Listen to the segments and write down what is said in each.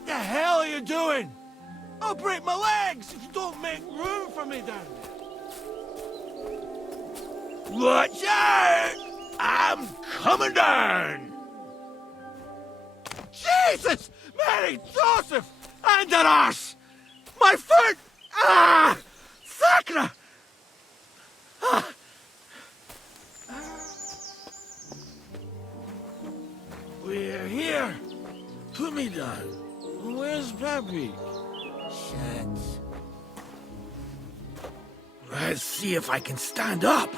What the hell are you doing? I'll break my legs if you don't make room for me down there. Watch out! I'm coming down! Jesus! Mary Joseph! And an arse! My foot! Ah! Sacra! Ah! We're here. Put me down. Where's Pappy? Shit. Let's see if I can stand up.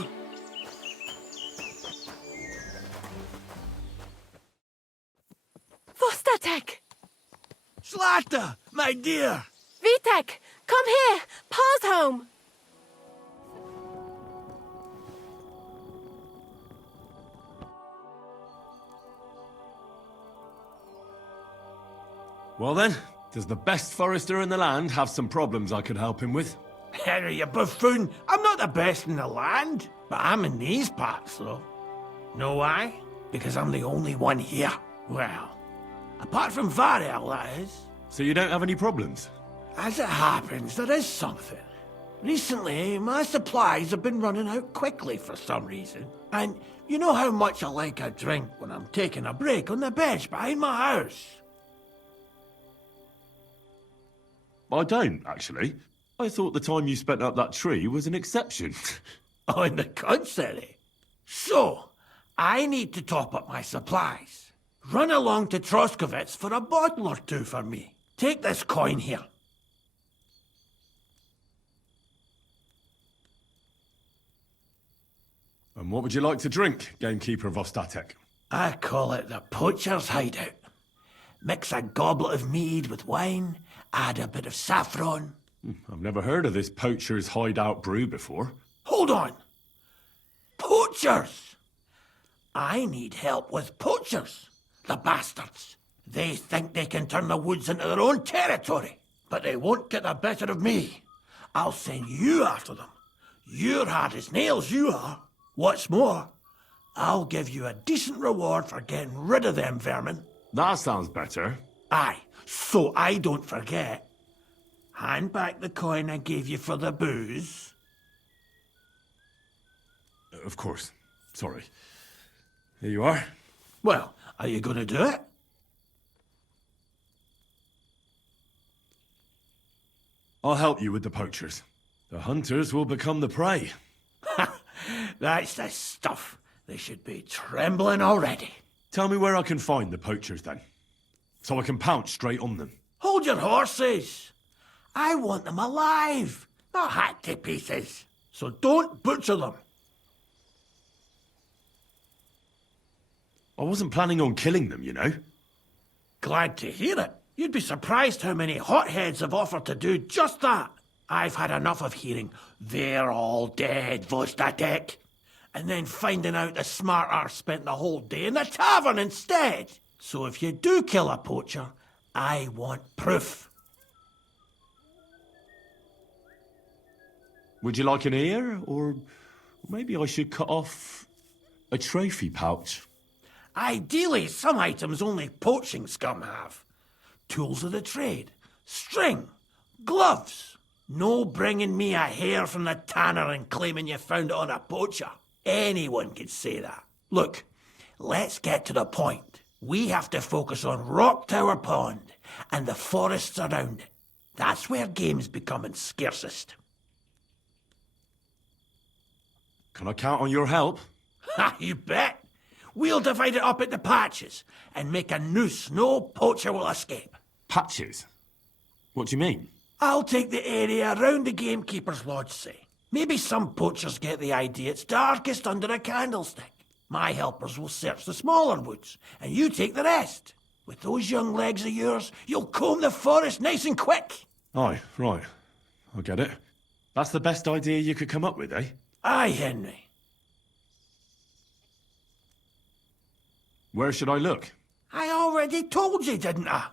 Vostatek! Zlata, my dear. Vitek! Come here! Pa's home! Well then, does the best forester in the land have some problems I could help him with? Henry, you buffoon. I'm not the best in the land, but I'm in these parts, though. Know why? Because I'm the only one here. Well, apart from Varel, that is. So you don't have any problems? As it happens, there is something. Recently, my supplies have been running out quickly for some reason. And you know how much I like a drink when I'm taking a break on the bench behind my house? I don't, actually. I thought the time you spent up that tree was an exception. On the contrary. So, I need to top up my supplies. Run along to Troskowitz for a bottle or two for me. Take this coin here. And what would you like to drink, Gamekeeper Vostatek? I call it the Poachers' Hideout. Mix a goblet of mead with wine, add a bit of saffron. I've never heard of this Poacher's Hideout brew before. Hold on! Poachers! I need help with poachers, the bastards. They think they can turn the woods into their own territory, but they won't get the better of me. I'll send you after them. You're hard as nails, you are. What's more, I'll give you a decent reward for getting rid of them vermin. That sounds better. Aye, so I don't forget. Hand back the coin I gave you for the booze. Of course. Sorry. Here you are. Well, are you going to do it? I'll help you with the poachers. The hunters will become the prey. That's the stuff. They should be trembling already. Tell me where I can find the poachers, then. So I can pounce straight on them. Hold your horses. I want them alive, not hacked to pieces. So don't butcher them. I wasn't planning on killing them, you know. Glad to hear it. You'd be surprised how many hotheads have offered to do just that. I've had enough of hearing, "They're all dead, Vostatek," and then finding out the smart arse spent the whole day in the tavern instead. So if you do kill a poacher, I want proof. Would you like an ear? Or maybe I should cut off a trophy pouch? Ideally, some items only poaching scum have. Tools of the trade, string, gloves. No bringing me a hair from the tanner and claiming you found it on a poacher. Anyone could say that. Look, let's get to the point. We have to focus on Rock Tower Pond and the forests around it. That's where game's becoming scarcest. Can I count on your help? Ha, you bet. We'll divide it up into patches and make a noose no poacher will escape. Patches? What do you mean? I'll take the area around the Gamekeeper's lodge, say. Maybe some poachers get the idea it's darkest under a candlestick. My helpers will search the smaller woods, and you take the rest. With those young legs of yours, you'll comb the forest nice and quick. Aye, right. I get it. That's the best idea you could come up with, eh? Aye, Henry. Where should I look? I already told you, didn't I?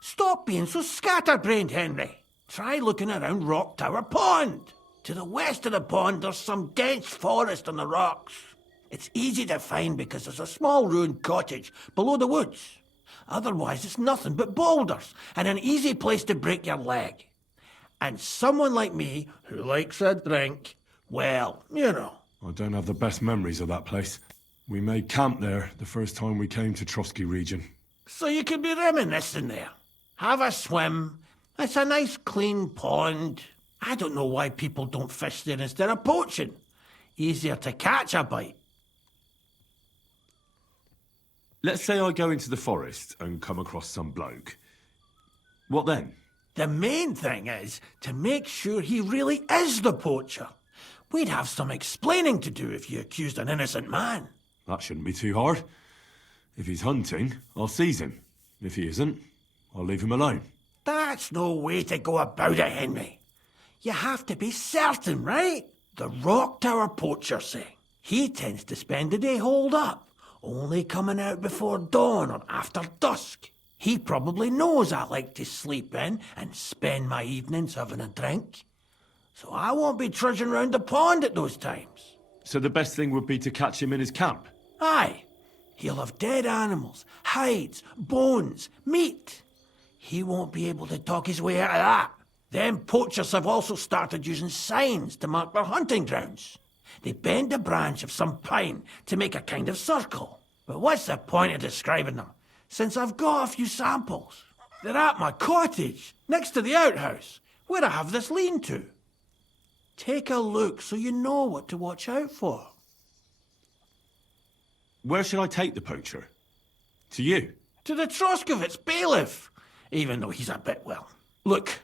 Stop being so scatterbrained, Henry. Try looking around Rock Tower Pond. To the west of the pond, there's some dense forest on the rocks. It's easy to find because there's a small ruined cottage below the woods. Otherwise, it's nothing but boulders and an easy place to break your leg. And someone like me, who likes a drink, well, you know. I don't have the best memories of that place. We made camp there the first time we came to Troskowitz region. So you could be reminiscing there. Have a swim. It's a nice clean pond. I don't know why people don't fish there instead of poaching. Easier to catch a bite. Let's say I go into the forest and come across some bloke. What then? The main thing is to make sure he really is the poacher. We'd have some explaining to do if you accused an innocent man. That shouldn't be too hard. If he's hunting, I'll seize him. If he isn't, I'll leave him alone. That's no way to go about it, Henry. You have to be certain, right? The Rock Tower poacher say. He tends to spend the day holed up, only coming out before dawn or after dusk. He probably knows I like to sleep in and spend my evenings having a drink. So I won't be trudging round the pond at those times. So the best thing would be to catch him in his camp? Aye. He'll have dead animals, hides, bones, meat. He won't be able to talk his way out of that. Them poachers have also started using signs to mark their hunting grounds. They bend a branch of some pine to make a kind of circle. But what's the point of describing them, since I've got a few samples? They're at my cottage, next to the outhouse, where I have this lean-to. Take a look so you know what to watch out for. Where should I take the poacher? To you? To the Troskowitz bailiff, even though he's a bit, well... Look,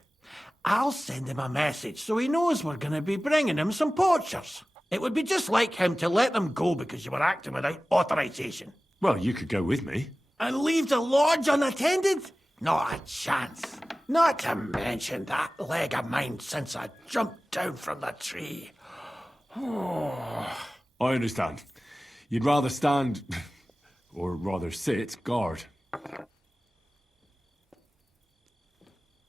I'll send him a message so he knows we're going to be bringing him some poachers. It would be just like him to let them go because you were acting without authorization. Well, you could go with me. And leave the lodge unattended? Not a chance. Not to mention that leg of mine since I jumped down from the tree. I understand. You'd rather stand, or rather sit, guard.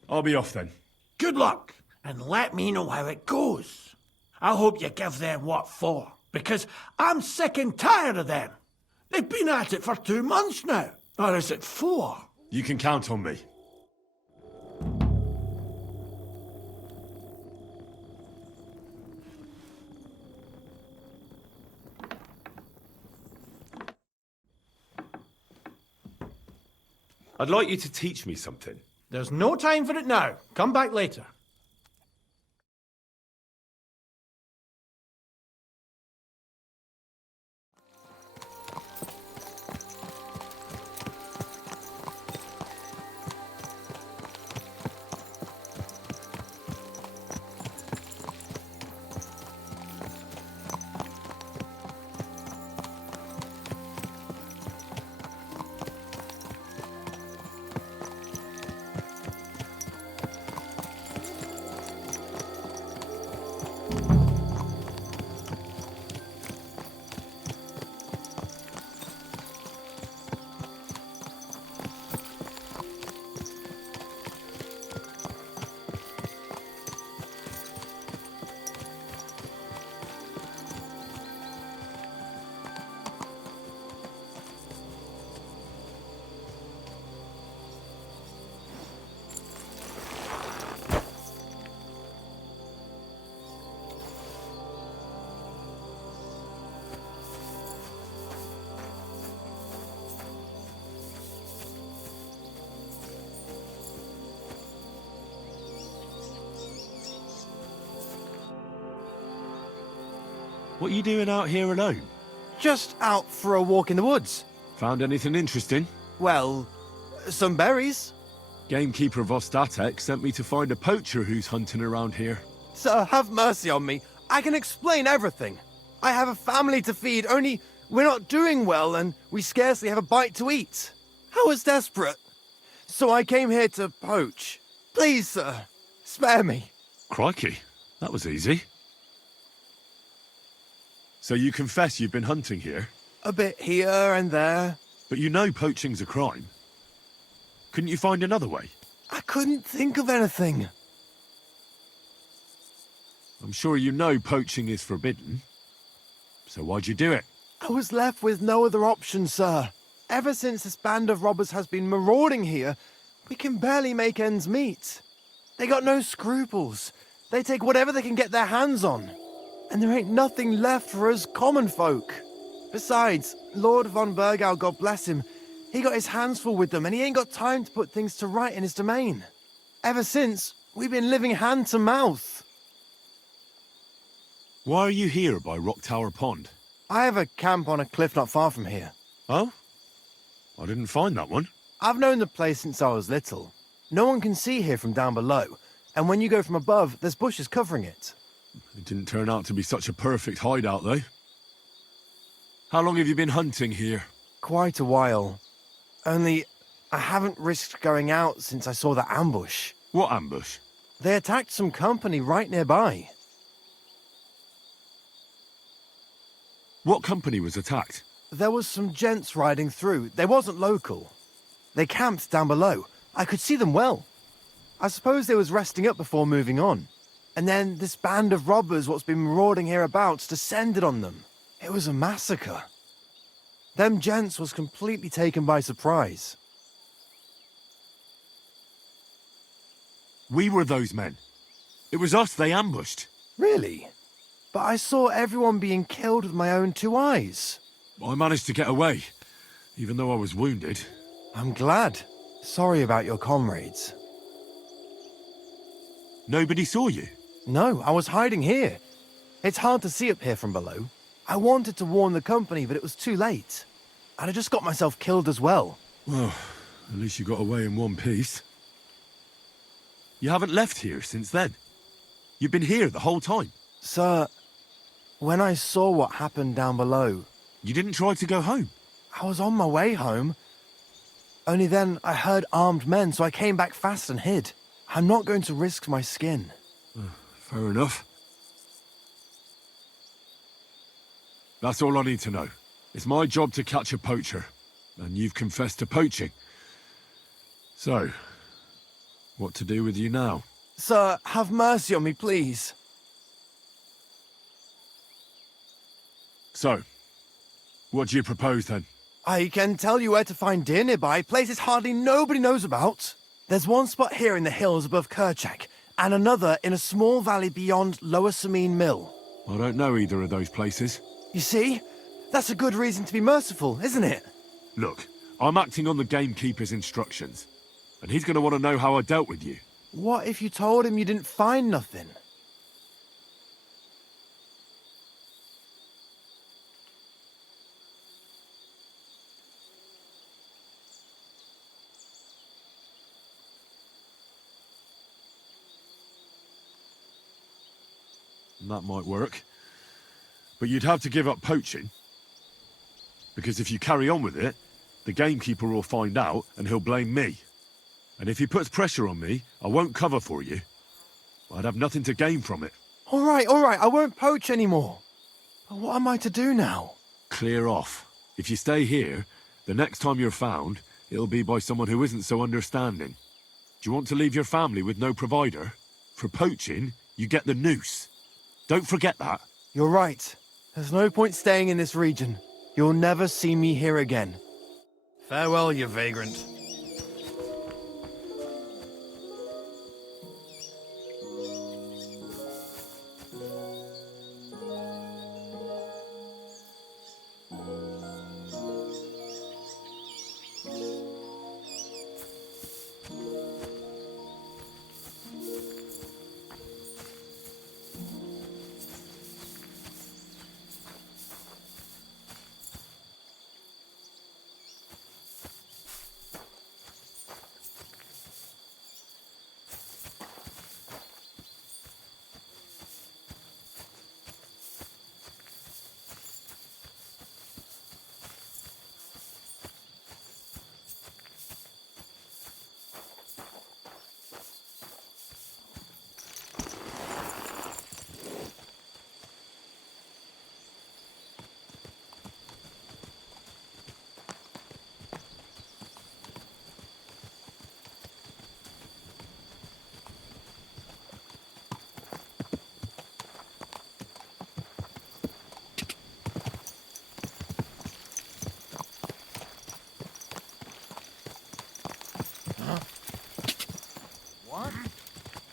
I'll be off then. Good luck, and let me know how it goes. I hope you give them what for, because I'm sick and tired of them. They've been at it for 2 months now. Or is it 4? You can count on me. I'd like you to teach me something. There's no time for it now. Come back later. What are you doing out here alone? Just out for a walk in the woods. Found anything interesting? Well, some berries. Gamekeeper of Ostatek sent me to find a poacher who's hunting around here. Sir, have mercy on me. I can explain everything. I have a family to feed, only we're not doing well and we scarcely have a bite to eat. I was desperate. So I came here to poach. Please, sir, spare me. Crikey, that was easy. So you confess you've been hunting here? A bit here and there. But you know poaching's a crime. Couldn't you find another way? I couldn't think of anything. I'm sure you know poaching is forbidden. So why'd you do it? I was left with no other option, sir. Ever since this band of robbers has been marauding here, we can barely make ends meet. They got no scruples. They take whatever they can get their hands on. And there ain't nothing left for us common folk. Besides, Lord von Burgau, God bless him, he got his hands full with them and he ain't got time to put things to right in his domain. Ever since, we've been living hand to mouth. Why are you here by Rock Tower Pond? I have a camp on a cliff not far from here. Oh? I didn't find that one. I've known the place since I was little. No one can see here from down below, and when you go from above, there's bushes covering it. It didn't turn out to be such a perfect hideout, though. How long have you been hunting here? Quite a while. Only, I haven't risked going out since I saw that ambush. What ambush? They attacked some company right nearby. What company was attacked? There was some gents riding through. They wasn't local. They camped down below. I could see them well. I suppose they was resting up before moving on. And then this band of robbers what's been marauding hereabouts descended on them. It was a massacre. Them gents was completely taken by surprise. We were those men. It was us they ambushed. Really? But I saw everyone being killed with my own two eyes. I managed to get away, even though I was wounded. I'm glad. Sorry about your comrades. Nobody saw you? No, I was hiding here. It's hard to see up here from below. I wanted to warn the company, but it was too late. And I just got myself killed as well. Well, at least you got away in one piece. You haven't left here since then. You've been here the whole time. Sir, when I saw what happened down below... You didn't try to go home? I was on my way home. Only then I heard armed men, so I came back fast and hid. I'm not going to risk my skin. Fair enough. That's all I need to know. It's my job to catch a poacher, and you've confessed to poaching. So, what to do with you now? Sir, have mercy on me, please. So, what do you propose then? I can tell you where to find deer nearby, places hardly nobody knows about. There's one spot here in the hills above Kerchak, and another in a small valley beyond Lower Samine Mill. I don't know either of those places. You see? That's a good reason to be merciful, isn't it? Look, I'm acting on the Gamekeeper's instructions, and he's going to want to know how I dealt with you. What if you told him you didn't find nothing? That might work. But you'd have to give up poaching. Because if you carry on with it, the Gamekeeper will find out and he'll blame me. And if he puts pressure on me, I won't cover for you. I'd have nothing to gain from it. All right, I won't poach anymore. But what am I to do now? Clear off. If you stay here, the next time you're found, it'll be by someone who isn't so understanding. Do you want to leave your family with no provider? For poaching, you get the noose. Don't forget that. You're right. There's no point staying in this region. You'll never see me here again. Farewell, you vagrant.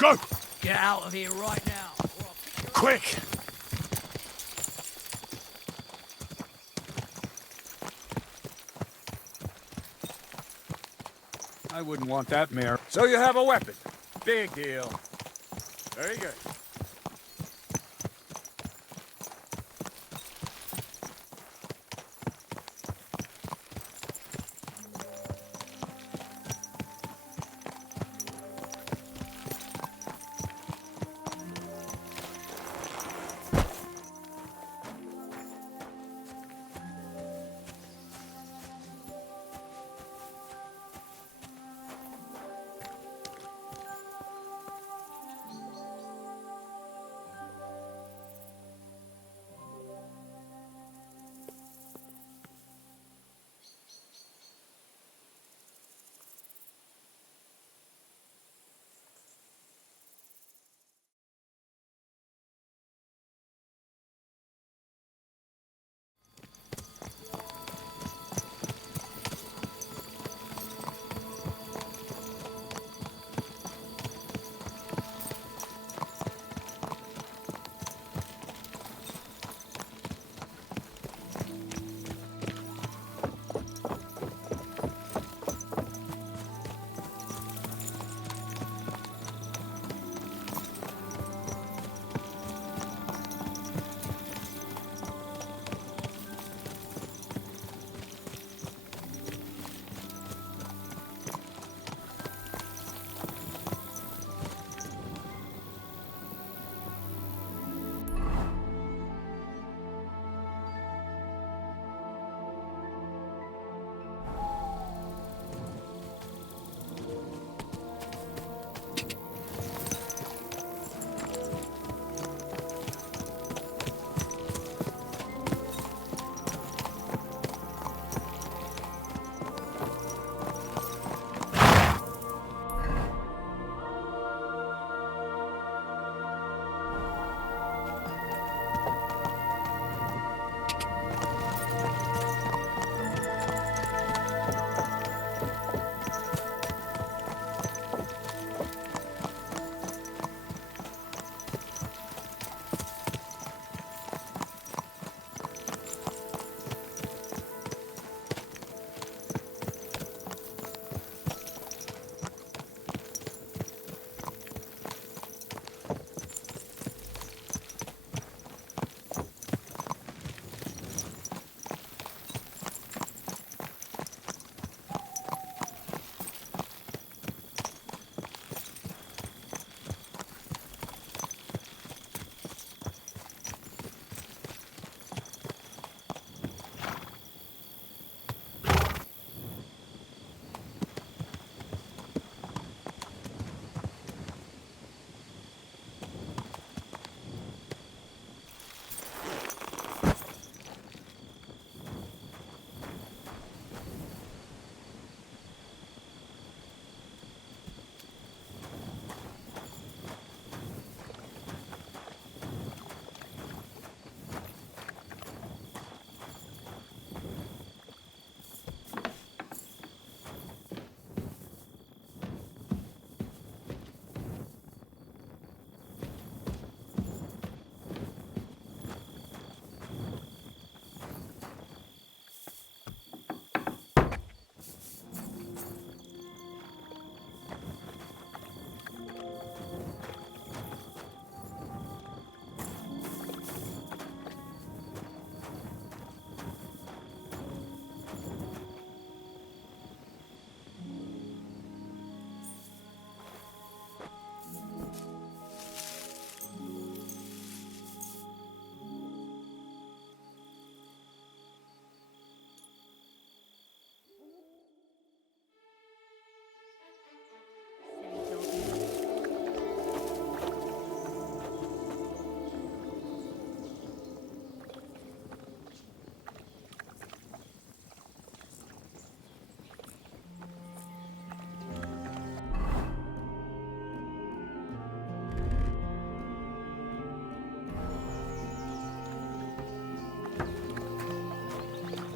Go! Get out of here right now. Quick! I wouldn't want that mare. So you have a weapon. Big deal. Very good.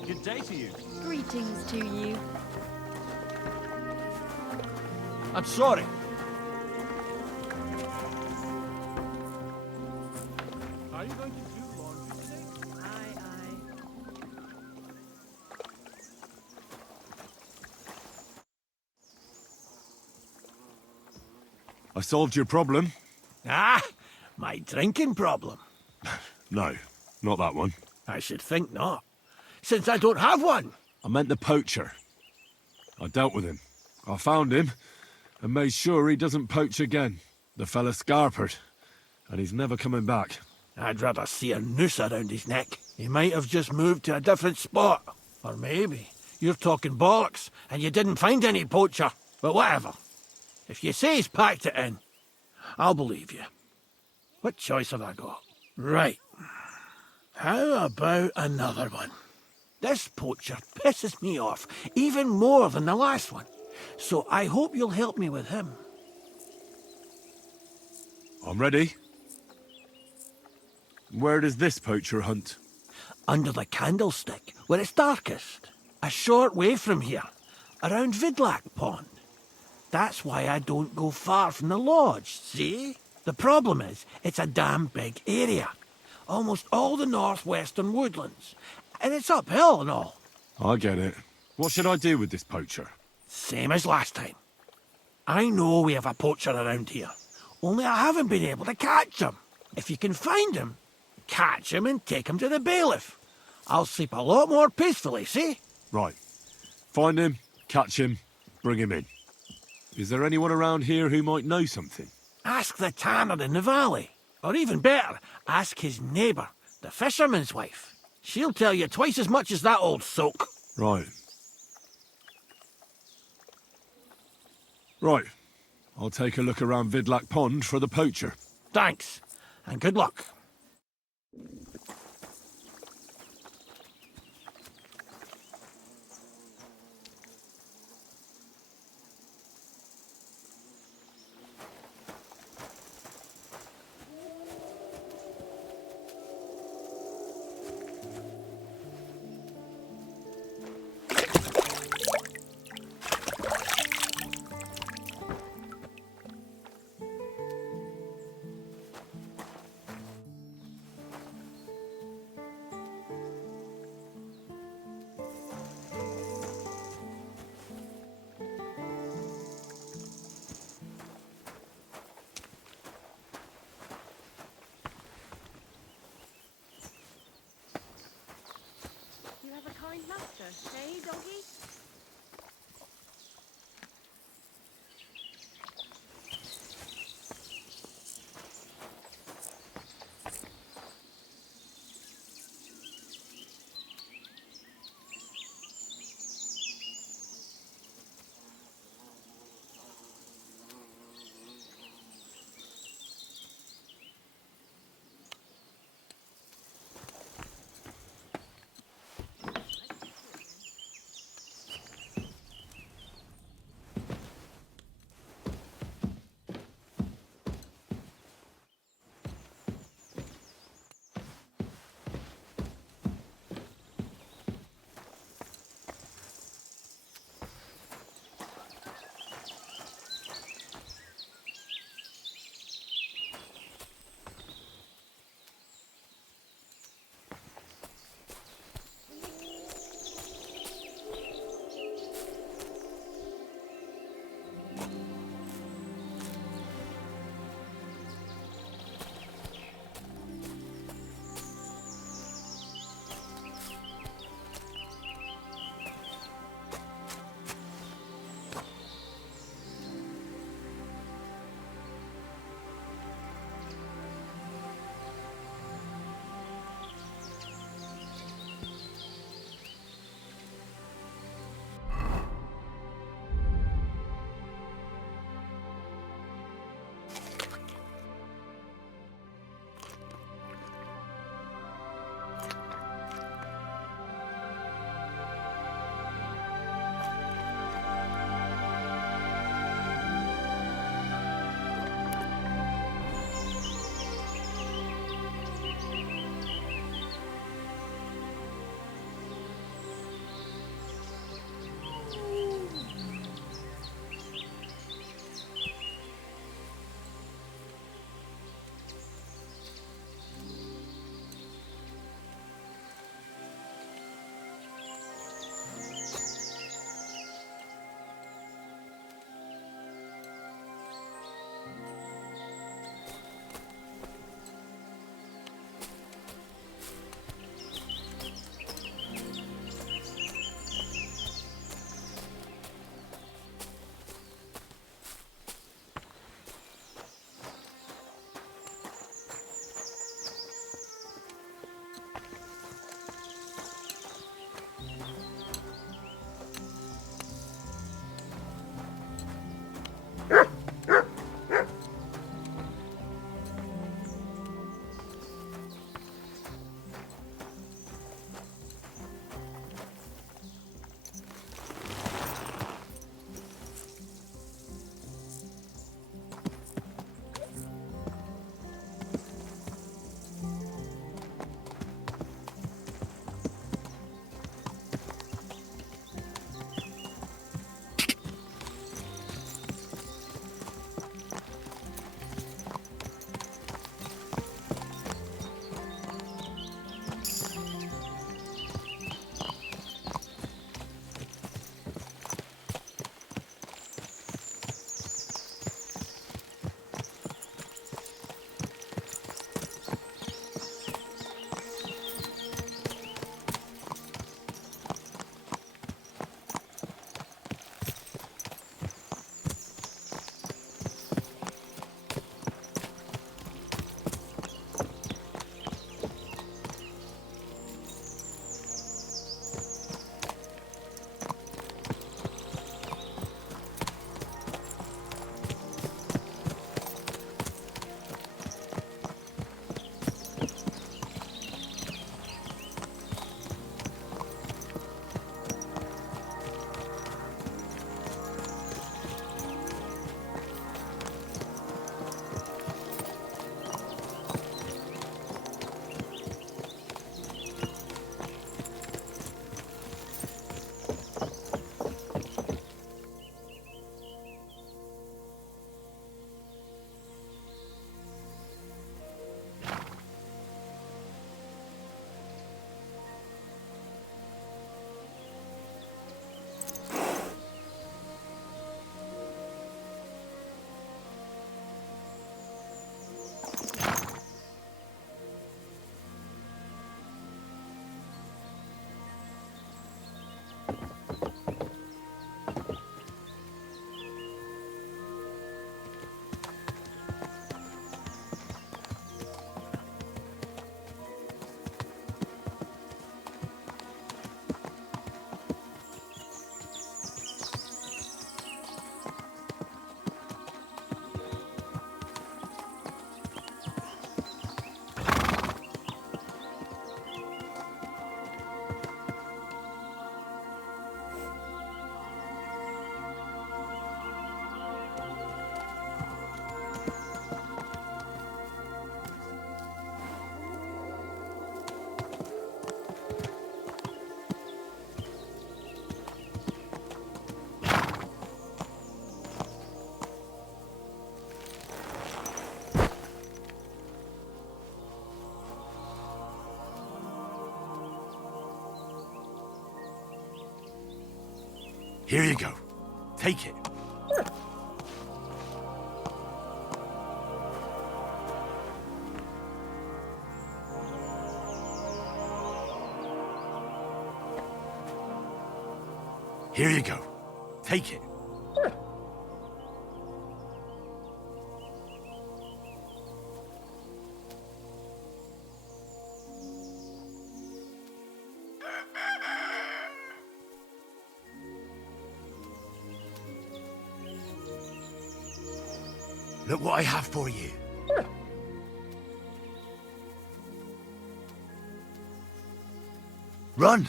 Good day to you. Greetings to you. I'm sorry. Are you going to do laundry today? Aye, aye. I solved your problem. Ah, my drinking problem. No, not that one. I should think not, since I don't have one. I meant the poacher. I dealt with him. I found him and made sure he doesn't poach again. The fella scarpered, and he's never coming back. I'd rather see a noose around his neck. He might have just moved to a different spot. Or maybe you're talking bollocks and you didn't find any poacher. But whatever. If you say he's packed it in, I'll believe you. What choice have I got? Right. How about another one? This poacher pisses me off even more than the last one. So I hope you'll help me with him. I'm ready. Where does this poacher hunt? Under the candlestick, where it's darkest. A short way from here, around Vidlac Pond. That's why I don't go far from the lodge, see? The problem is, it's a damn big area. Almost all the northwestern woodlands. And it's uphill and all. I get it. What should I do with this poacher? Same as last time. I know we have a poacher around here. Only I haven't been able to catch him. If you can find him, catch him and take him to the bailiff. I'll sleep a lot more peacefully, see? Right. Find him, catch him, bring him in. Is there anyone around here who might know something? Ask the tanner in the valley. Or even better, ask his neighbour, the fisherman's wife. She'll tell you twice as much as that old soak. Right. Right. I'll take a look around Vidlac Pond for the poacher. Thanks, and good luck. You have a kind master, hey, doggy? Here you go. Take it. Here you go. Take it. Look what I have for you. Run!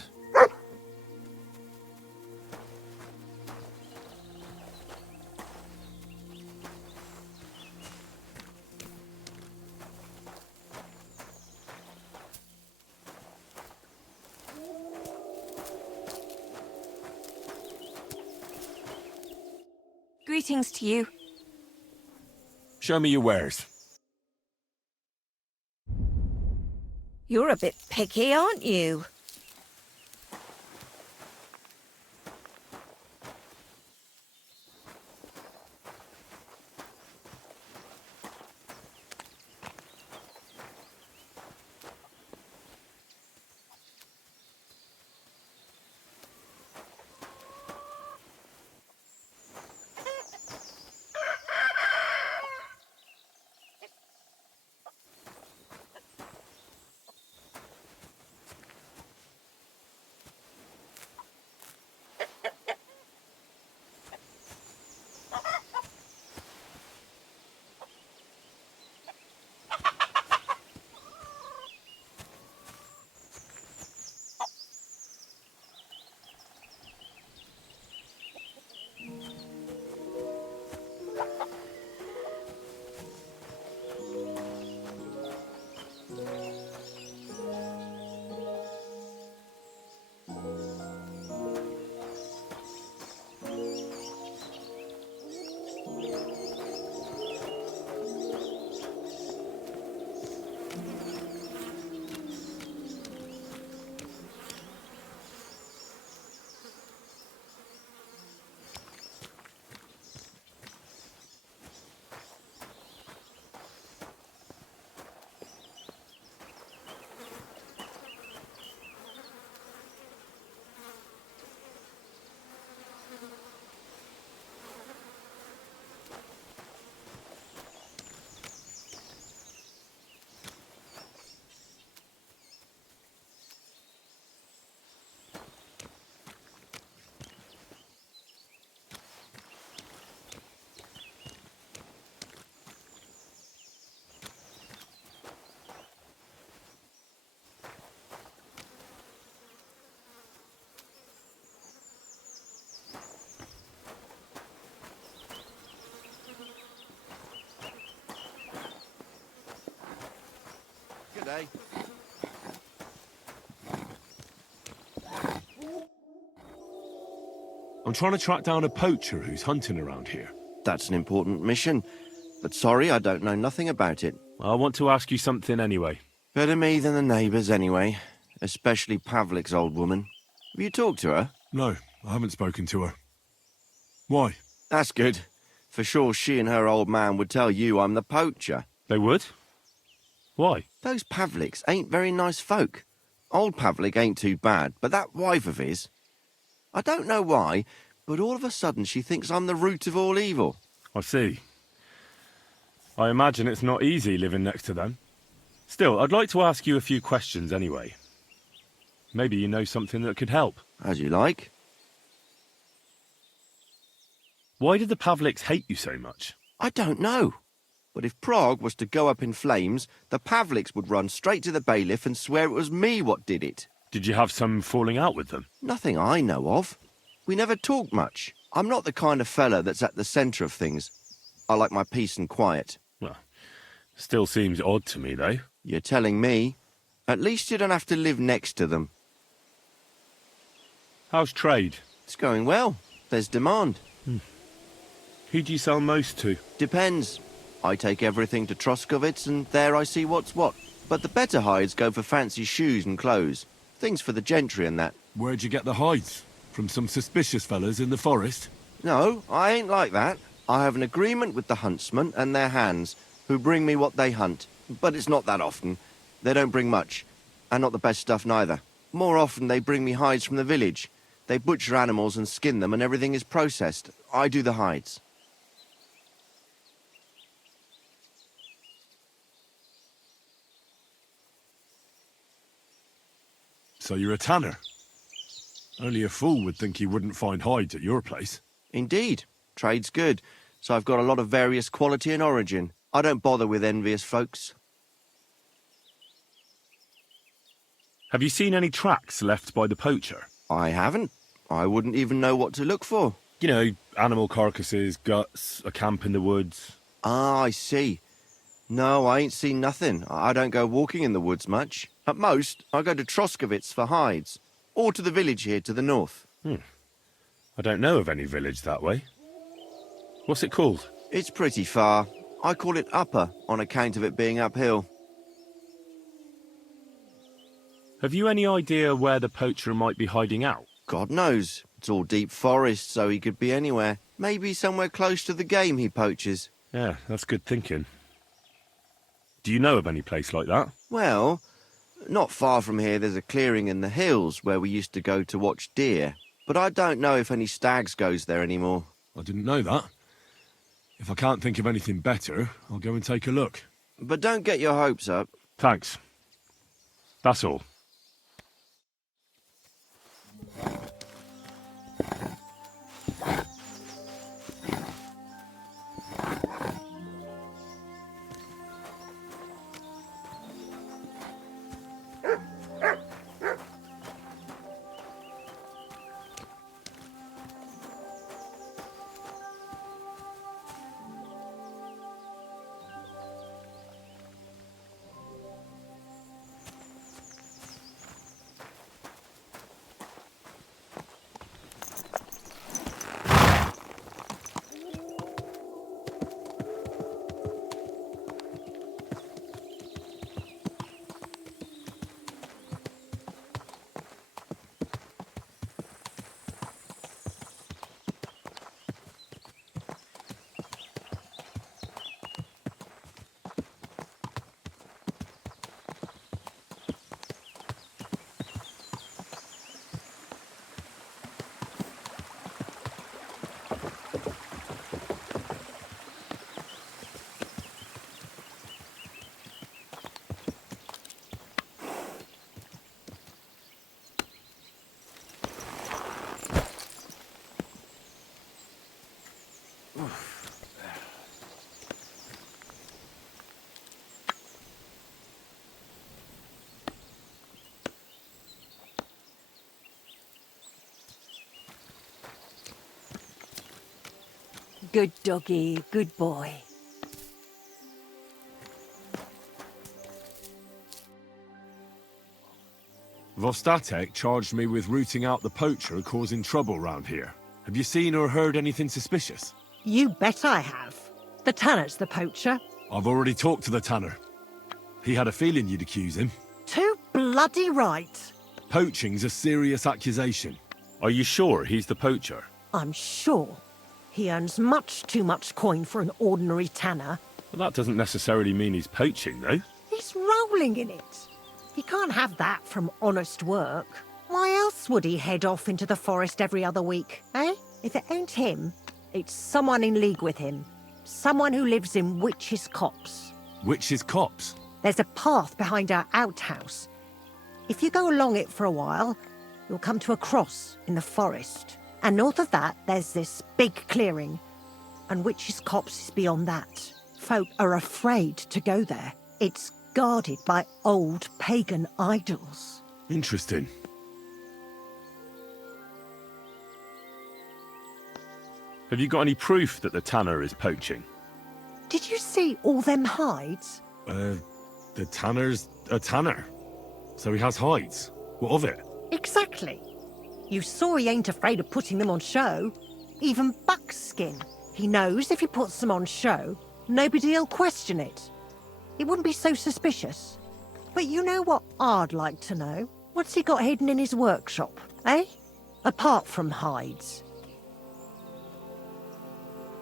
Greetings to you. Show me your wares. You're a bit picky, aren't you? G'day. I'm trying to track down a poacher who's hunting around here. That's an important mission, but sorry, I don't know nothing about it. I want to ask you something anyway. Better me than the neighbours anyway, especially Pavlik's old woman. Have you talked to her? No, I haven't spoken to her. Why? That's good. For sure she and her old man would tell you I'm the poacher. They would? Why? Those Pavliks ain't very nice folk. Old Pavlik ain't too bad, but that wife of his... I don't know why, but all of a sudden she thinks I'm the root of all evil. I see. I imagine it's not easy living next to them. Still, I'd like to ask you a few questions anyway. Maybe you know something that could help. As you like. Why did the Pavliks hate you so much? I don't know. But if Prague was to go up in flames, the Pavliks would run straight to the bailiff and swear it was me what did it. Did you have some falling out with them? Nothing I know of. We never talked much. I'm not the kind of fella that's at the centre of things. I like my peace and quiet. Well, still seems odd to me, though. You're telling me? At least you don't have to live next to them. How's trade? It's going well. There's demand. Who do you sell most to? Depends. I take everything to Troskowitz and there I see what's what. But the better hides go for fancy shoes and clothes. Things for the gentry and that. Where'd you get the hides? From some suspicious fellas in the forest? No, I ain't like that. I have an agreement with the huntsmen and their hands, who bring me what they hunt. But it's not that often. They don't bring much. And not the best stuff neither. More often they bring me hides from the village. They butcher animals and skin them and everything is processed. I do the hides. So you're a tanner? Only a fool would think you wouldn't find hides at your place. Indeed. Trade's good. So I've got a lot of various quality and origin. I don't bother with envious folks. Have you seen any tracks left by the poacher? I haven't. I wouldn't even know what to look for. You know, animal carcasses, guts, a camp in the woods. Ah, I see. No, I ain't seen nothing. I don't go walking in the woods much. At most, I go to Troskowitz for hides. Or to the village here to the north. I don't know of any village that way. What's it called? It's pretty far. I call it Upper on account of it being uphill. Have you any idea where the poacher might be hiding out? God knows. It's all deep forest, so he could be anywhere. Maybe somewhere close to the game he poaches. Yeah, that's good thinking. Do you know of any place like that? Well, not far from here there's a clearing in the hills where we used to go to watch deer. But I don't know if any stags goes there anymore. I didn't know that. If I can't think of anything better, I'll go and take a look. But don't get your hopes up. Thanks. That's all. Good doggy, good boy. Vostatek charged me with rooting out the poacher causing trouble round here. Have you seen or heard anything suspicious? You bet I have. The tanner's the poacher. I've already talked to the tanner. He had a feeling you'd accuse him. Too bloody right. Poaching's a serious accusation. Are you sure he's the poacher? I'm sure. He earns much too much coin for an ordinary tanner. Well, that doesn't necessarily mean he's poaching, though. He's rolling in it. He can't have that from honest work. Why else would he head off into the forest every other week, eh? If it ain't him, it's someone in league with him. Someone who lives in Witch's Copse. Witch's Copse? There's a path behind our outhouse. If you go along it for a while, you'll come to a cross in the forest. And north of that, there's this big clearing. And Witch's Copse is beyond that. Folk are afraid to go there. It's guarded by old pagan idols. Interesting. Have you got any proof that the tanner is poaching? Did you see all them hides? The tanner's a tanner. So he has hides. What of it? Exactly. You saw he ain't afraid of putting them on show. Even buckskin. He knows if he puts them on show, nobody'll question it. He wouldn't be so suspicious. But you know what I'd like to know? What's he got hidden in his workshop, eh? apart from hides.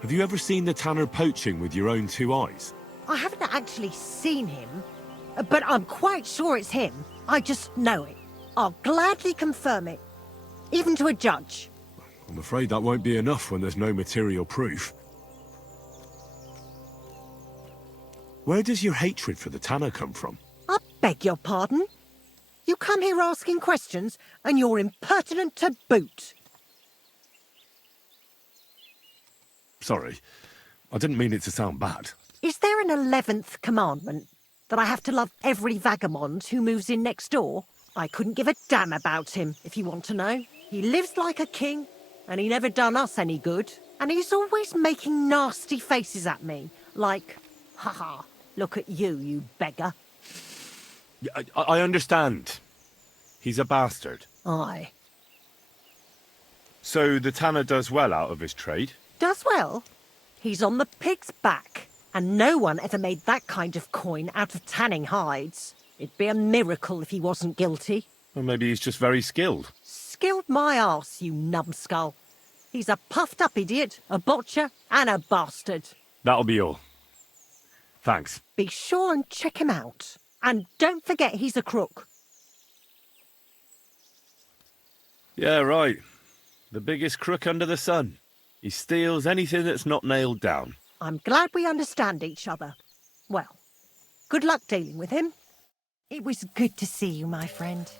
Have you ever seen the tanner poaching with your own two eyes? I haven't actually seen him, but I'm quite sure it's him. I just know it. I'll gladly confirm it, even to a judge. I'm afraid that won't be enough when there's no material proof. Where does your hatred for the tanner come from? I beg your pardon? You come here asking questions, and you're impertinent to boot. Sorry, I didn't mean it to sound bad. Is there an 11th commandment? That I have to love every vagabond who moves in next door? I couldn't give a damn about him, if you want to know. He lives like a king, and he never done us any good. And he's always making nasty faces at me, like, haha, look at you, you beggar. Yeah, I understand. He's a bastard. Aye. So the tanner does well out of his trade? Does well. He's on the pig's back, and no one ever made that kind of coin out of tanning hides. It'd be a miracle if he wasn't guilty. Or maybe he's just very skilled. Skilled my arse, you numbskull. He's a puffed-up idiot, a botcher, and a bastard. That'll be all. Thanks. Be sure and check him out. And don't forget he's a crook. Yeah, right. The biggest crook under the sun. He steals anything that's not nailed down. I'm glad we understand each other. Well, good luck dealing with him. It was good to see you, my friend.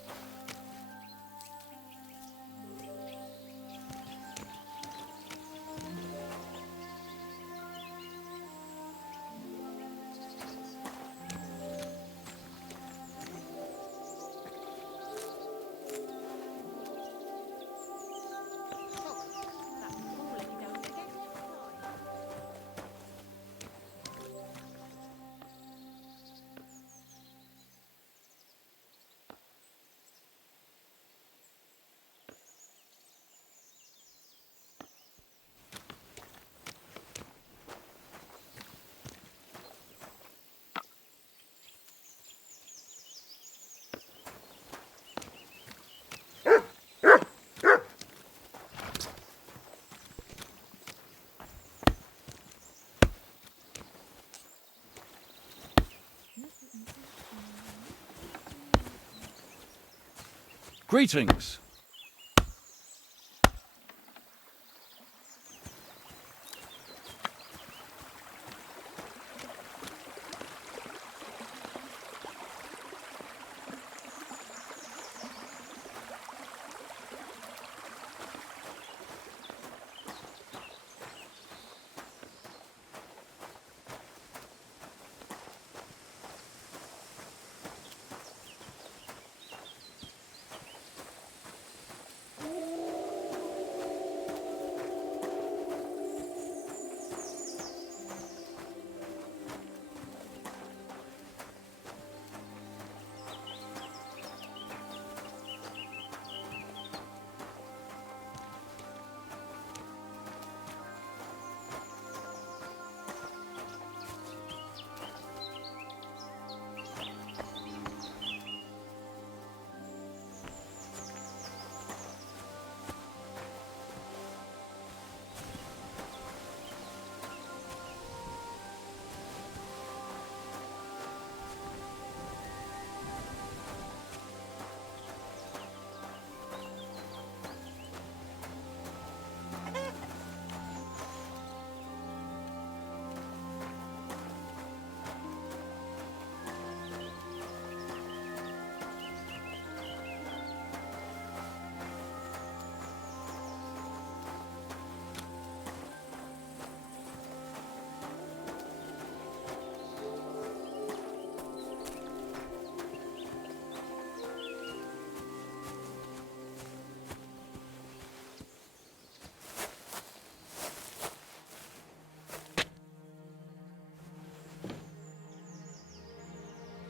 Greetings.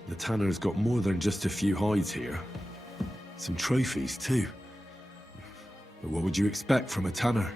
The tanner's got more than just a few hides here. Some trophies, too. But what would you expect from a tanner?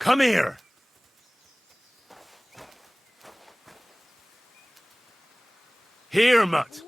Come here! Here, Mutt!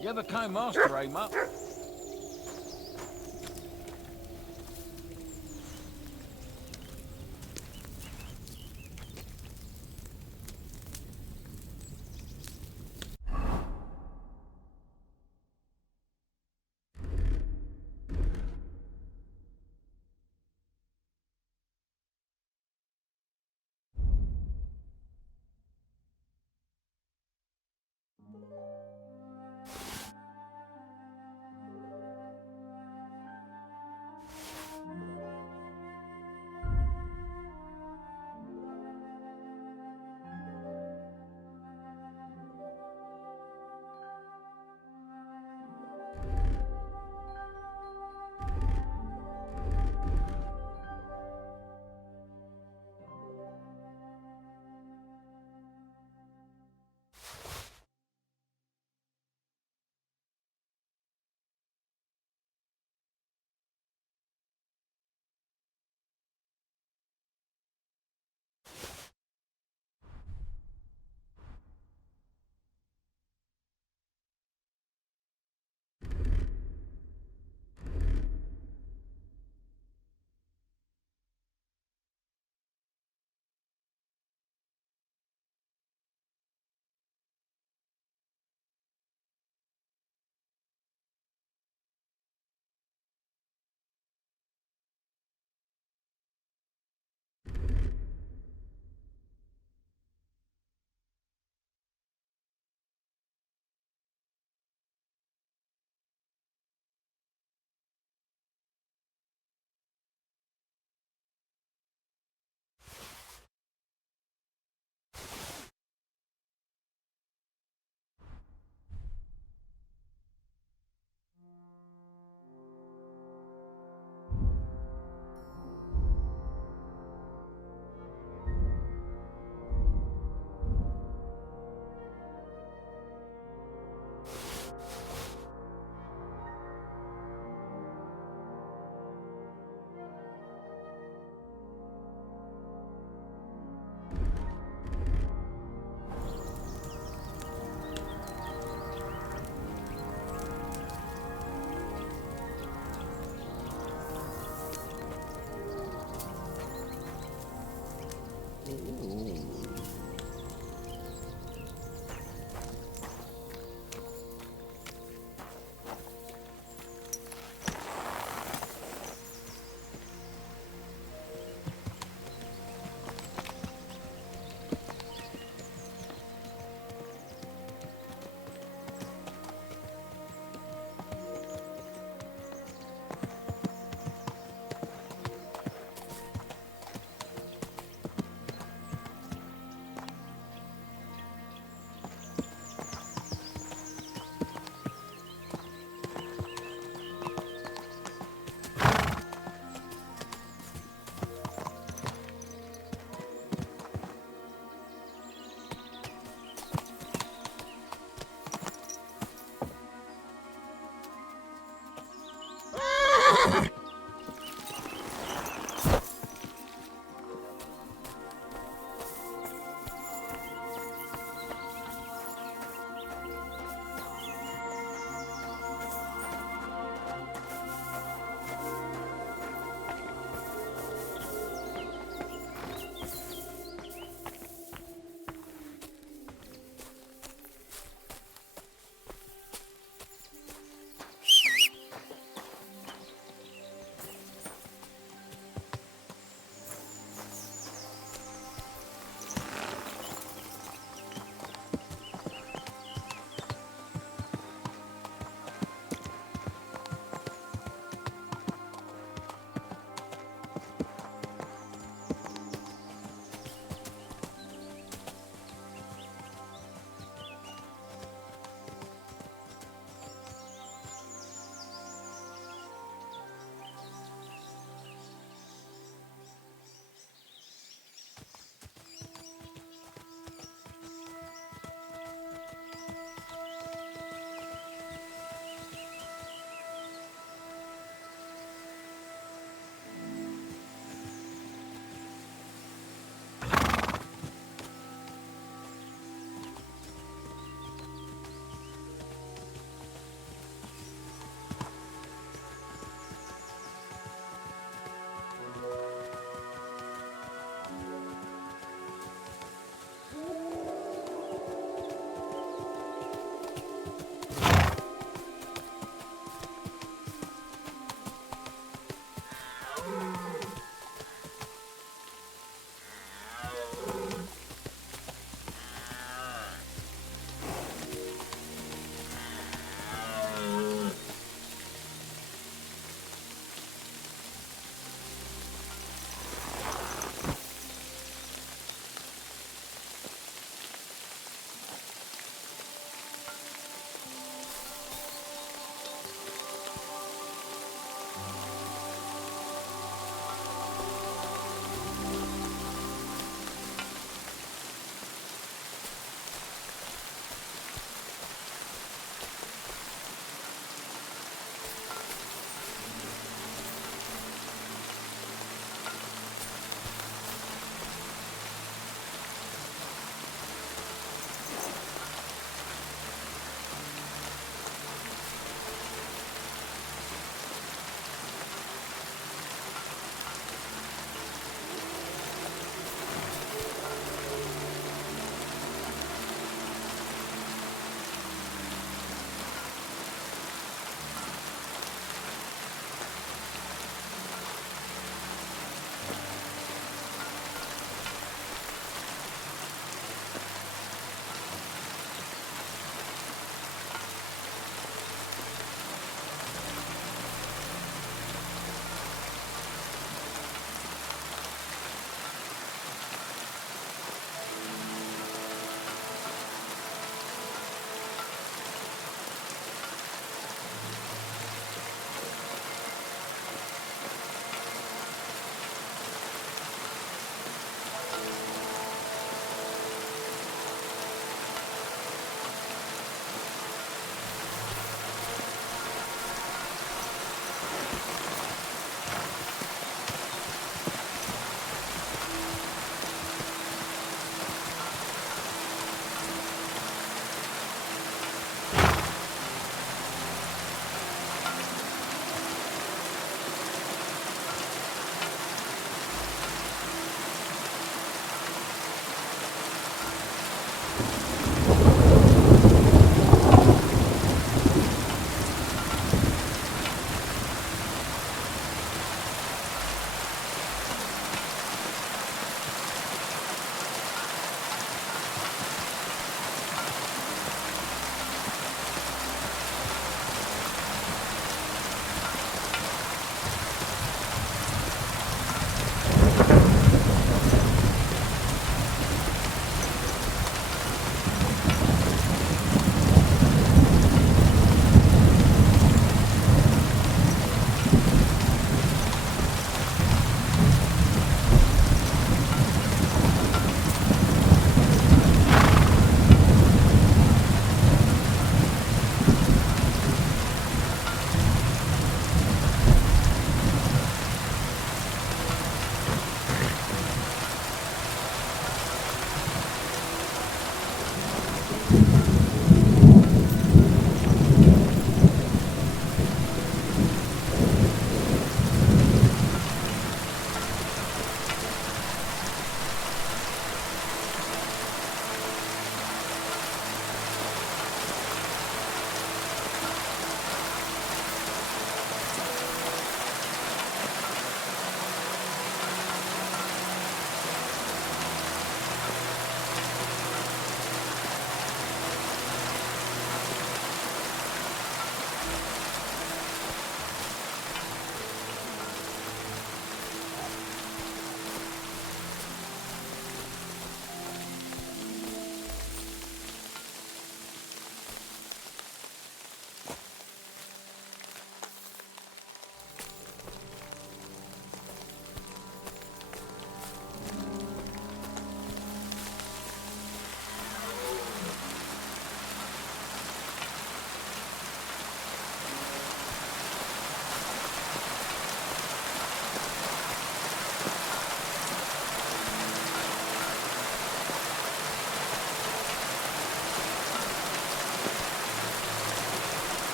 You're the kind master, eh, Mutt?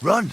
Run!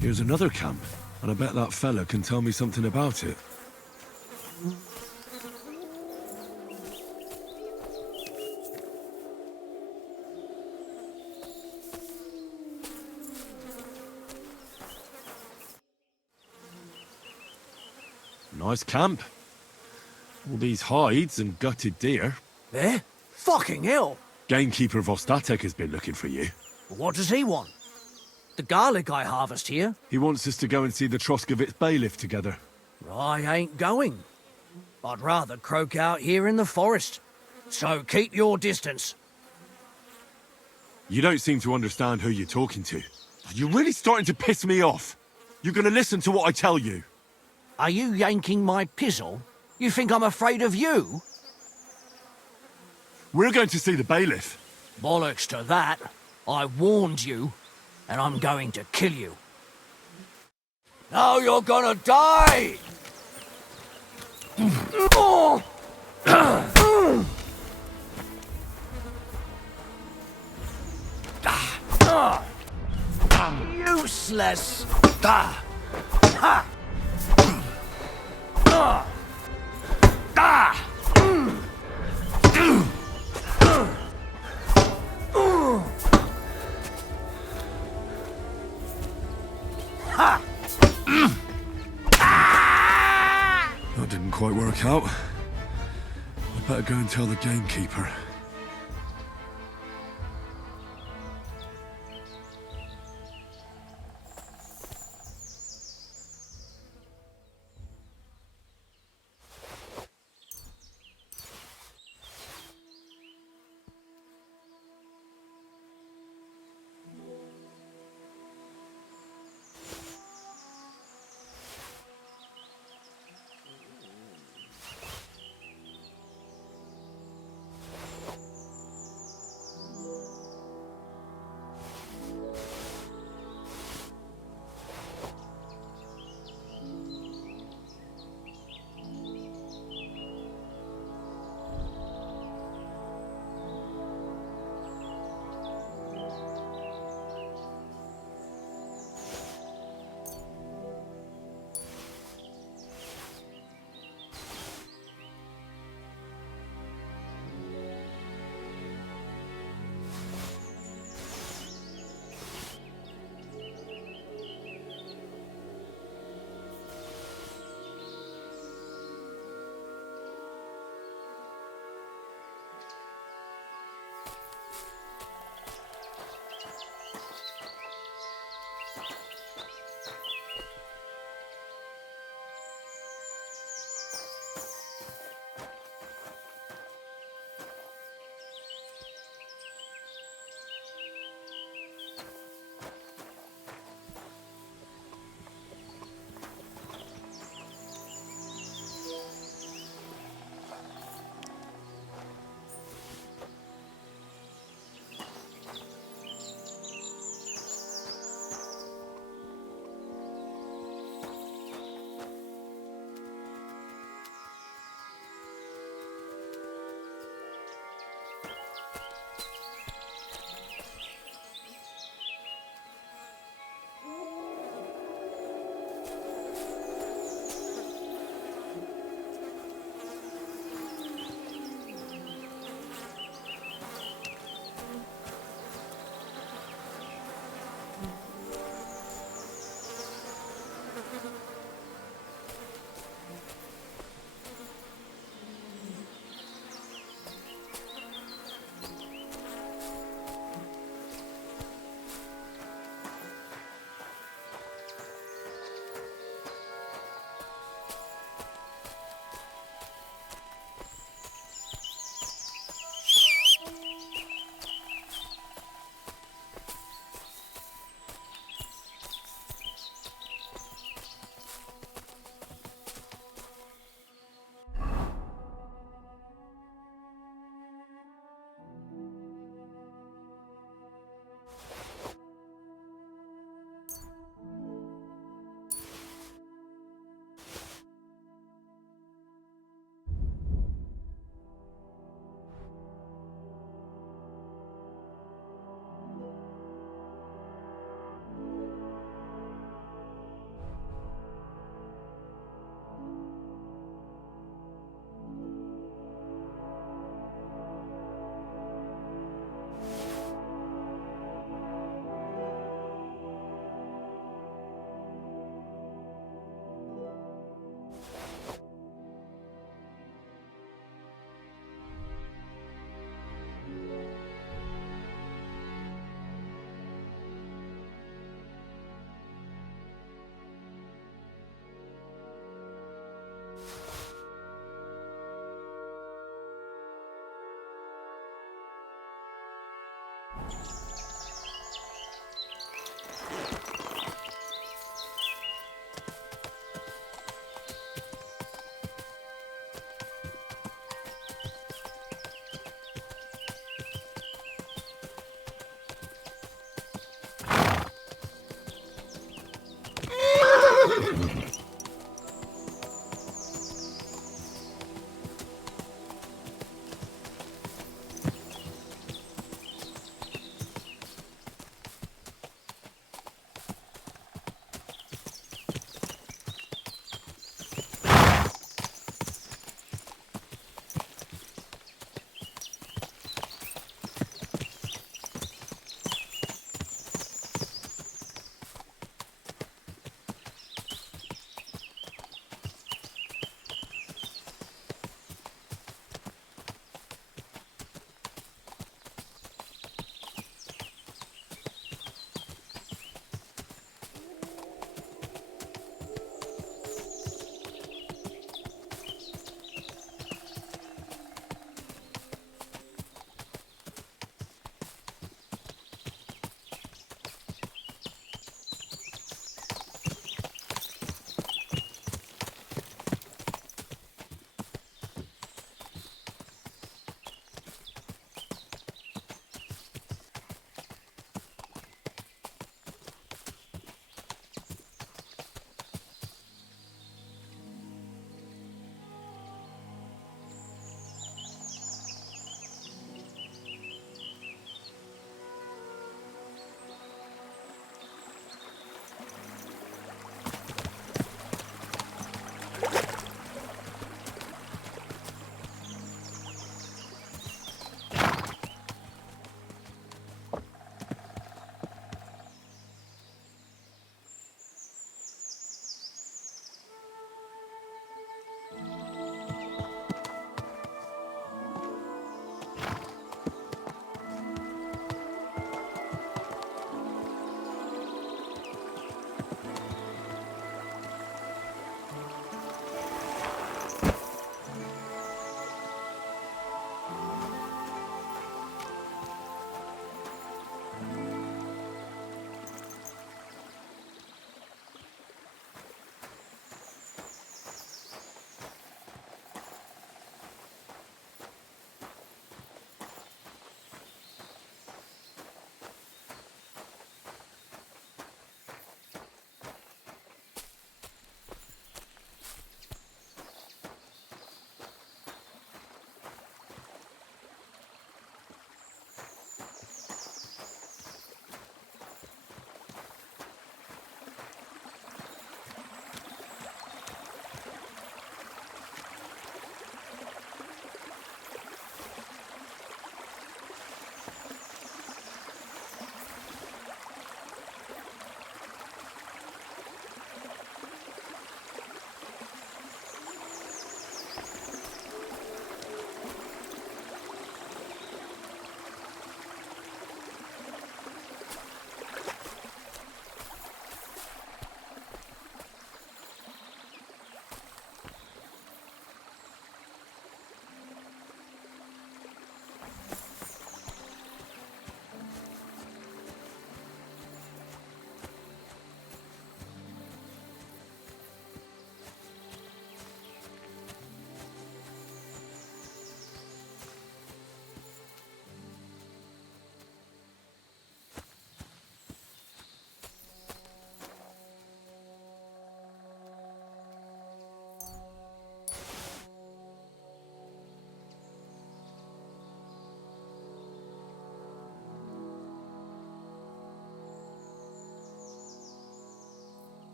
Here's another camp, and I bet that fella can tell me something about it. Nice camp. All these hides and gutted deer. Eh? Fucking hell! Gamekeeper Vostatek has been looking for you. What does he want? The garlic I harvest here? He wants us to go and see the Troskowitz bailiff together. I ain't going. I'd rather croak out here in the forest. So keep your distance. You don't seem to understand who you're talking to. You're really starting to piss me off. You're gonna listen to what I tell you. Are you yanking my pizzle? You think I'm afraid of you? We're going to see the bailiff. Bollocks to that. I warned you, and I'm going to kill you. Now you're gonna die! Useless! That didn't quite work out. I better go and tell the gamekeeper.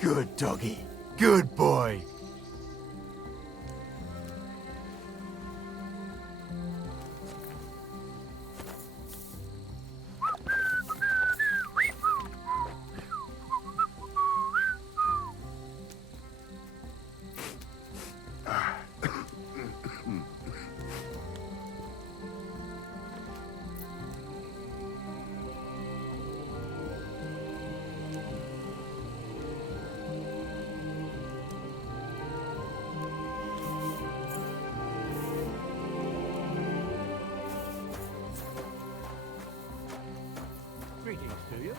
Good doggy. Good boy. Greetings to you.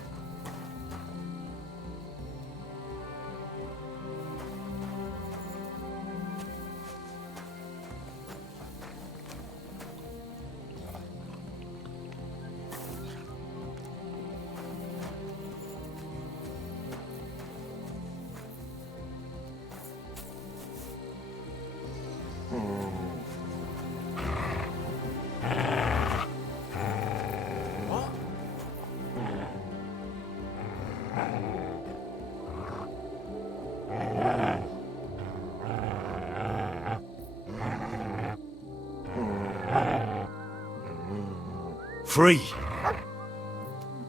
Free.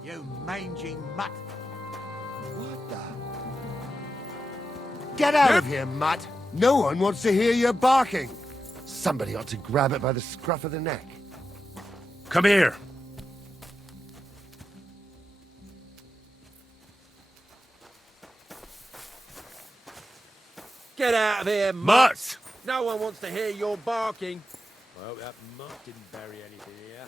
You mangy mutt. What the? Get out of here, mutt! No one wants to hear your barking. Somebody ought to grab it by the scruff of the neck. Come here. Get out of here, Mutt! No one wants to hear your barking. I hope that mutt didn't bury anything here.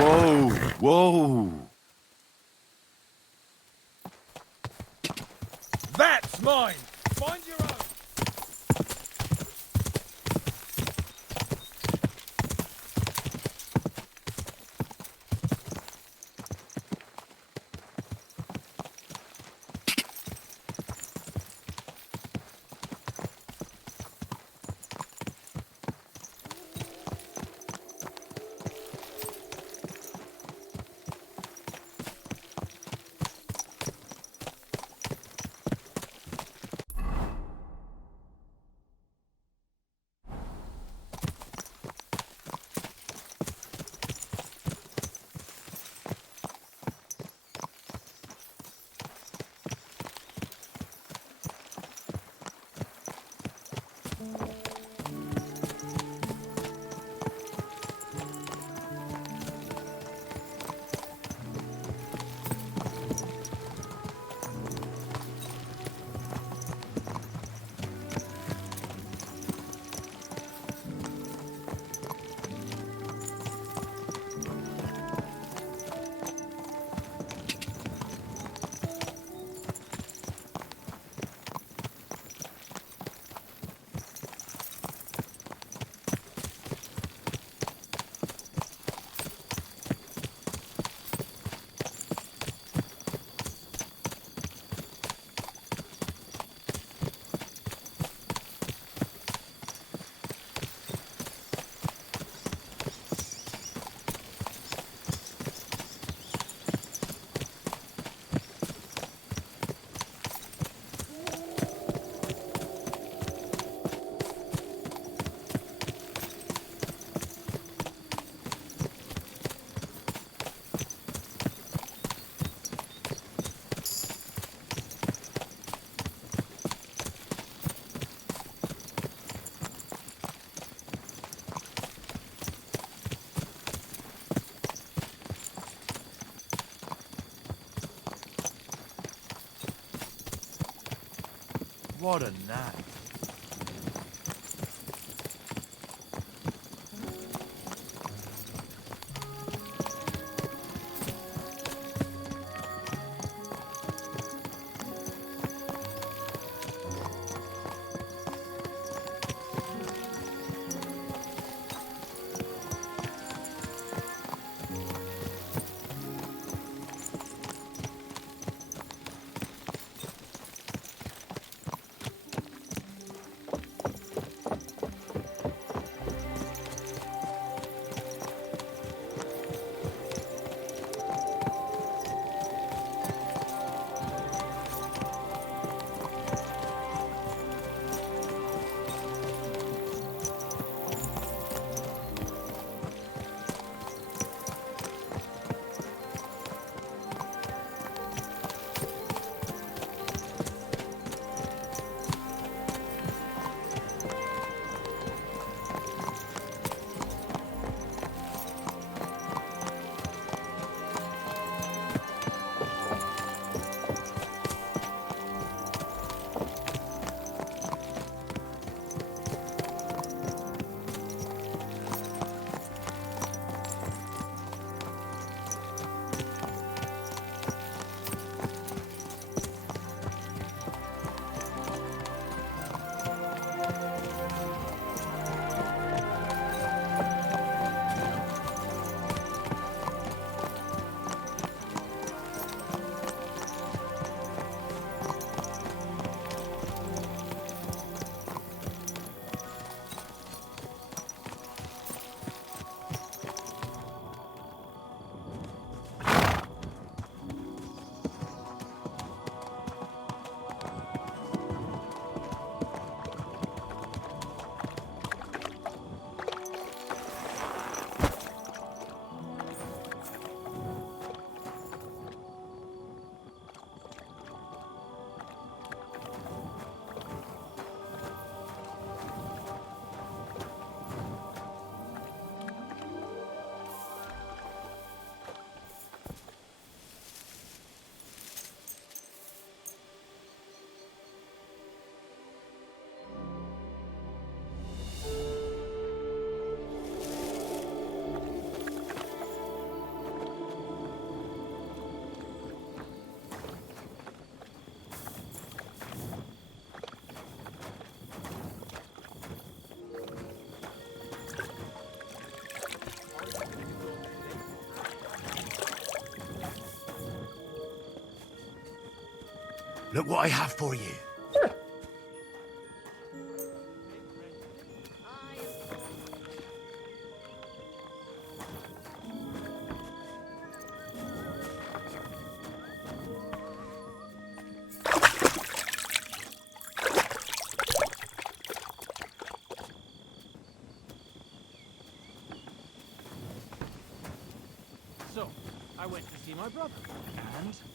Whoa, whoa. That's mine! Find your own! What a night. Look what I have for you. So, I went to see my brother,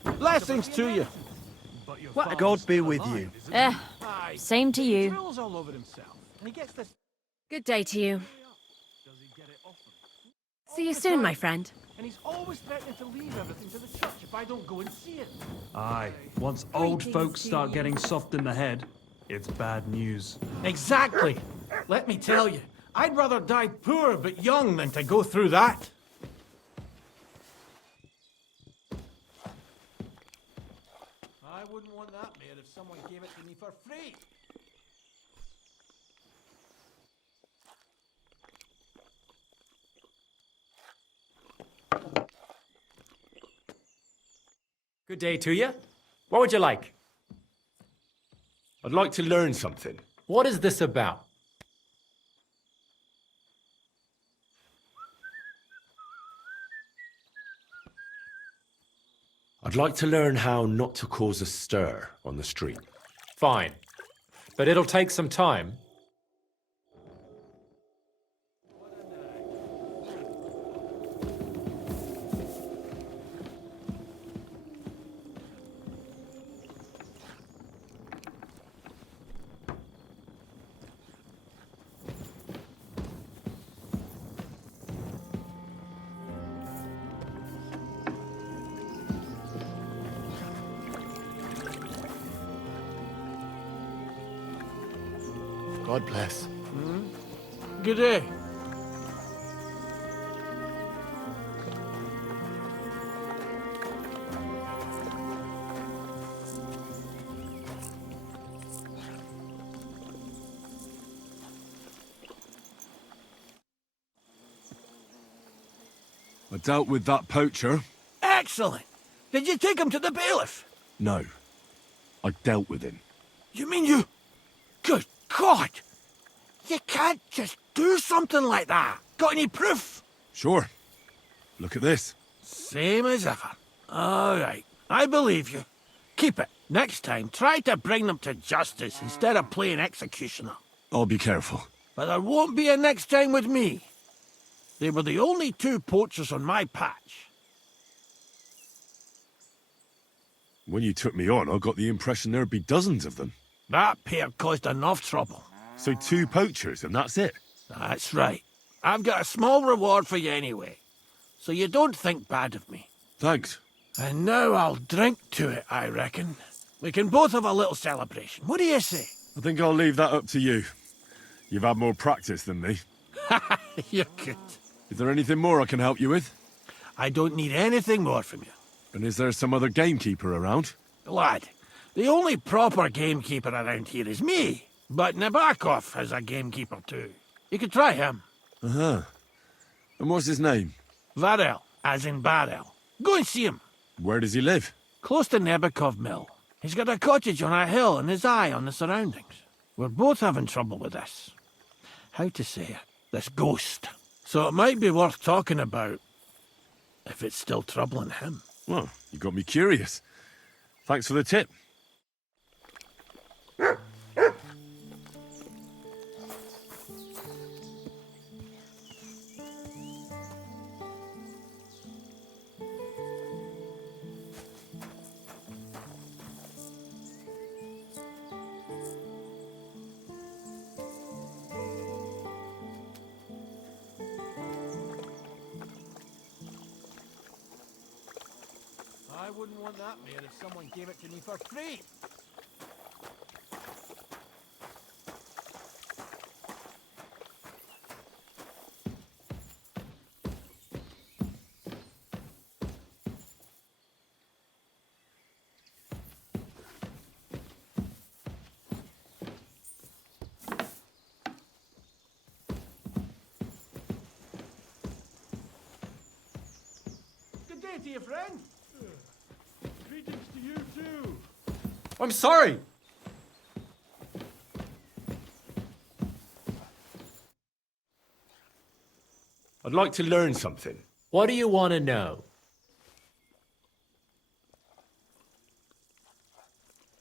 and... Blessings to you. But your What father's God be still with alive, you. isn't he? Aye. same to He you. drills all over himself, and he gets this... Good day to you. Does he get it often? See you All the soon, my time. friend. And he's always threatening to leave everything to the church if I don't go and see it. Aye, once old folks start getting soft in the head, it's bad news. Exactly. Let me tell you, I'd rather die poor but young than to go through that. I wouldn't want that, mate, if someone gave it to me for free. Good day to you. What would you like? I'd like to learn something. What is this about? I'd like to learn how not to cause a stir on the street. Fine. But it'll take some time. God bless. Good day. I dealt with that poacher. Excellent. Did you take him to the bailiff? No. I dealt with him. You mean you... Good God! You can't just do something like that. Got any proof? Sure. Look at this. Same as ever. All right. I believe you. Keep it. Next time, try to bring them to justice instead of playing executioner. I'll be careful. But there won't be a next time with me. They were the only two poachers on my patch. When you took me on, I got the impression there'd be dozens of them. That pair caused enough trouble. So 2 poachers, and that's it? That's right. I've got a small reward for you anyway. So you don't think bad of me. Thanks. And now I'll drink to it, I reckon. We can both have a little celebration. What do you say? I think I'll leave that up to you. You've had more practice than me. You're good. Is there anything more I can help you with? I don't need anything more from you. And is there some other gamekeeper around? Lad, the only proper gamekeeper around here is me. But Nabokov has a gamekeeper too. You could try him. Uh-huh. And what's his name? Varel, as in barrel. Go and see him. Where does he live? Close to Nebokov Mill. He's got a cottage on a hill and his eye on the surroundings. We're both having trouble with this. How to say it? This ghost. So it might be worth talking about if it's still troubling him. Well, you got me curious. Thanks for the tip. I wouldn't want that mare if someone gave it to me for free. Good day to you, friend. Greetings to you too. I'm sorry. I'd like to learn something. What do you want to know?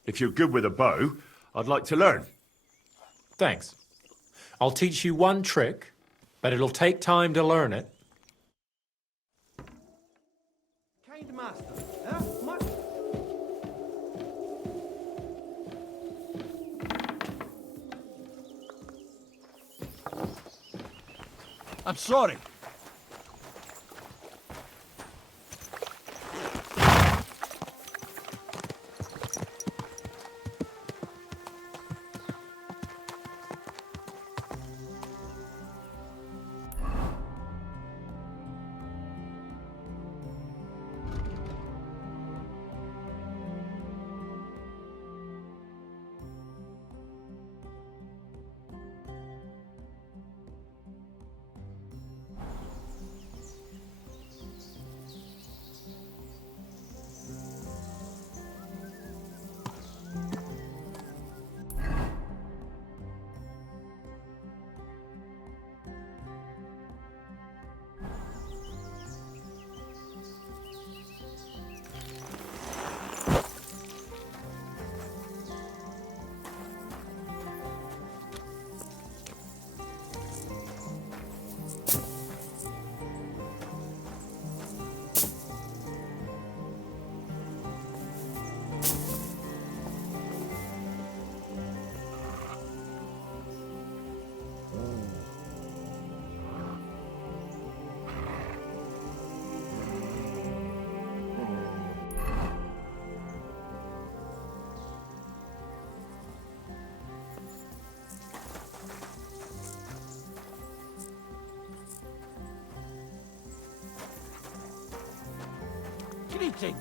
If you're good with a bow, I'd like to learn. Thanks. I'll teach you one trick, but it'll take time to learn it. Kind master, eh? Much? I'm sorry. Greetings.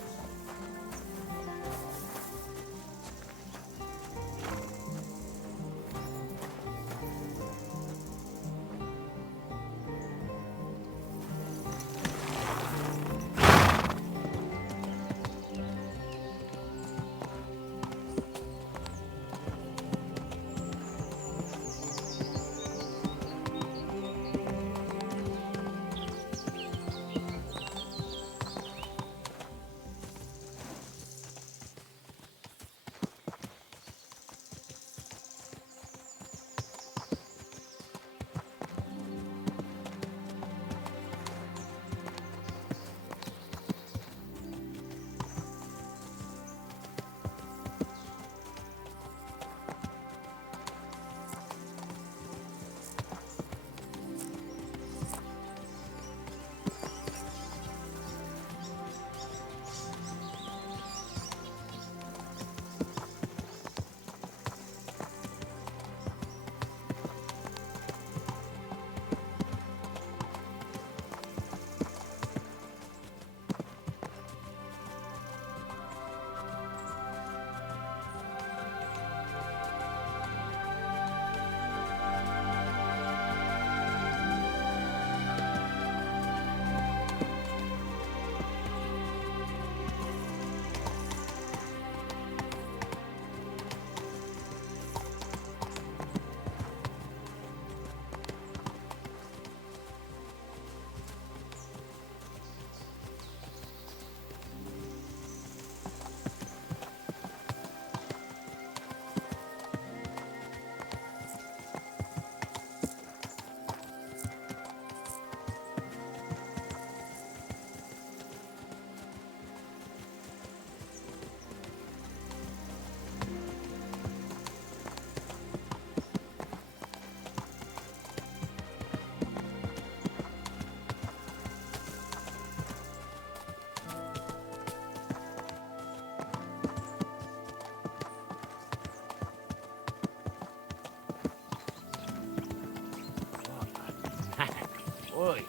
Oi.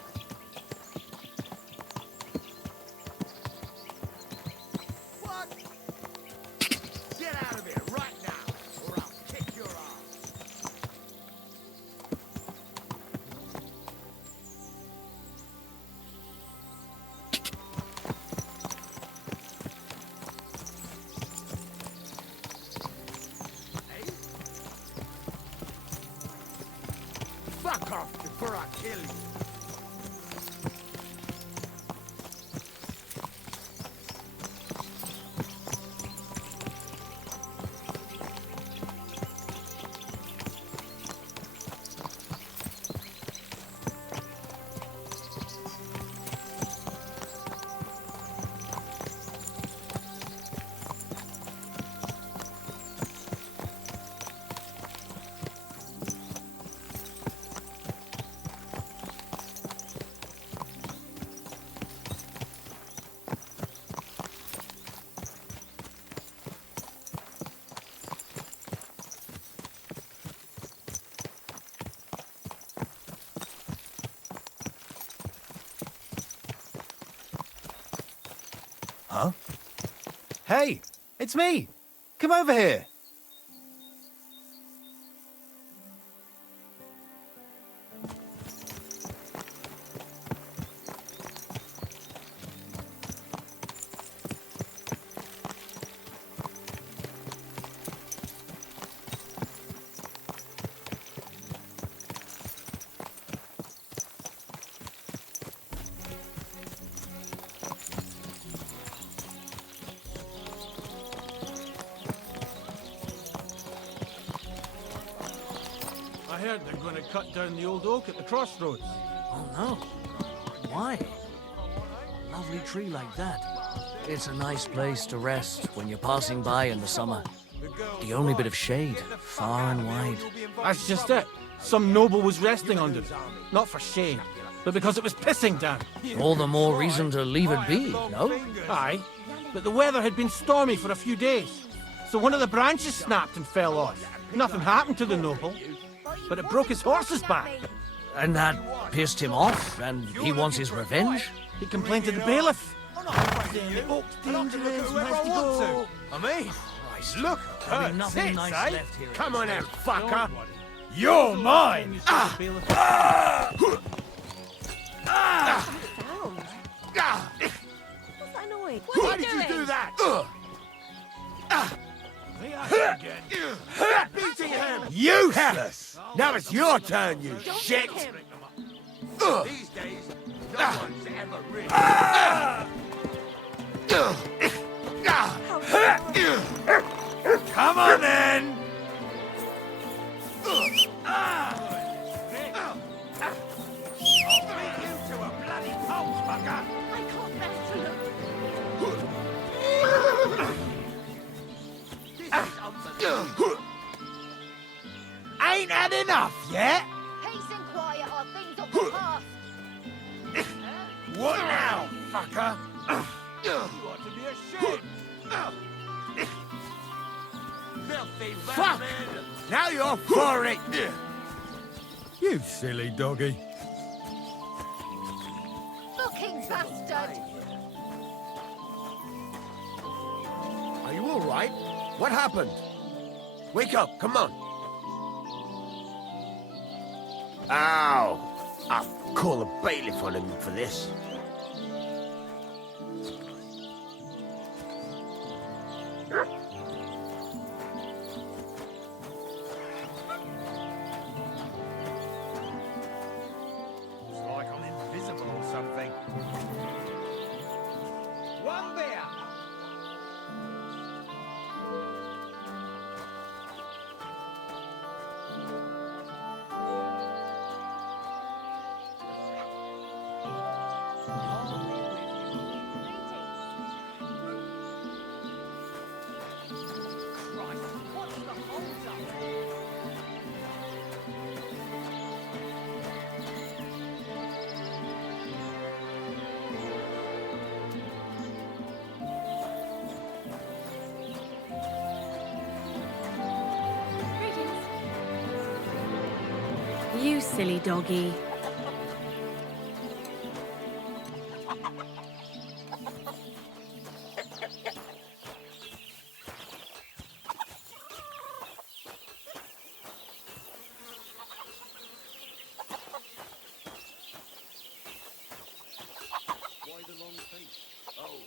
What? Get out of here right now, or I'll kick your ass. Fuck off before I kill you. Huh? Hey, it's me. Come over here. I heard they're going to cut down the old oak at the crossroads. Oh no. Why? Lovely tree like that. It's a nice place to rest when you're passing by in the summer. The only bit of shade, far and wide. That's just it. Some noble was resting under it. Not for shade, but because it was pissing down. All the more reason to leave it be, no? Aye, but the weather had been stormy for a few days. So one of the branches snapped and fell off. Nothing happened to the noble, but it broke his horse's back. And that pissed him off, and he wants his revenge? He complained to the bailiff. then it looks And I can look at dangerous, whoever I must want go. to. I mean, look at There'll her be nothing tits, nice eh? left here. Come on out, fucker. You're mine! Sound. What's that noise? Why did you do that? Beating him! Useless! Now it's your turn, you shit! These days, no one's ever really... Come on then! I can't bear to look. Ain't had enough yet? Peace and quiet are things of the past. What now, fucker? You ought to be ashamed. Filthy fuck! Now you're for it! You silly doggy. Fucking bastard! Are you all right? What happened? Wake up, come on. Ow! I'll call a bailiff on him for this. It's like I'm invisible or something. One beer! You silly doggy. Why the long face? Oh,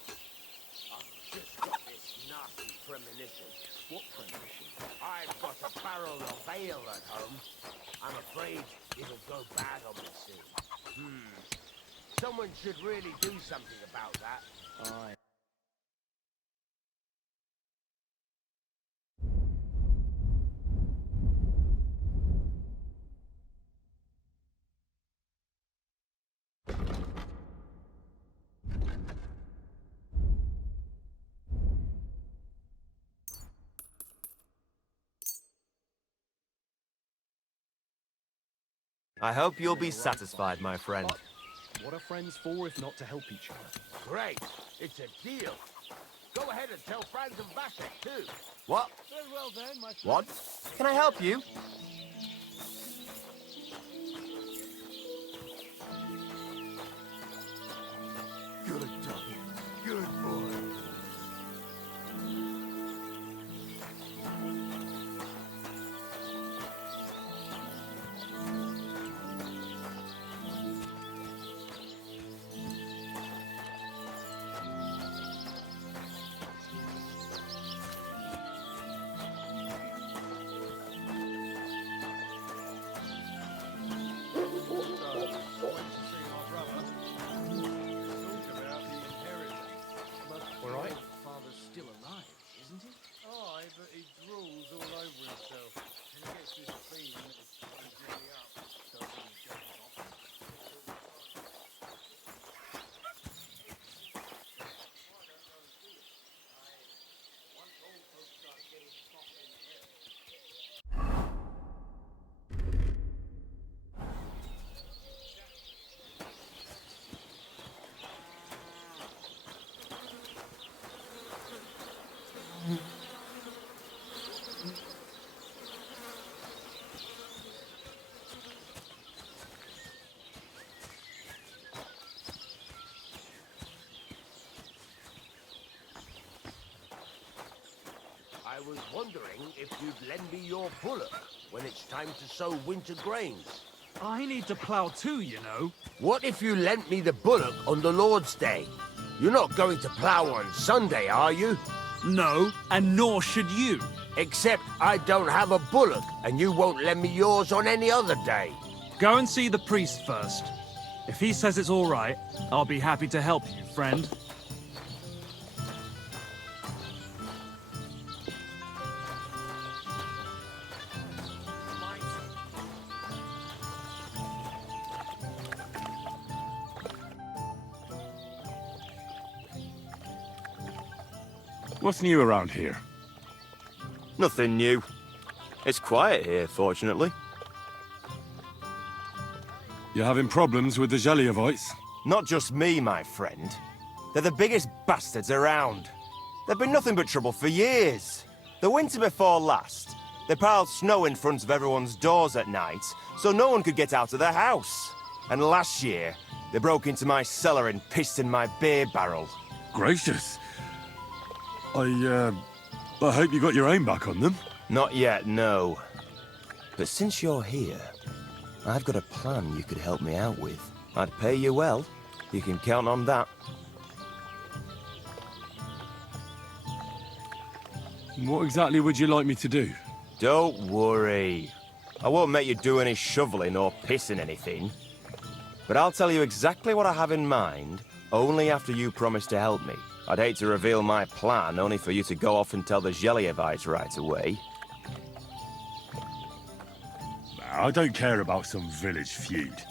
I've just got this nasty premonition. What premonition? I've got a barrel of ale at home. I'm afraid it'll go bad on me soon. Someone should really do something about that. Aye. I hope you'll be satisfied, my friend. What are friends for if not to help each other? Great, it's a deal. Go ahead and tell Franz and Vasek too. What? Very well then, my friend. What? Can I help you? Good doggy. Good boy. All right. Father's still alive, isn't he? Aye, but he drools all over himself. And he gets this feeling that he's really up. Doesn't he, I was wondering if you'd lend me your bullock when it's time to sow winter grains. I need to plough too, you know. What if you lent me the bullock on the Lord's Day? You're not going to plough on Sunday, are you? No, and nor should you. Except I don't have a bullock, and you won't lend me yours on any other day. Go and see the priest first. If he says it's all right, I'll be happy to help you, friend. What's new around here? Nothing new. It's quiet here, fortunately. You having problems with the Gelievites? Not just me, my friend. They're the biggest bastards around. They've been nothing but trouble for years. The winter before last, they piled snow in front of everyone's doors at night, so no one could get out of their house. And last year, they broke into my cellar and pissed in my beer barrel. Gracious. I hope you got your aim back on them. Not yet, no. But since you're here, I've got a plan you could help me out with. I'd pay you well. You can count on that. What exactly would you like me to do? Don't worry. I won't make you do any shoveling or pissing anything. But I'll tell you exactly what I have in mind, only after you promise to help me. I'd hate to reveal my plan, only for you to go off and tell the Gelievites right away. I don't care about some village feud.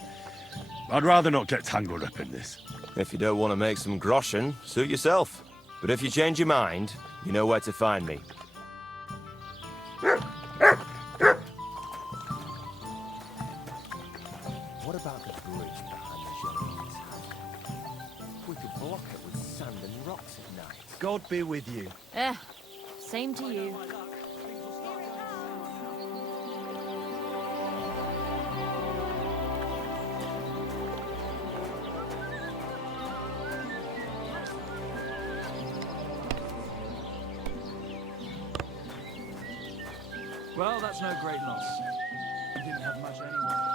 I'd rather not get tangled up in this. If you don't want to make some groschen, suit yourself. But if you change your mind, you know where to find me. What about the bridge behind the Gelievites' house? We could block it with sand and rocks at night. God be with you. Same to you. Well, that's no great loss. You didn't have much anyway.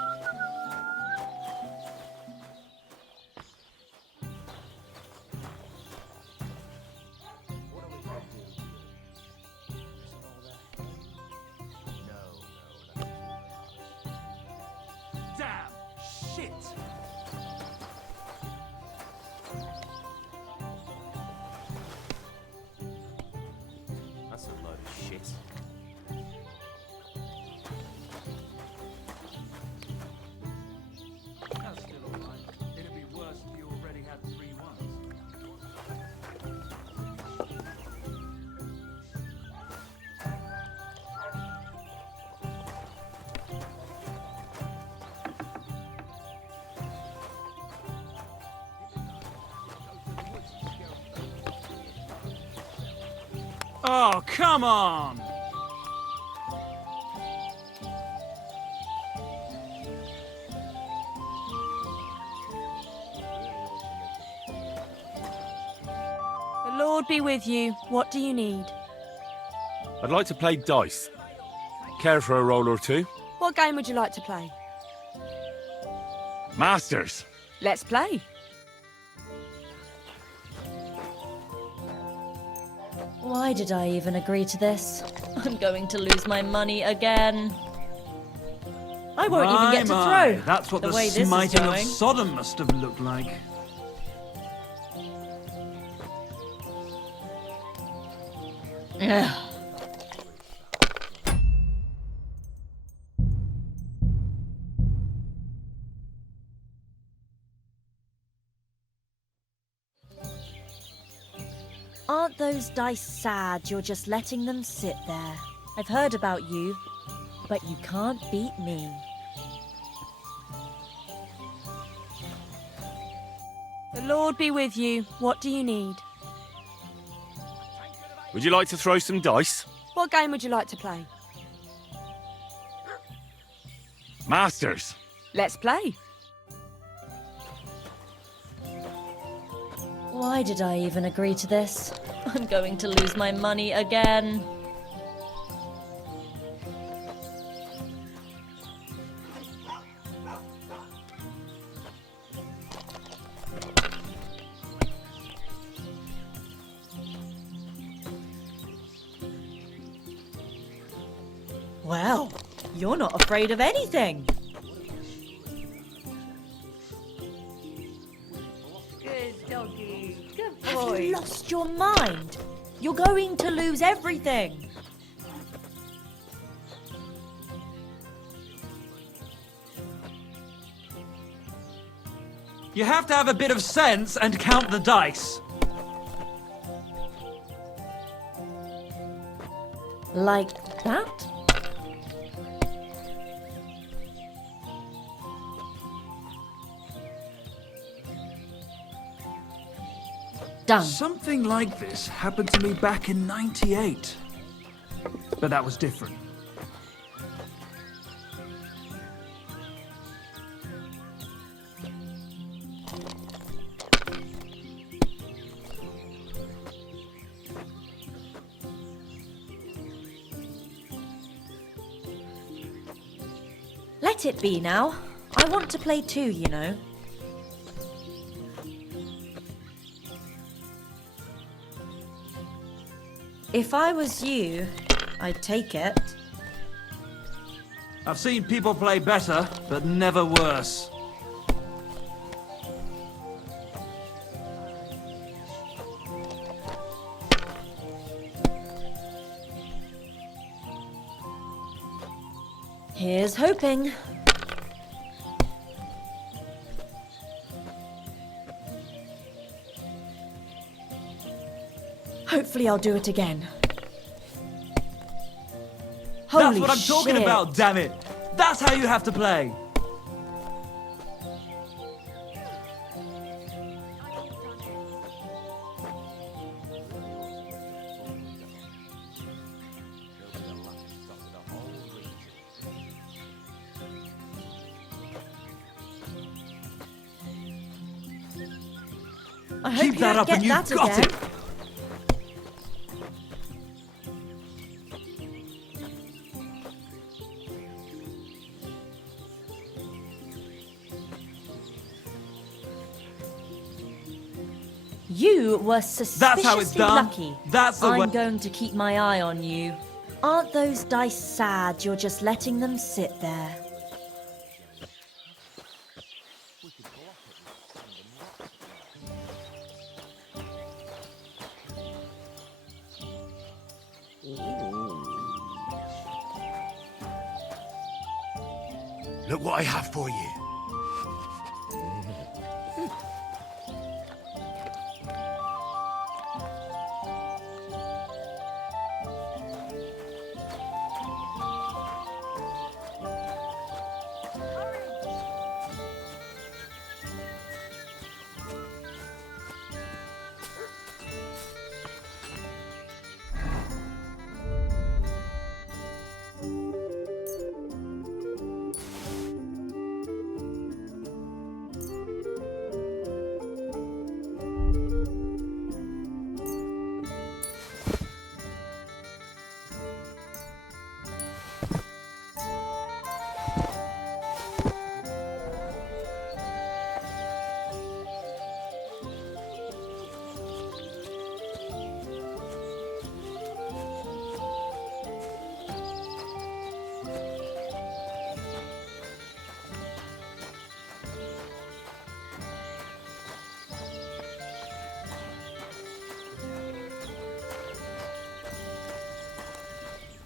Damn! Shit! That's a load of shit. That's still alright. It'd be worse if you already had 3 ones. Oh, come on! The Lord be with you. What do you need? I'd like to play dice. Care for a roll or two? What game would you like to play? Masters! Let's play. Why did I even agree to this? I'm going to lose my money again. I won't even get to throw. That's what the way this is smiting of going. Sodom must have looked like. Ugh. Aren't those dice sad you're just letting them sit there? I've heard about you, but you can't beat me. The Lord be with you. What do you need? Would you like to throw some dice? What game would you like to play? Masters! Let's play. Why did I even agree to this? I'm going to lose my money again. Well, you're not afraid of anything. Good doggy. Good Have boy. you lost your mind? You're going to lose everything. You have to have a bit of sense and count the dice. Like that? Done. Something like this happened to me back in '98. But that was different. Let it be now. I want to play too, you know. If I was you, I'd take it. I've seen people play better, but never worse. Here's hoping. Hopefully I'll do it again. Holy That's what I'm talking shit. about, damn it! That's how you have to play! I hope Keep you that don't up get and you've that got again. it! You were That's how it's suspiciously done. lucky. That's the I'm way. going to keep my eye on you. Aren't those dice sad you're just letting them sit there? Look what I have for you.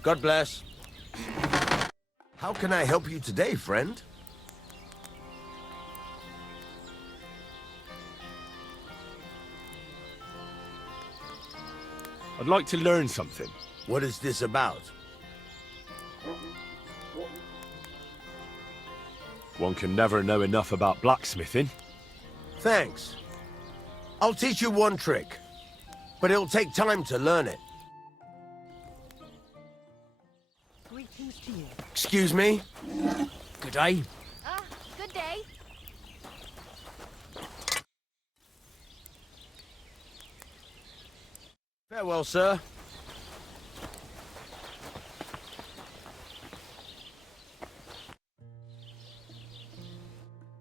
God bless. How can I help you today, friend? I'd like to learn something. What is this about? One can never know enough about blacksmithing. Thanks. I'll teach you one trick, but it'll take time to learn it. Greetings to you. Excuse me? Good day. Good day. Farewell, sir.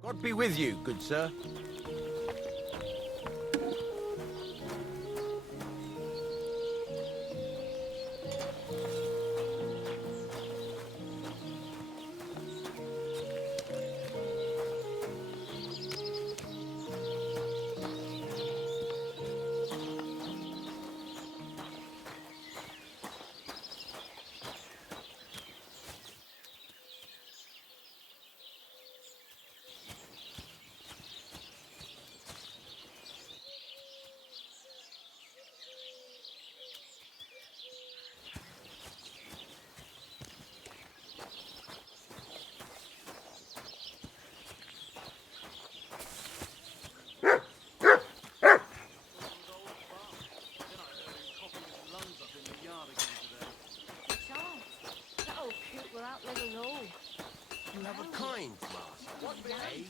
God be with you, good sir. You have a kind master. What day?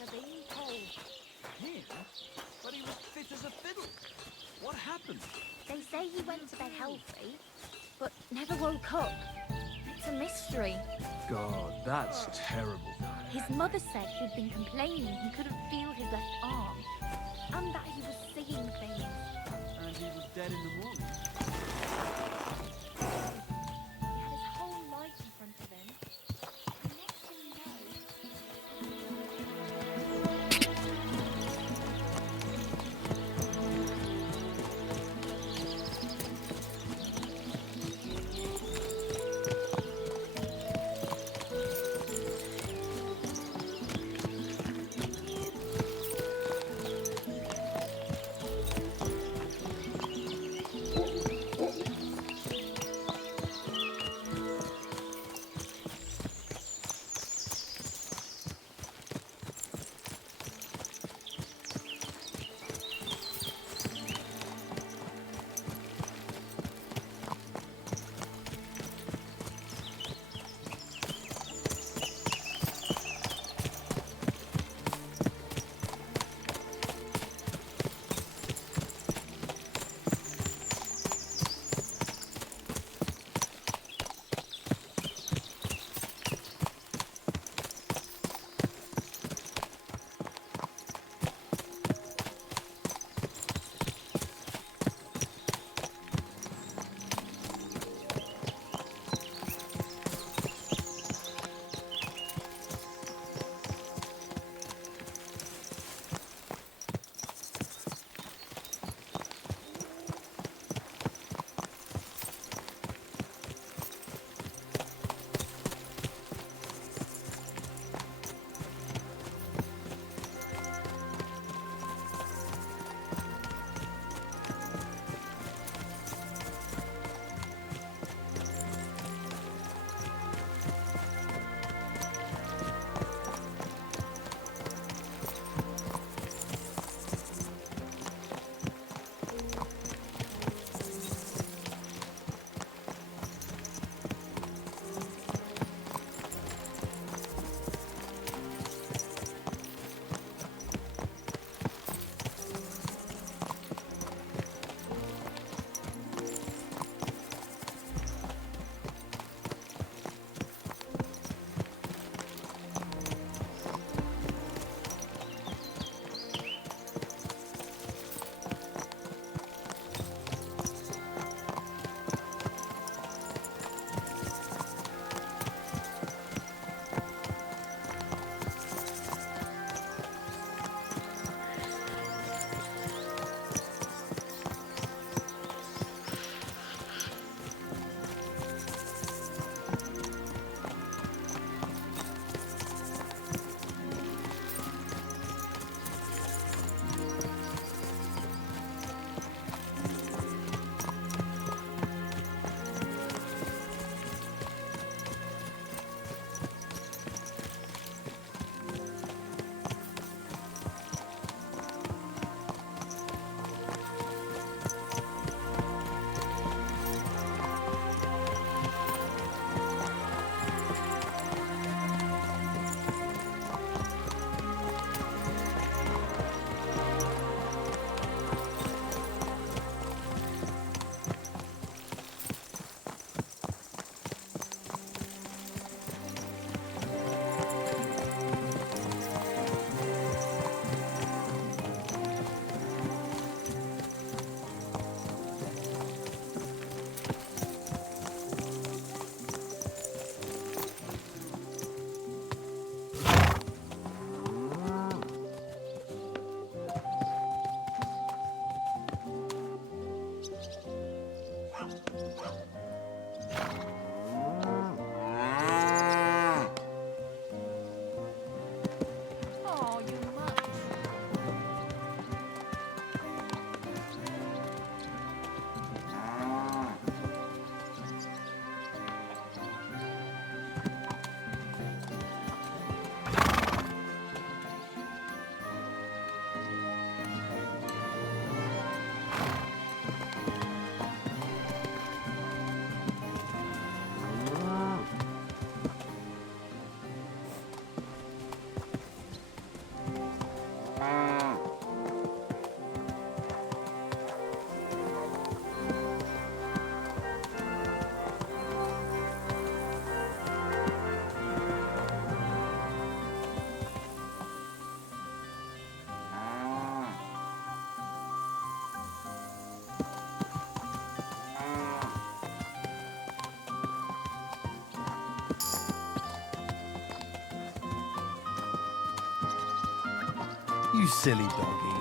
The bean pole. Him? But he was fit as a fiddle. What happened? They say he went to bed healthy, but never woke up. It's a mystery. God, that's terrible. His mother said he'd been complaining he couldn't feel his left arm, and that he was seeing things. And he was dead in the morning. He had his whole life in front of him. And next thing you know, You silly doggy.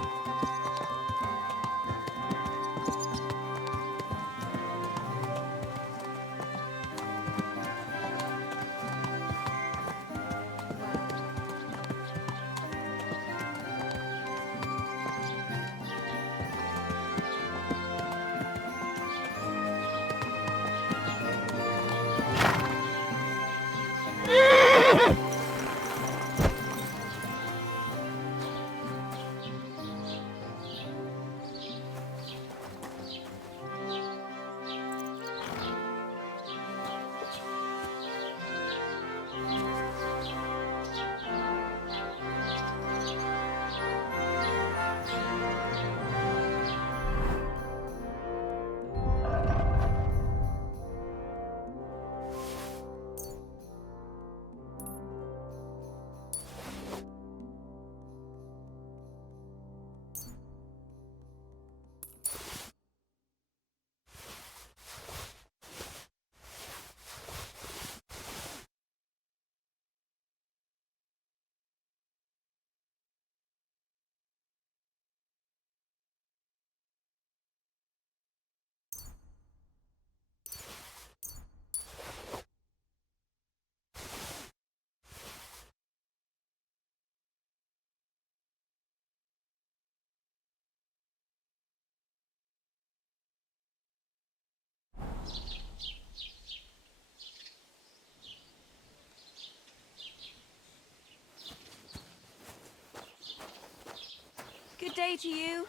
Good day to you.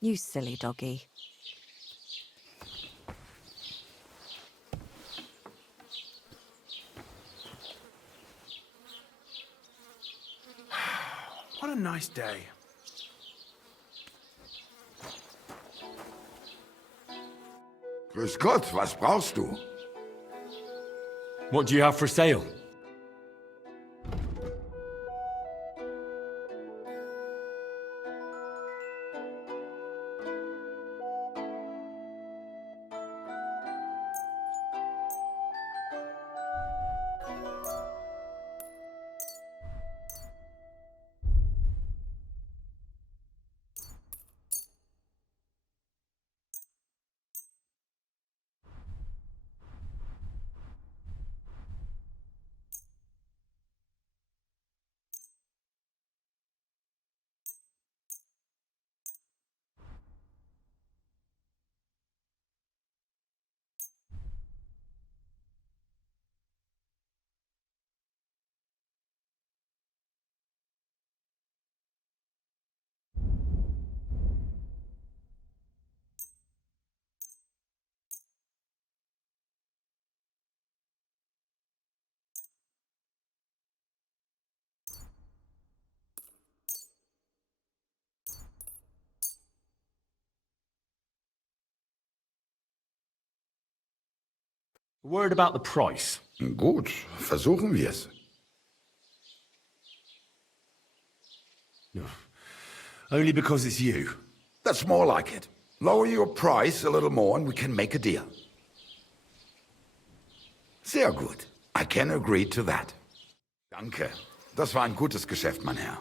You silly doggy. What a nice day. Grüß Gott, was brauchst du? What do you have for sale? A word about the price. Gut, versuchen wir's. No. Only because it's you. That's more like it. Lower your price a little more and we can make a deal. Sehr gut. I can agree to that. Danke. Das war ein gutes Geschäft, mein Herr.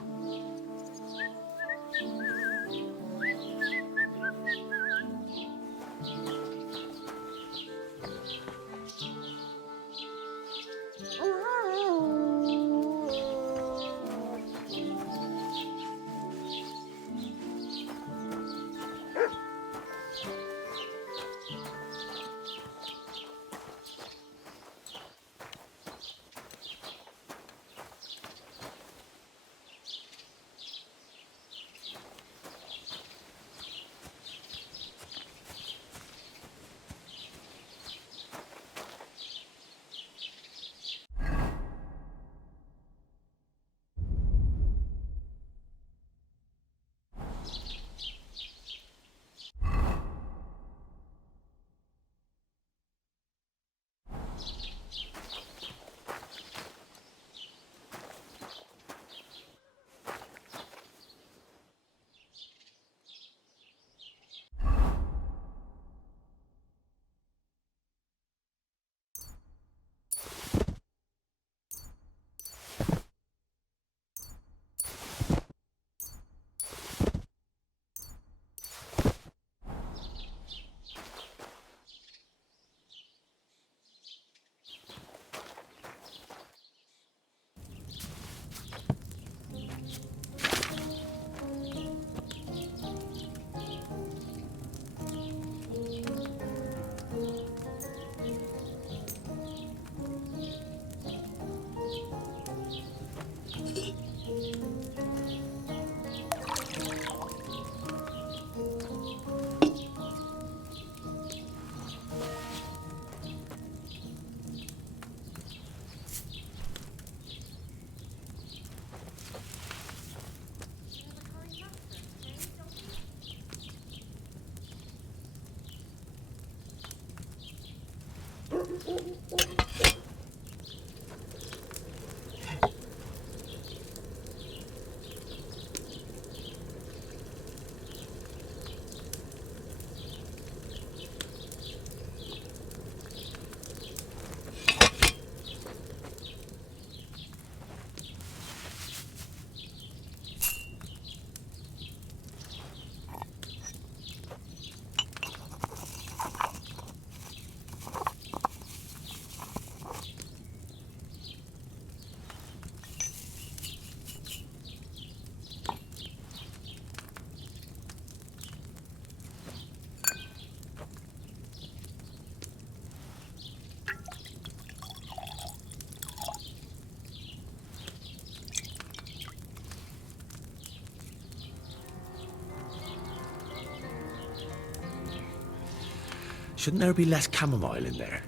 Shouldn't there be less chamomile in there?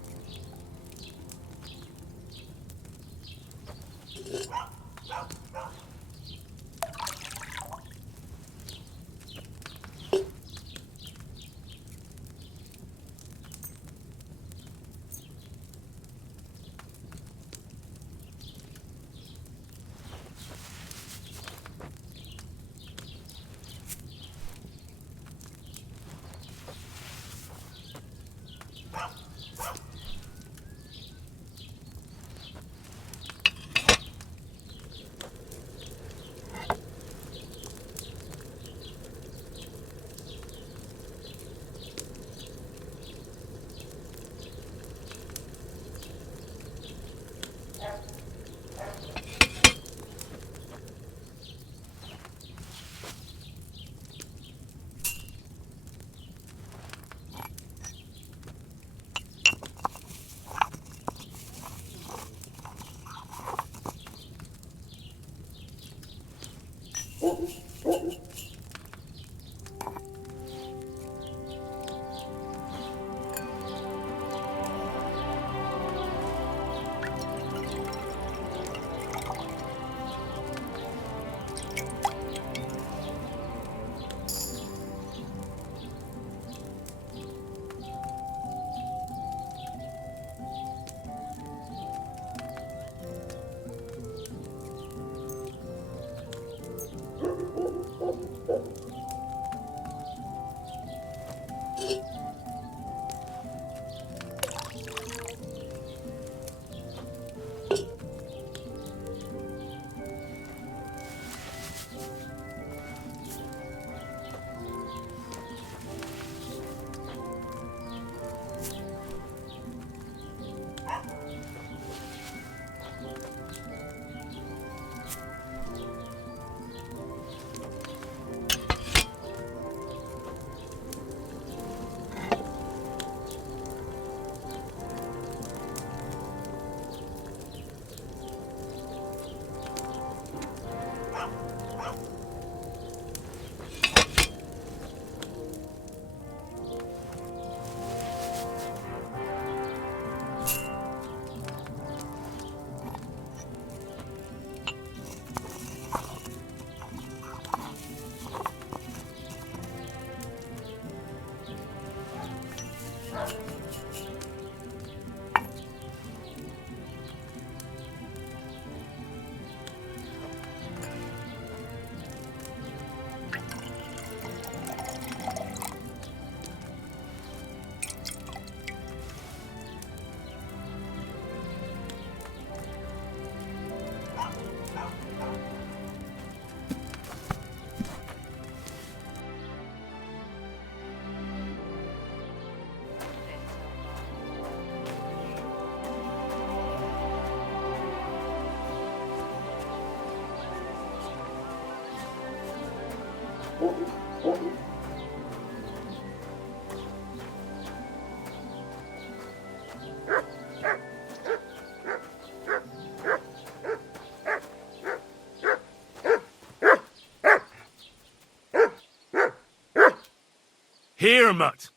Here, mutt.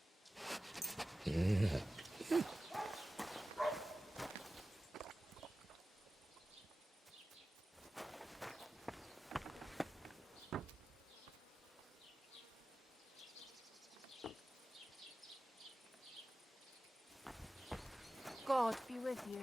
God be with you.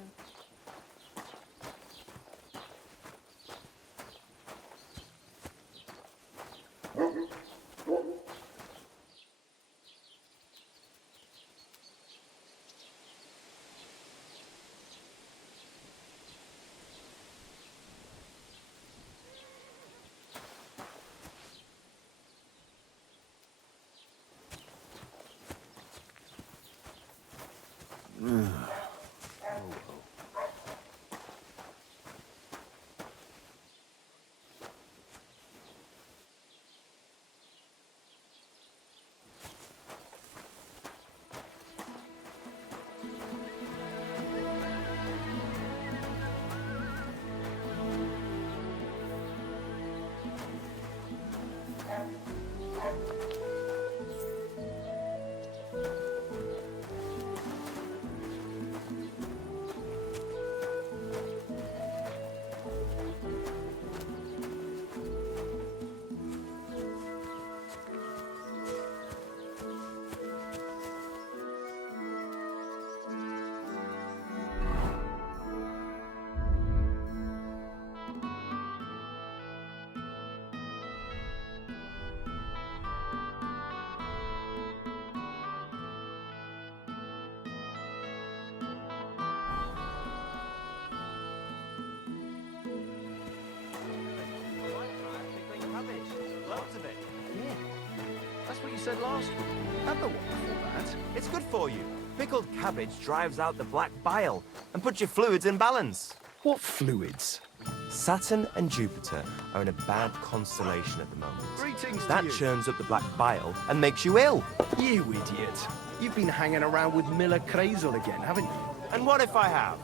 you said last week. And the one before that. It's good for you. Pickled cabbage drives out the black bile and puts your fluids in balance. What fluids? Saturn and Jupiter are in a bad constellation at the moment. Greetings to That you. churns up the black bile and makes you ill. You idiot. You've been hanging around with Miller Crazel again, haven't you? And what if I have?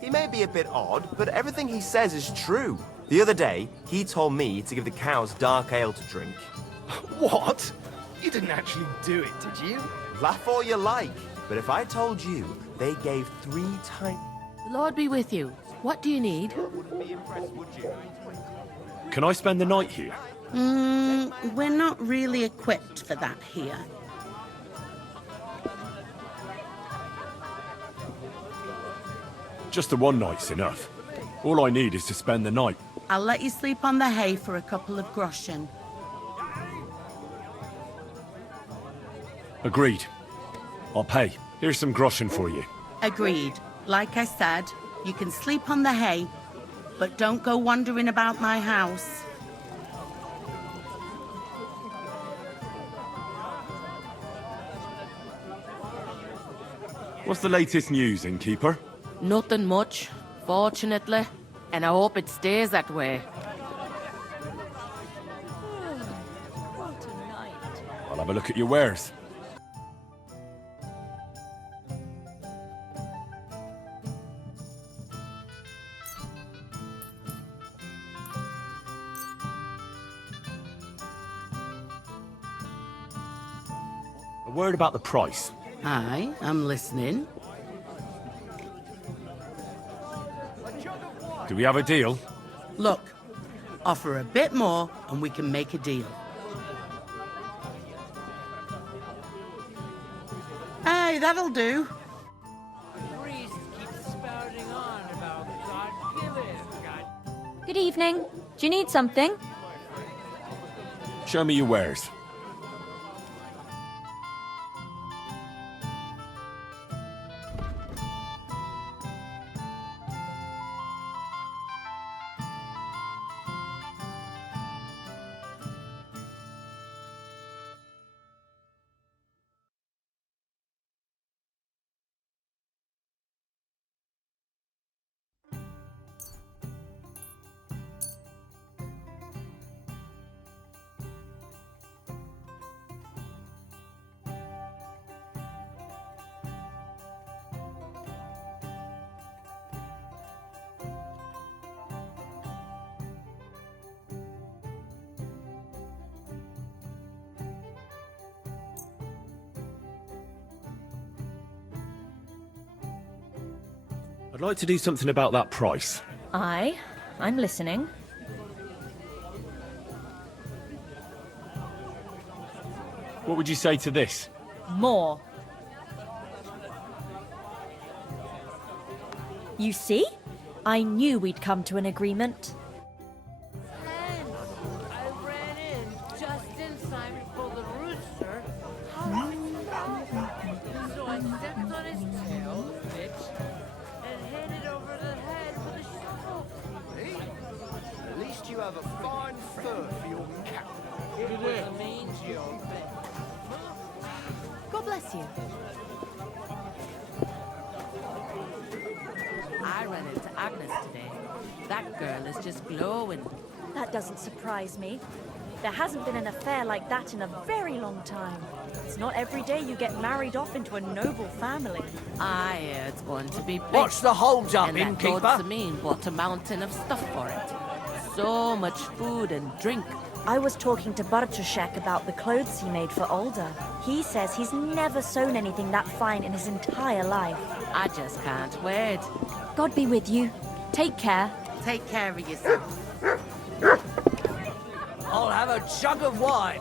He may be a bit odd, but everything he says is true. The other day, he told me to give the cows dark ale to drink. What? You didn't actually do it, did you? Laugh all you like, but if I told you they gave 3 times... The Lord be with you. What do you need? Wouldn't be impressed, would you? Can I spend the night here? We're not really equipped for that here. Just the one night's enough. All I need is to spend the night. I'll let you sleep on the hay for a couple of groschen. Agreed. I'll pay. Here's some groschen for you. Agreed. Like I said, you can sleep on the hay, but don't go wandering about my house. What's the latest news, Innkeeper? Nothing much, fortunately. And I hope it stays that way. I'll have a look at your wares. A word about the price. Aye, I'm listening. Do we have a deal? Look, offer a bit more and we can make a deal. Aye, that'll do. Priest keeps spouting on about God giving, God. Good evening. Do you need something? Show me your wares. I'd like to do something about that price. Aye, I'm listening. What would you say to this? More. You see? I knew we'd come to an agreement. I ran in just in time for the rooster. So I stepped on his tail, bitch, and hit it over the head with a shovel. Hey, at least you have a fine fur for your cap. It was a mangy old thing. God bless you. I ran into Agnes today. That girl is just glowing. That doesn't surprise me. There hasn't been an affair like that in a very long time. It's not every day you get married off into a noble family. Aye, it's going to be big. What's the hold up, and innkeeper? that mean bought a mountain of stuff for it. So much food and drink. I was talking to Bartoszek about the clothes he made for Alda. He says he's never sewn anything that fine in his entire life. I just can't wait. God be with you. Take care. Take care of yourself. I'll have a jug of wine.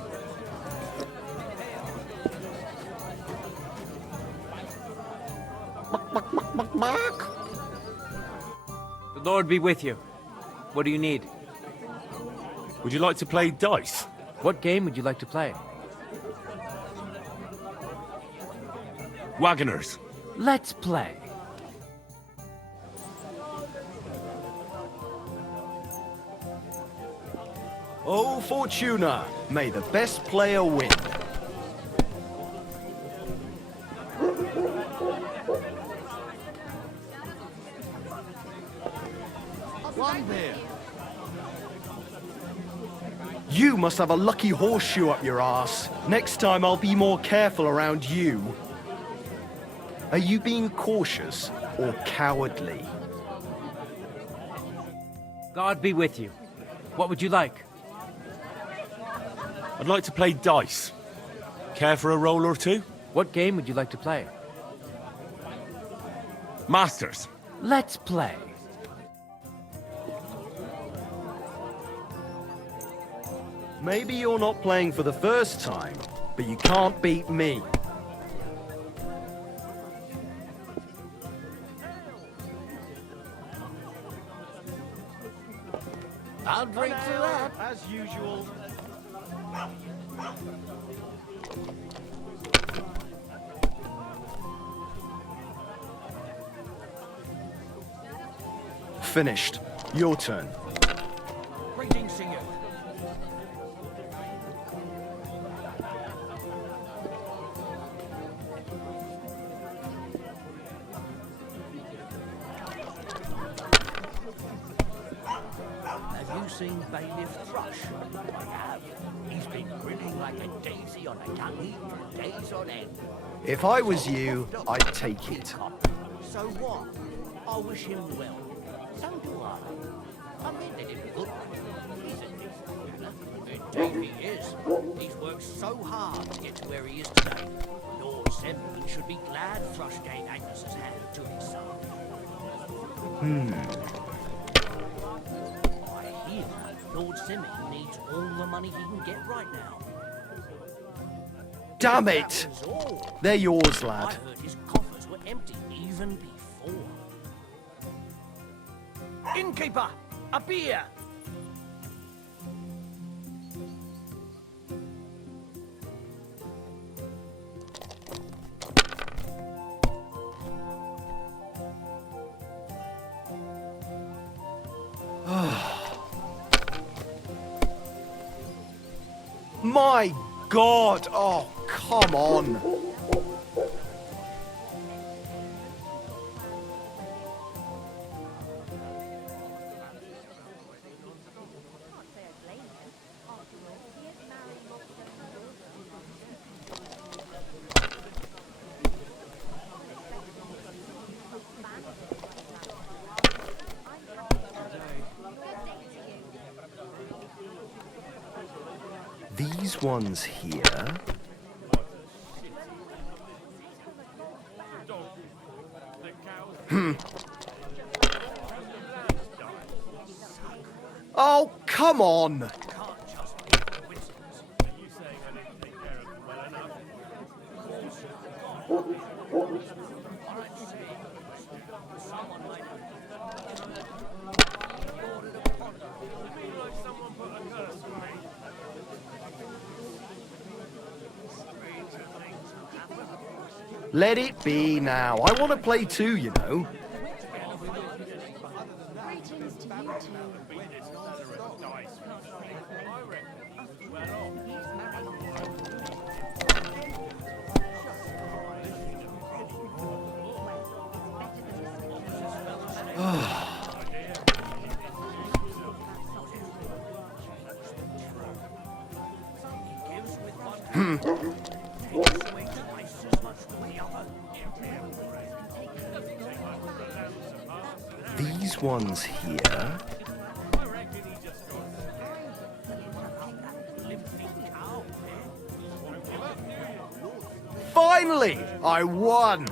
The Lord be with you. What do you need? Would you like to play dice? What game would you like to play? Wagoners. Let's play. Oh, Fortuna, may the best player win. One beer. You must have a lucky horseshoe up your ass. Next time I'll be more careful around you. Are you being cautious or cowardly? God be with you. What would you like? I'd like to play dice. Care for a roll or two? What game would you like to play? Masters. Let's play. Maybe you're not playing for the first time, but you can't beat me. I'll drink to that. As usual. Finished. Your turn. Greetings to you. Have you seen Bailiff Thrush? I have. He's been grinning like a daisy on a dung heap for days on end. If I was you, I'd take it. So what? I wish him well. So do I. I meant it in a good way. He's a decent fella. Indeed he is. He's worked so hard to get to where he is today. Lord Semlin should be glad Thrush gave Agnes's hand to his son. I hear Lord Semlin needs all the money he can get right now. Damn it! They're yours, lad. I heard his coffers were empty even before. Innkeeper, a beer! My God! Oh, come on! These ones here. Oh, come on! Let it be now. I want to play too, you know. Greetings to you two. These ones here. Finally! I won!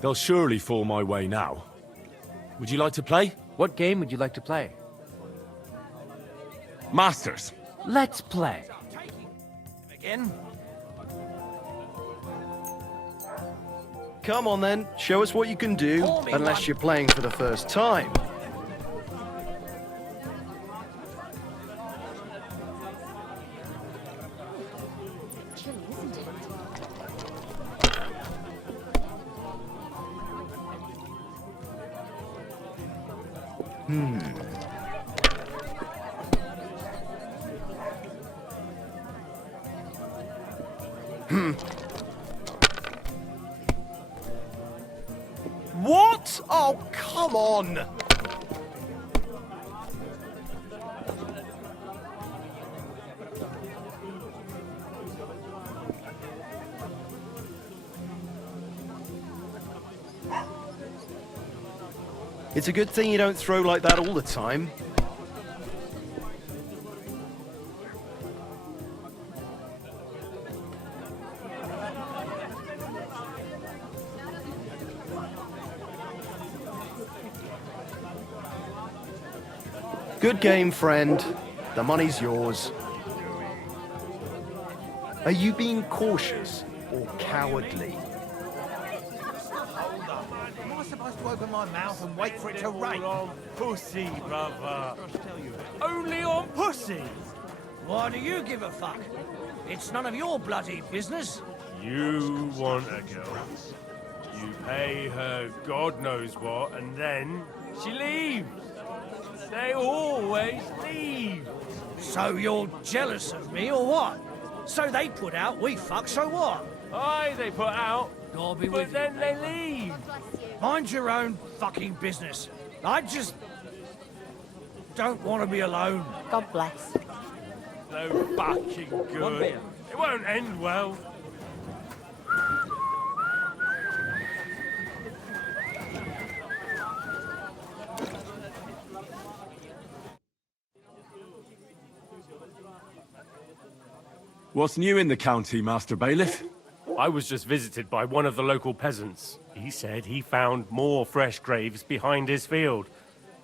They'll surely fall my way now. Would you like to play? What game would you like to play? Masters. Let's play. Again? Come on then, show us what you can do, unless you're playing for the first time. Chilly, isn't it? What? Oh, come on! It's a good thing you don't throw like that all the time. Good game, friend. The money's yours. Are you being cautious or cowardly? Am I supposed to open my mouth and wait for it to rain? On pussy, brother. Only on pussy. Why do you give a fuck? It's none of your bloody business. You want a girl. You pay her God knows what, and then she leaves. They always leave. So you're jealous of me, or what? So they put out, we fuck, so what? Aye, they put out, God be but with then you. they leave. Mind your own fucking business. I just don't want to be alone. God bless. No fucking good. It won't end well. What's new in the county, Master Bailiff? I was just visited by one of the local peasants. He said he found more fresh graves behind his field,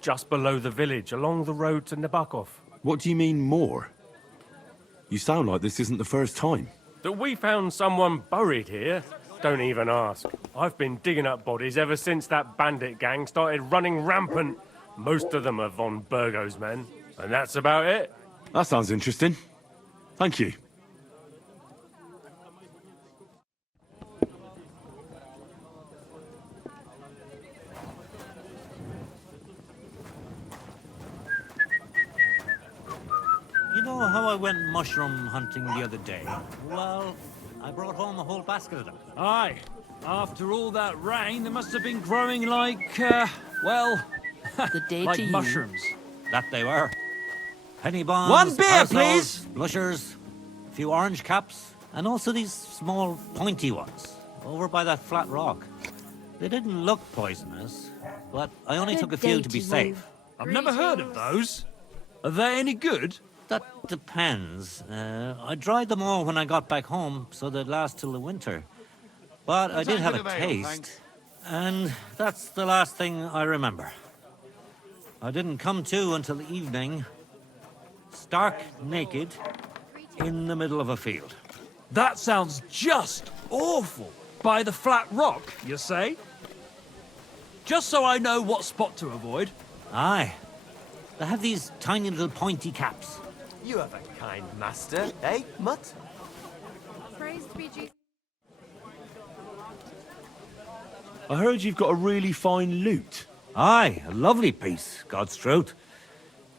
just below the village, along the road to Nabokov. What do you mean, more? You sound like this isn't the first time. That we found someone buried here? Don't even ask. I've been digging up bodies ever since that bandit gang started running rampant. Most of them are von Burgo's men, and that's about it. That sounds interesting. Thank you. You know how I went mushroom hunting the other day? Well, I brought home a whole basket of them. Aye. After all that rain, they must have been growing like, well, Good day like to you. mushrooms. That they were. Penny bombs, One beer, parasols, please. blushers, a few orange caps, and also these small pointy ones over by that flat rock. They didn't look poisonous, but I only took a few to be safe. I've never heard of those. Are they any good? That depends. I dried them all when I got back home, so they'd last till the winter. But I did have a taste, and that's the last thing I remember. I didn't come to until the evening, stark naked, in the middle of a field. That sounds just awful. By the flat rock, you say? Just so I know what spot to avoid. Aye. They have these tiny little pointy caps. You have a kind master, eh, Mutt? Praised be Jesus. I heard you've got a really fine loot. Aye, a lovely piece, God's truth.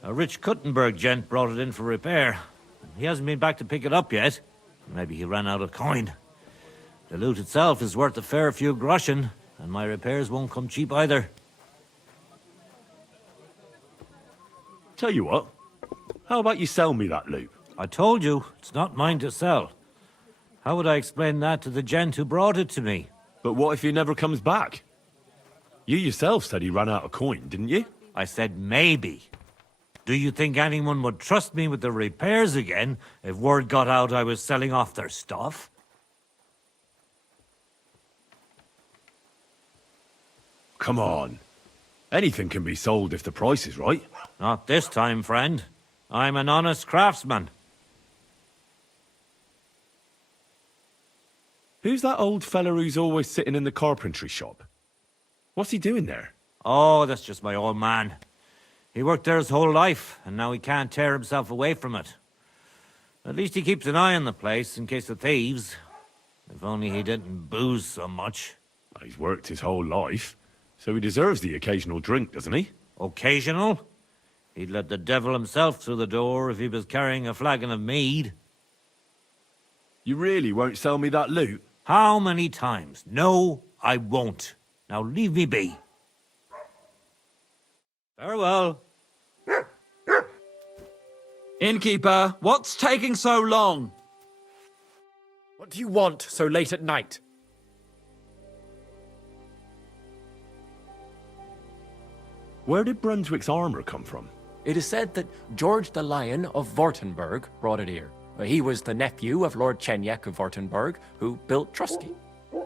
A rich Kuttenberg gent brought it in for repair. He hasn't been back to pick it up yet. Maybe he ran out of coin. The loot itself is worth a fair few groschen, and my repairs won't come cheap either. Tell you what, how about you sell me that loot? I told you, it's not mine to sell. How would I explain that to the gent who brought it to me? But what if he never comes back? You yourself said he ran out of coin, didn't you? I said maybe. Do you think anyone would trust me with the repairs again if word got out I was selling off their stuff? Come on. Anything can be sold if the price is right. Not this time, friend. I'm an honest craftsman. Who's that old fella who's always sitting in the carpentry shop? What's he doing there? Oh, that's just my old man. He worked there his whole life, and now he can't tear himself away from it. At least he keeps an eye on the place in case of thieves. If only he didn't booze so much. He's worked his whole life, so he deserves the occasional drink, doesn't he? Occasional? He'd let the devil himself through the door if he was carrying a flagon of mead. You really won't sell me that loot? How many times? No, I won't. Now leave me be. Farewell. Innkeeper, what's taking so long? What do you want so late at night? Where did Brunswick's armor come from? It is said that George the Lion of Württemberg brought it here. He was the nephew of Lord Chenyek of Württemberg, who built Troskowitz.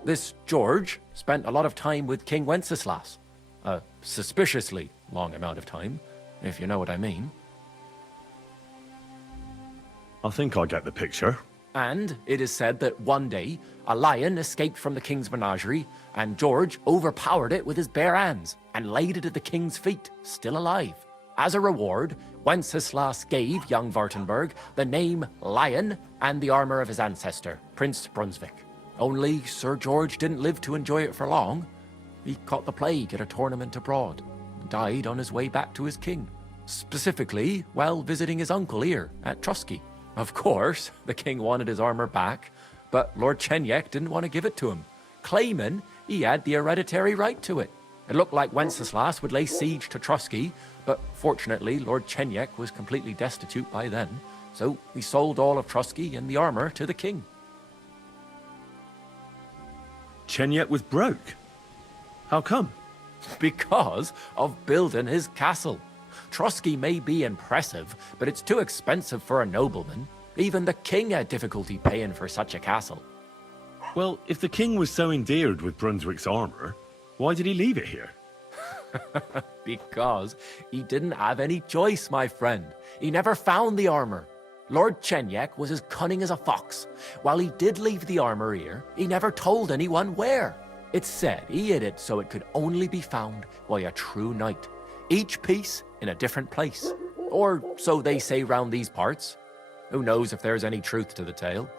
This George spent a lot of time with King Wenceslas. A suspiciously long amount of time, if you know what I mean. I think I get the picture. And it is said that one day, a lion escaped from the king's menagerie, and George overpowered it with his bare hands and laid it at the king's feet, still alive. As a reward, Wenceslas gave young Württemberg the name Lion and the armor of his ancestor, Prince Brunswick. Only Sir George didn't live to enjoy it for long. He caught the plague at a tournament abroad, and died on his way back to his king. Specifically, while visiting his uncle here at Troskowitz. Of course, the king wanted his armor back, but Lord Chenyek didn't want to give it to him, claiming he had the hereditary right to it. It looked like Wenceslas would lay siege to Troskowitz, but fortunately Lord Chenyek was completely destitute by then, so he sold all of Troskowitz and the armor to the king. Chenyek was broke. How come? Because of building his castle. Troskowitz may be impressive, but it's too expensive for a nobleman. Even the king had difficulty paying for such a castle. Well, if the king was so endeared with Brunswick's armor, why did he leave it here? Because he didn't have any choice, my friend. He never found the armor. Lord Chenyek was as cunning as a fox. While he did leave the armor here, he never told anyone where. It's said he hid it so it could only be found by a true knight. Each piece in a different place. Or so they say round these parts. Who knows if there's any truth to the tale?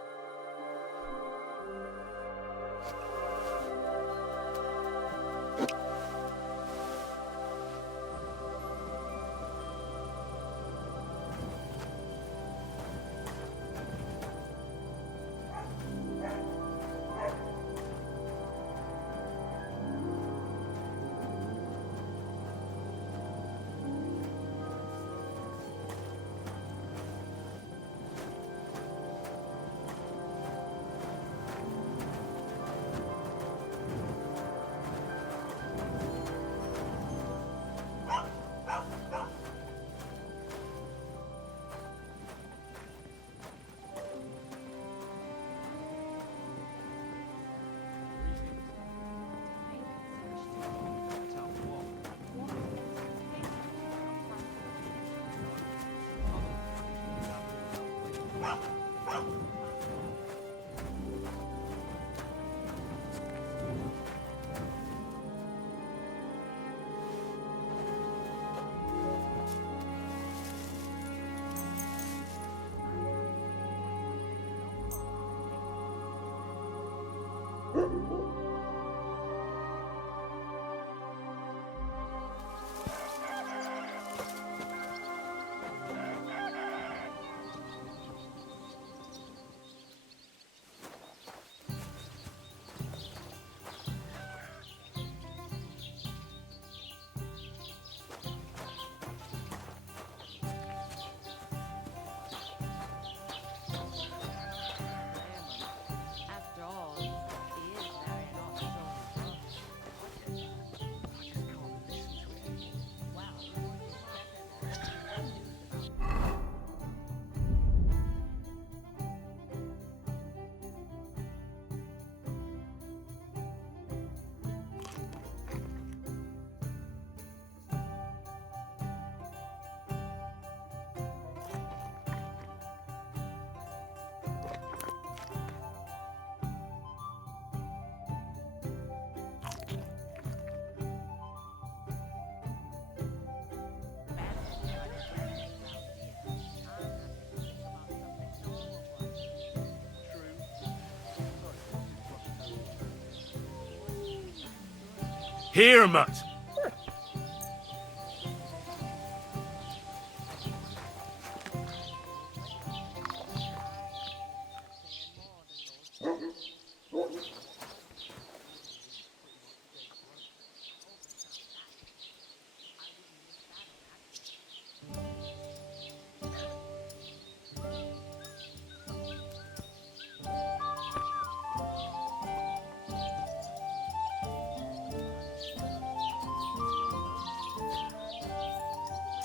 Here, Mutt!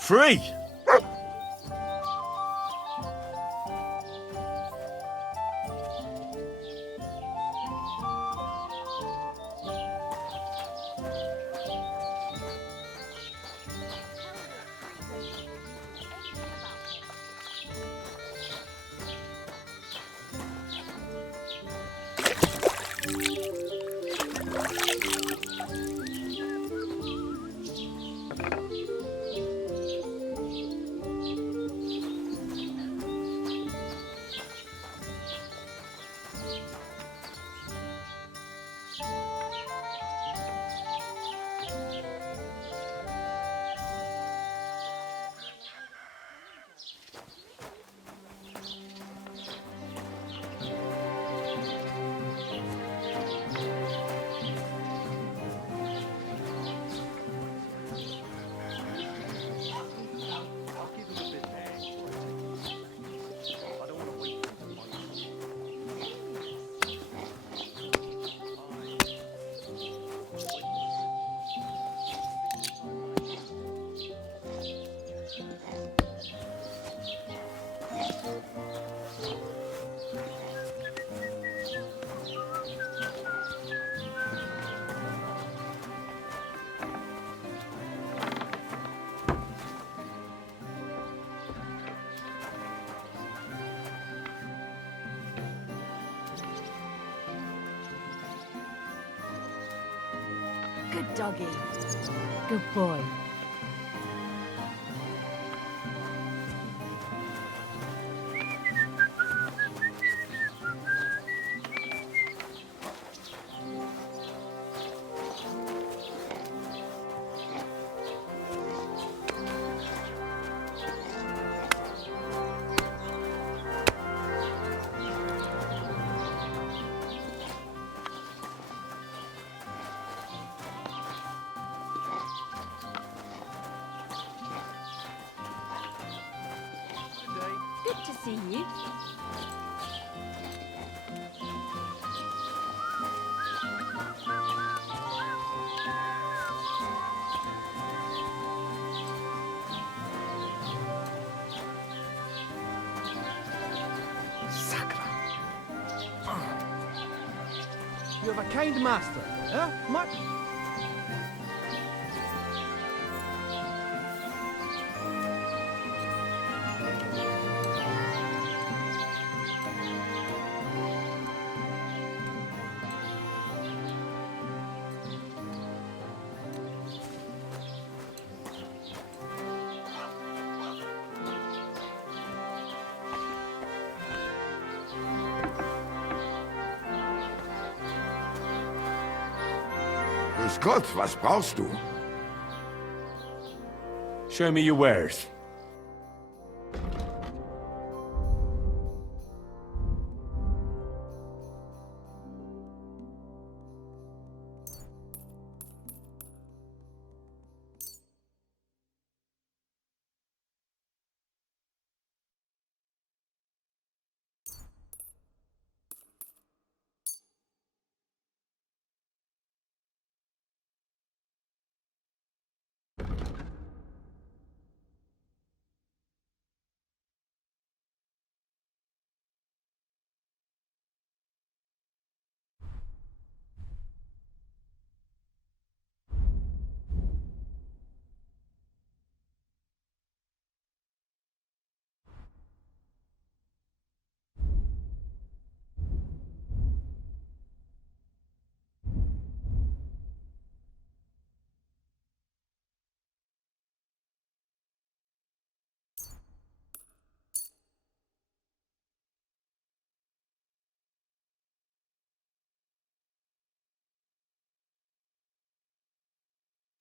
Free! Good doggy. Good boy. Good to see you. You have a kind master, eh? Much. Grüß Gott, was brauchst du? Show me your wares.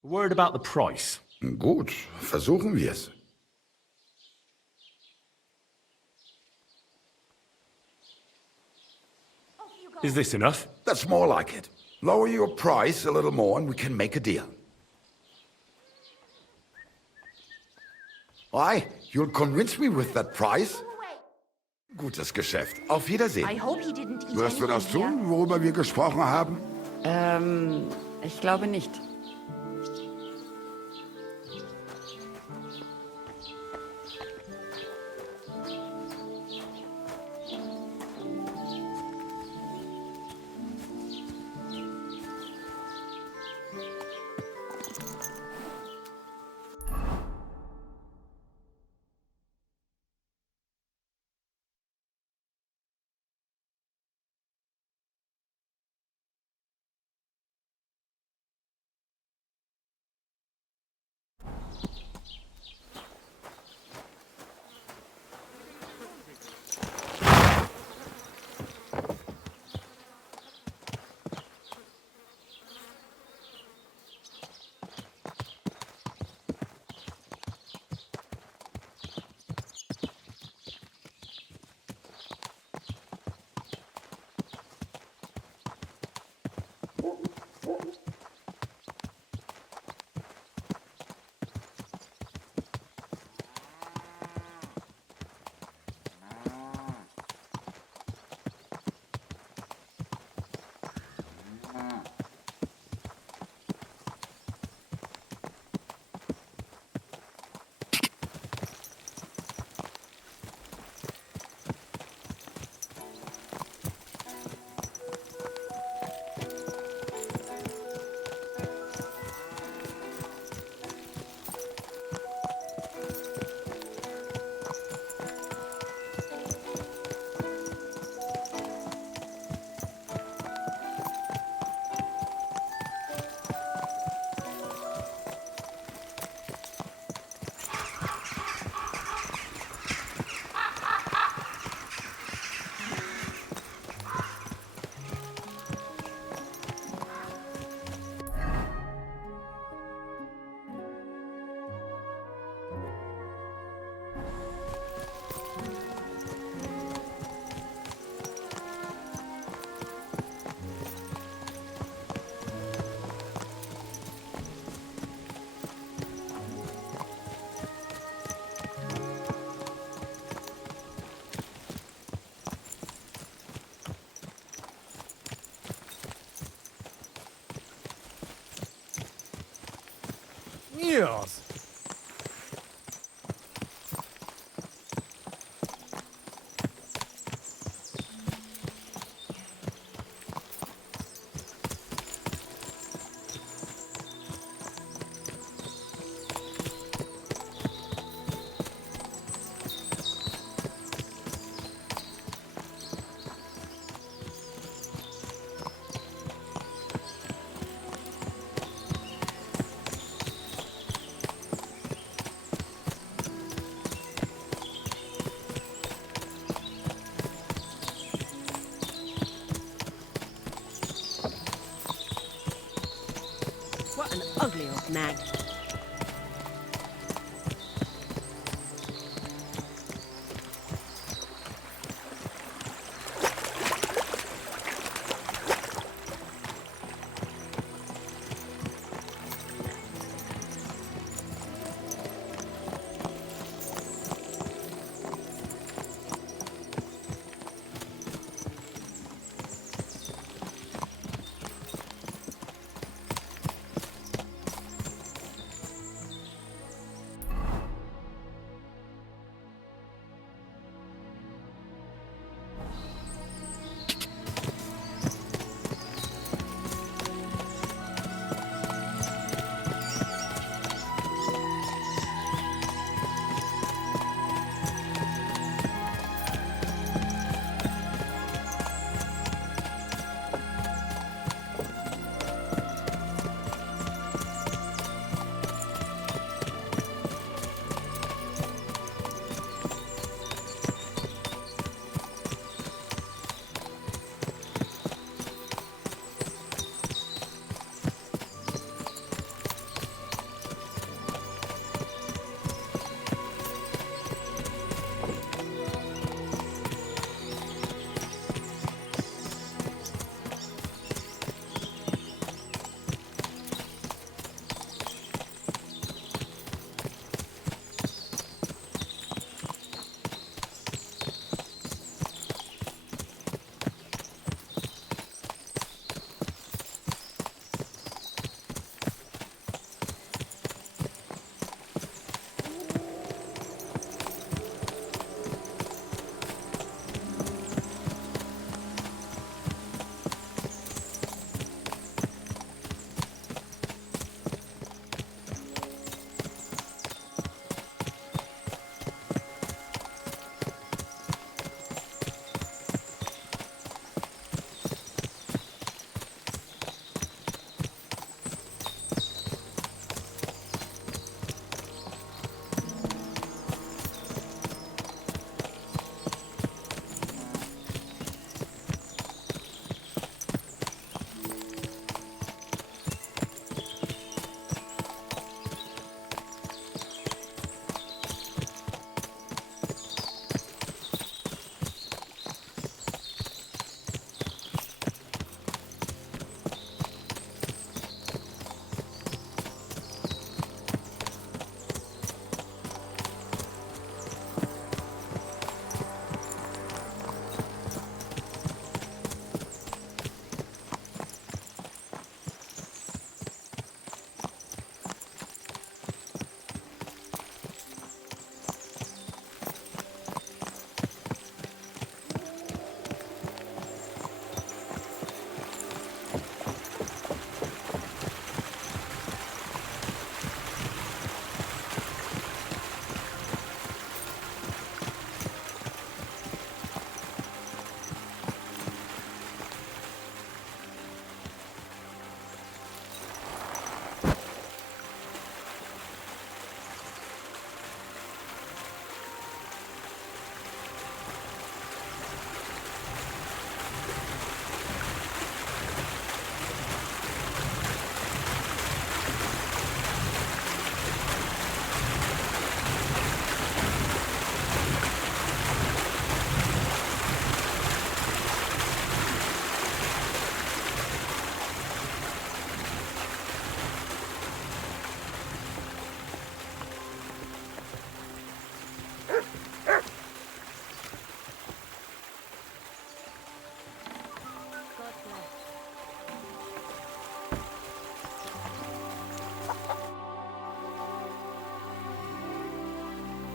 A word about the price. Gut, versuchen wir's. Is this enough? That's more like it. Lower your price a little more and we can make a deal. Why? You'll convince me with that price? Gutes Geschäft. Auf Wiedersehen. I hope he didn't eat Wirst du das tun, worüber wir gesprochen haben? Ich glaube nicht. nag.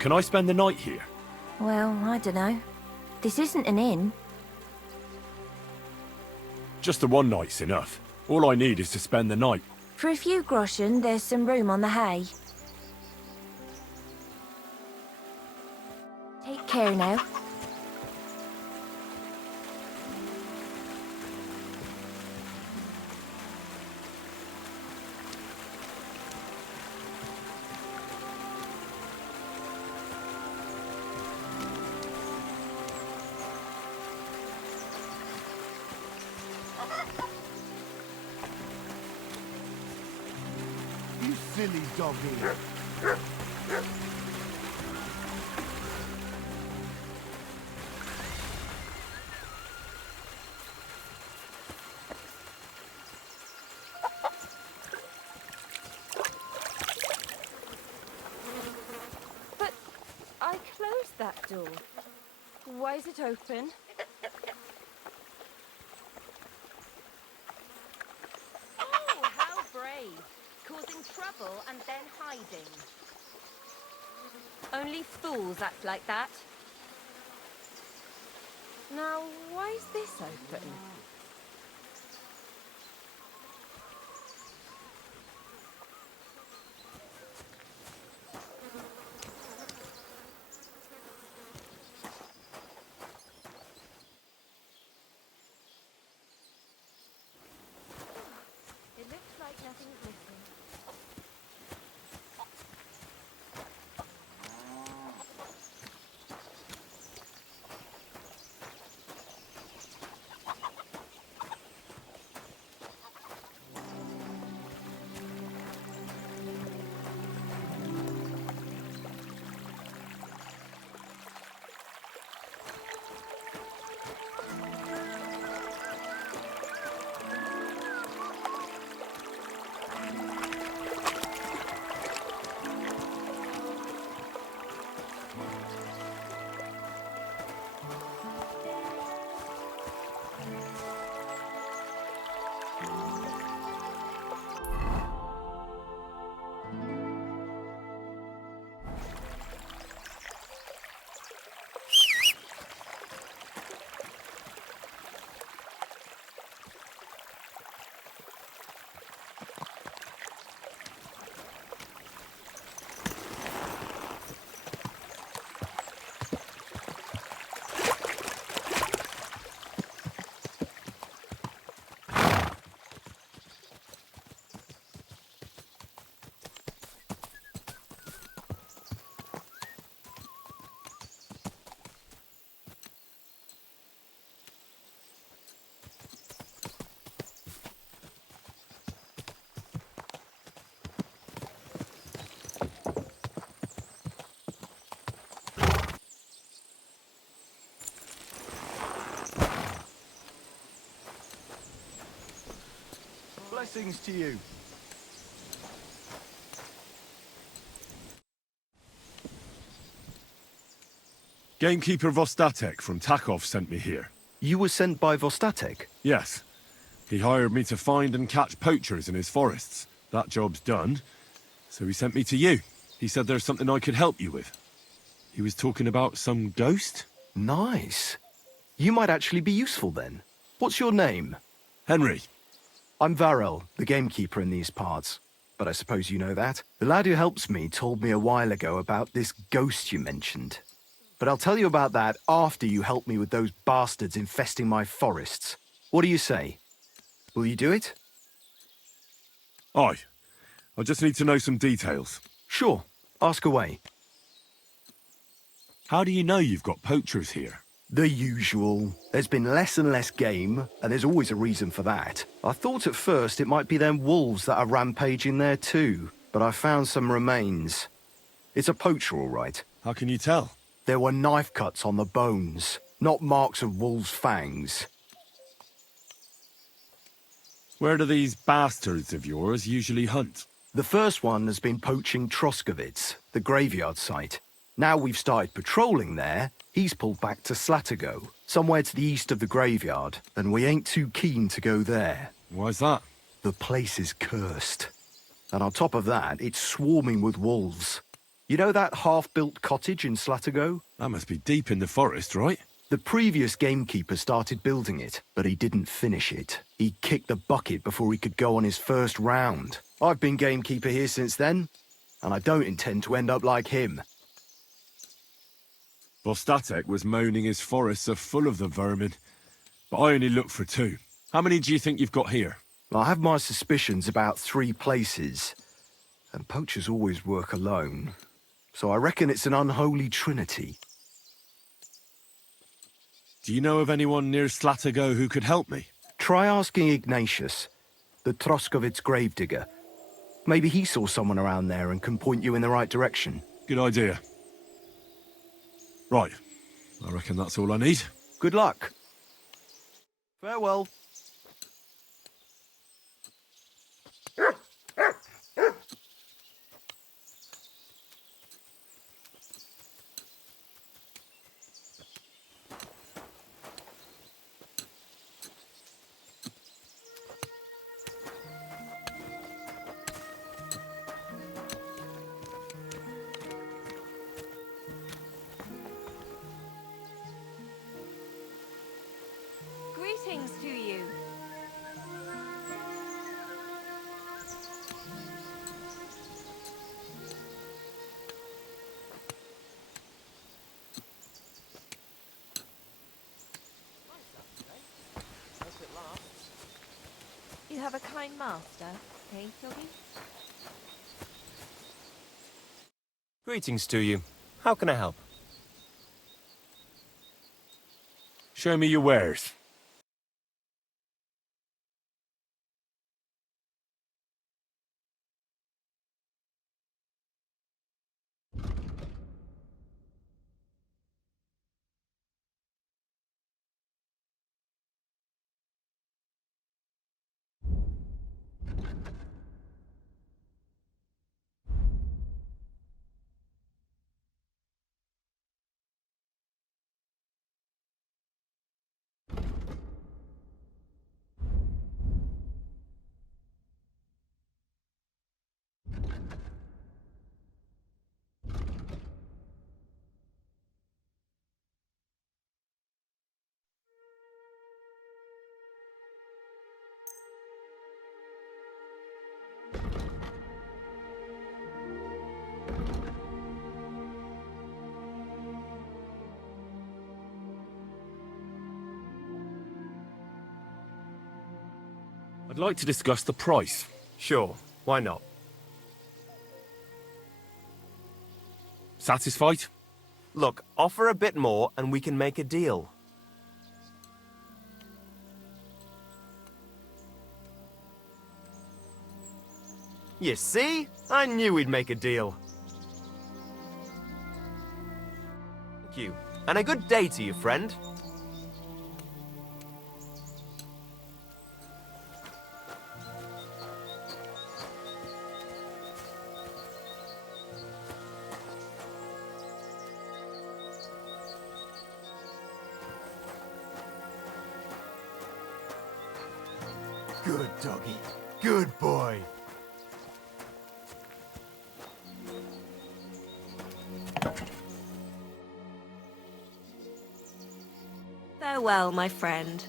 Can I spend the night here? Well, I don't know. This isn't an inn. Just the one night's enough. All I need is to spend the night. For a few groschen, there's some room on the hay. Take care now. You silly doggy. But I closed that door. Why is it open? Oh, how brave. Causing trouble and then hiding. Only fools act like that. Now, why is this open? It looks like nothing's missing. Blessings to you. Gamekeeper Vostatek from Tachov sent me here. You were sent by Vostatek? Yes. He hired me to find and catch poachers in his forests. That job's done, so he sent me to you. He said there's something I could help you with. He was talking about some ghost? Nice. You might actually be useful then. What's your name? Henry. I'm Varel, the gamekeeper in these parts. But I suppose you know that. The lad who helps me told me a while ago about this ghost you mentioned. But I'll tell you about that after you help me with those bastards infesting my forests. What do you say? Will you do it? Aye. I just need to know some details. Sure. Ask away. How do you know you've got poachers here? The usual. There's been less and less game, and there's always a reason for that. I thought at first it might be them wolves that are rampaging there too, but I found some remains. It's a poacher, all right. How can you tell? There were knife cuts on the bones, not marks of wolves' fangs. Where do these bastards of yours usually hunt? The first one has been poaching Troskowitz, the graveyard site. Now we've started patrolling there, he's pulled back to Slatigo, somewhere to the east of the graveyard, and we ain't too keen to go there. Why's that? The place is cursed. And on top of that, it's swarming with wolves. You know that half-built cottage in Slatigo? That must be deep in the forest, right? The previous gamekeeper started building it, but he didn't finish it. He kicked the bucket before he could go on his first round. I've been gamekeeper here since then, and I don't intend to end up like him. Vostatek was moaning his forests are full of the vermin, but I only looked for 2. How many do you think you've got here? I have my suspicions about 3 places, and poachers always work alone, so I reckon it's an unholy trinity. Do you know of anyone near Slatigo who could help me? Try asking Ignatius, the Troskowitz gravedigger. Maybe he saw someone around there and can point you in the right direction. Good idea. Right. I reckon that's all I need. Good luck. Farewell. Greetings to you. You have a kind master, eh, Kilby? Greetings to you. How can I help? Show me your wares. I'd like to discuss the price. Sure, why not? Satisfied? Look, offer a bit more and we can make a deal. You see? I knew we'd make a deal. Thank you. And a good day to you, friend. Good doggy. Good boy. Farewell, my friend.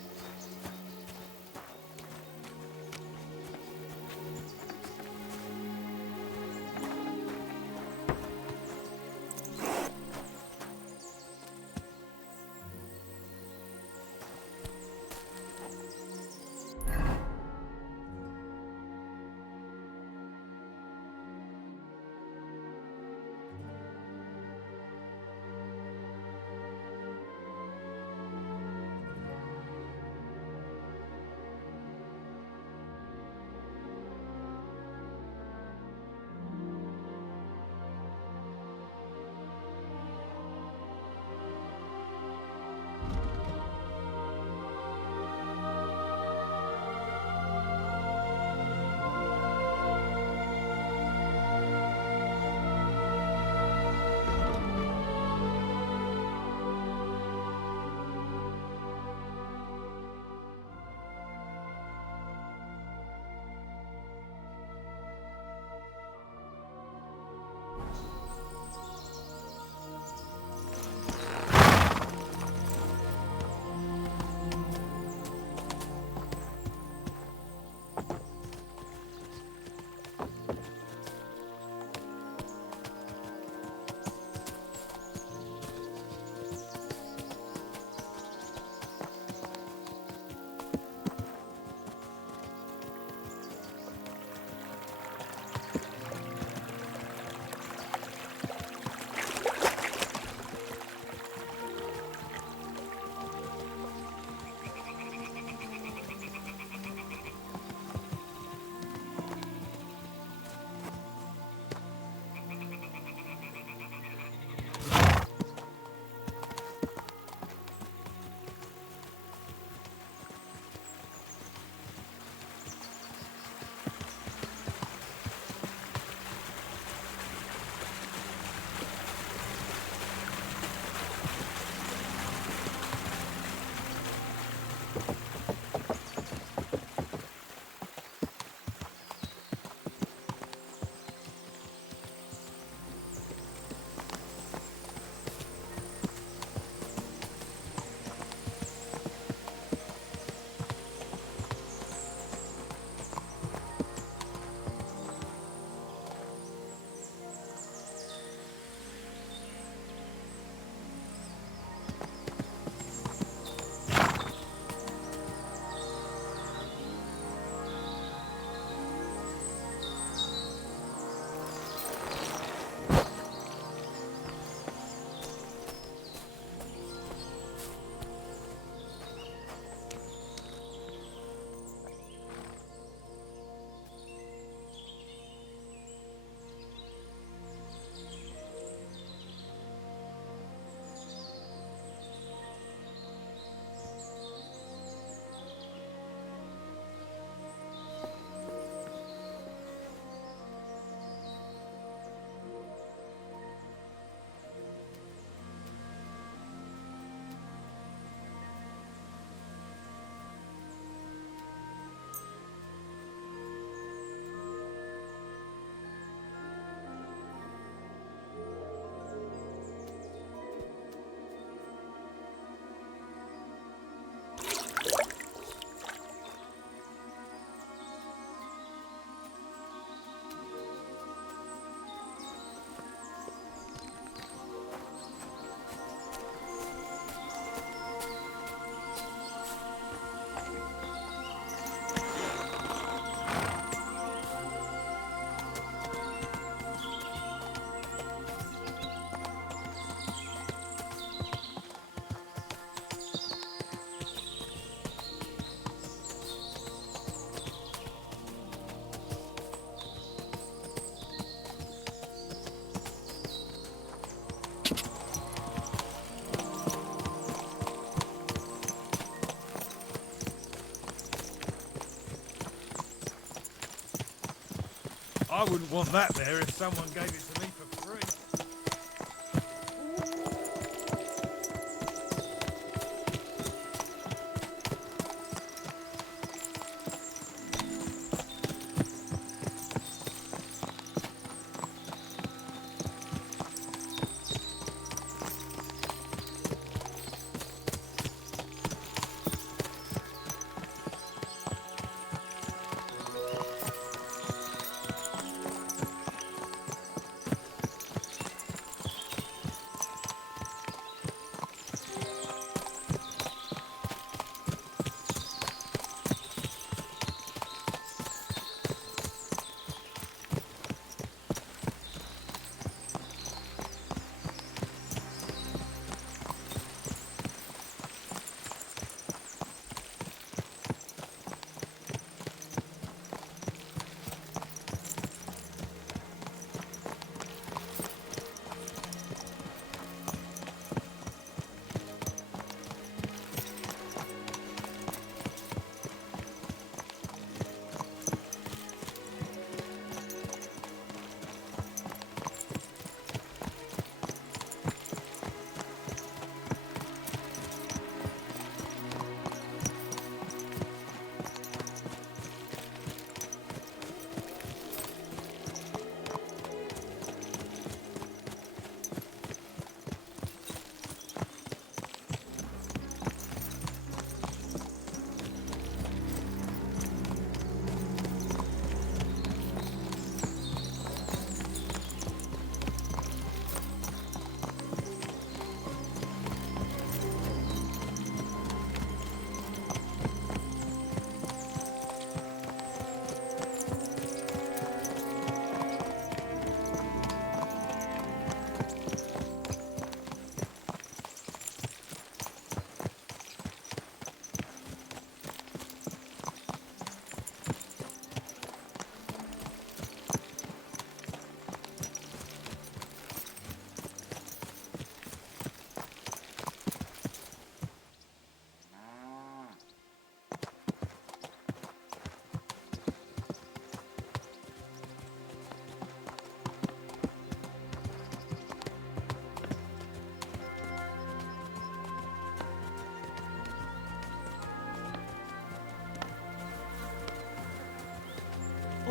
I wouldn't want that there if someone gave it to me for free.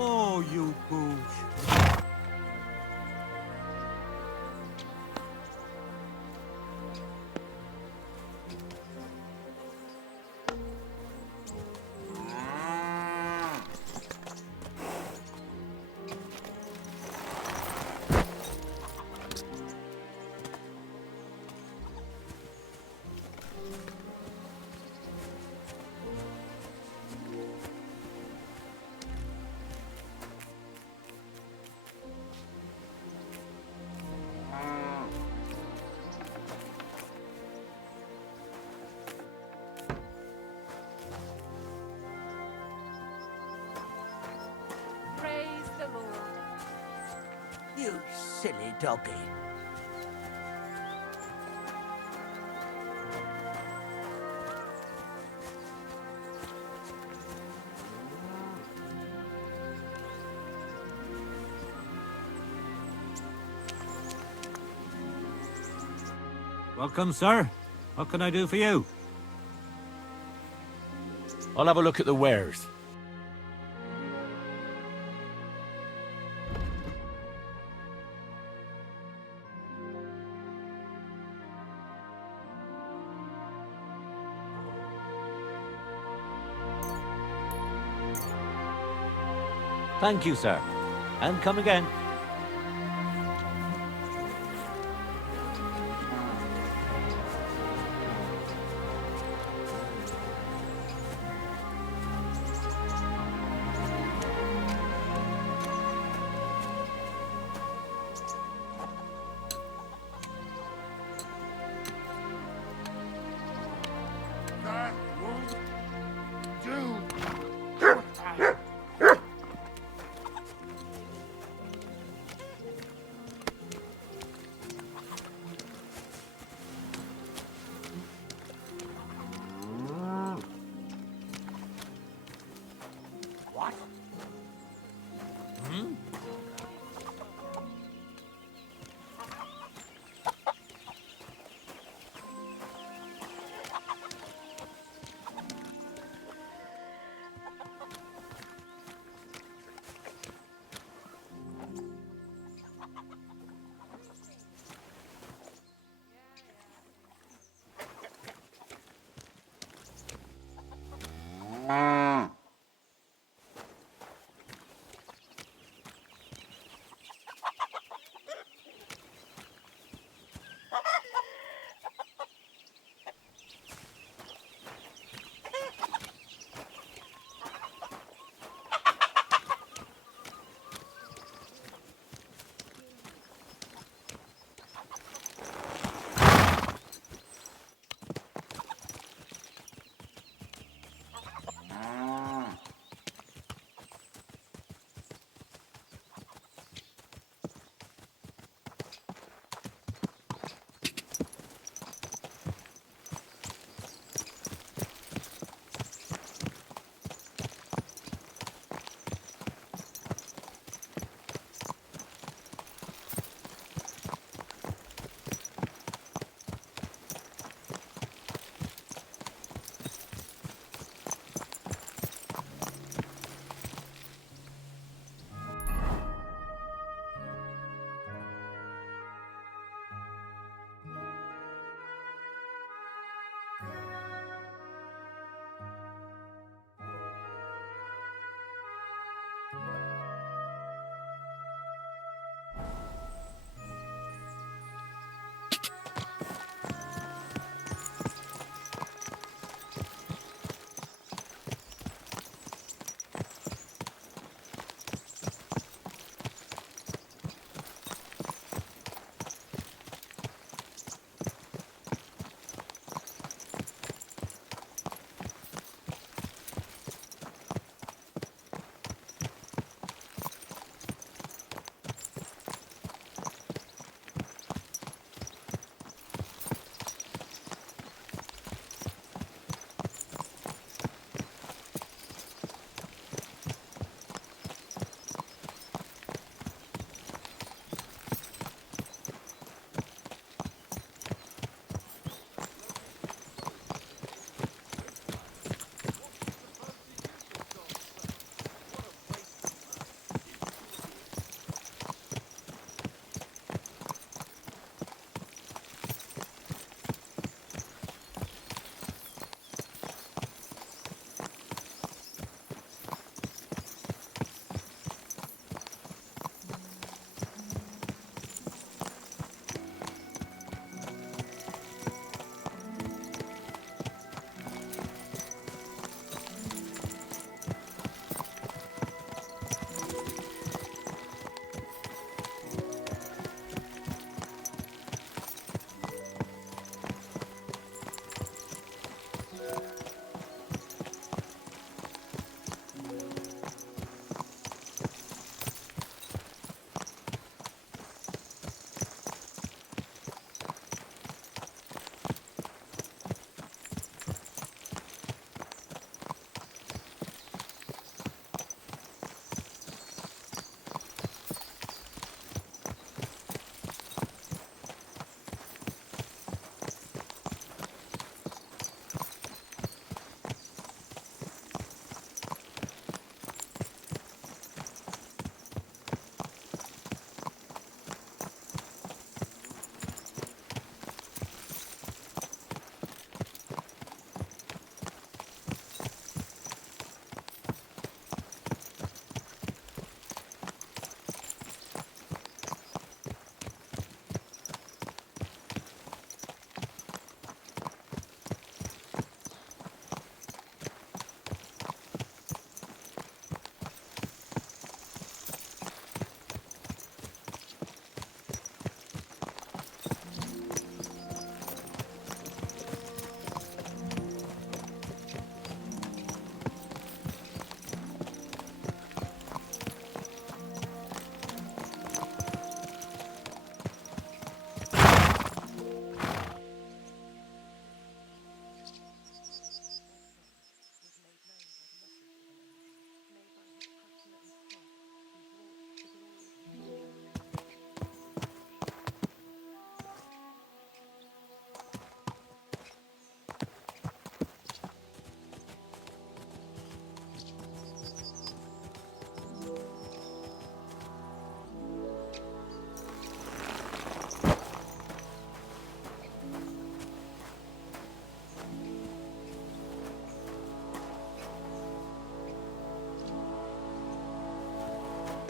Oh, you pooch. Praise the Lord. You silly doggy. Welcome, sir. What can I do for you? I'll have a look at the wares. Thank you, sir. And come again. That won't do.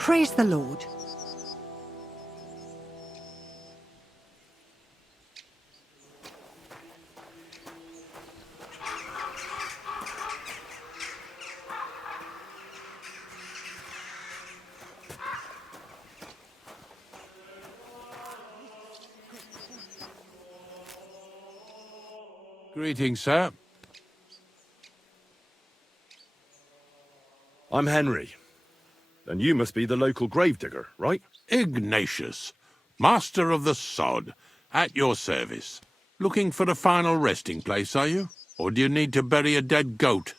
Praise the Lord. Greetings, sir. I'm Henry. And you must be the local gravedigger, right? Ignatius, master of the sod, at your service. Looking for a final resting place, are you? Or do you need to bury a dead goat?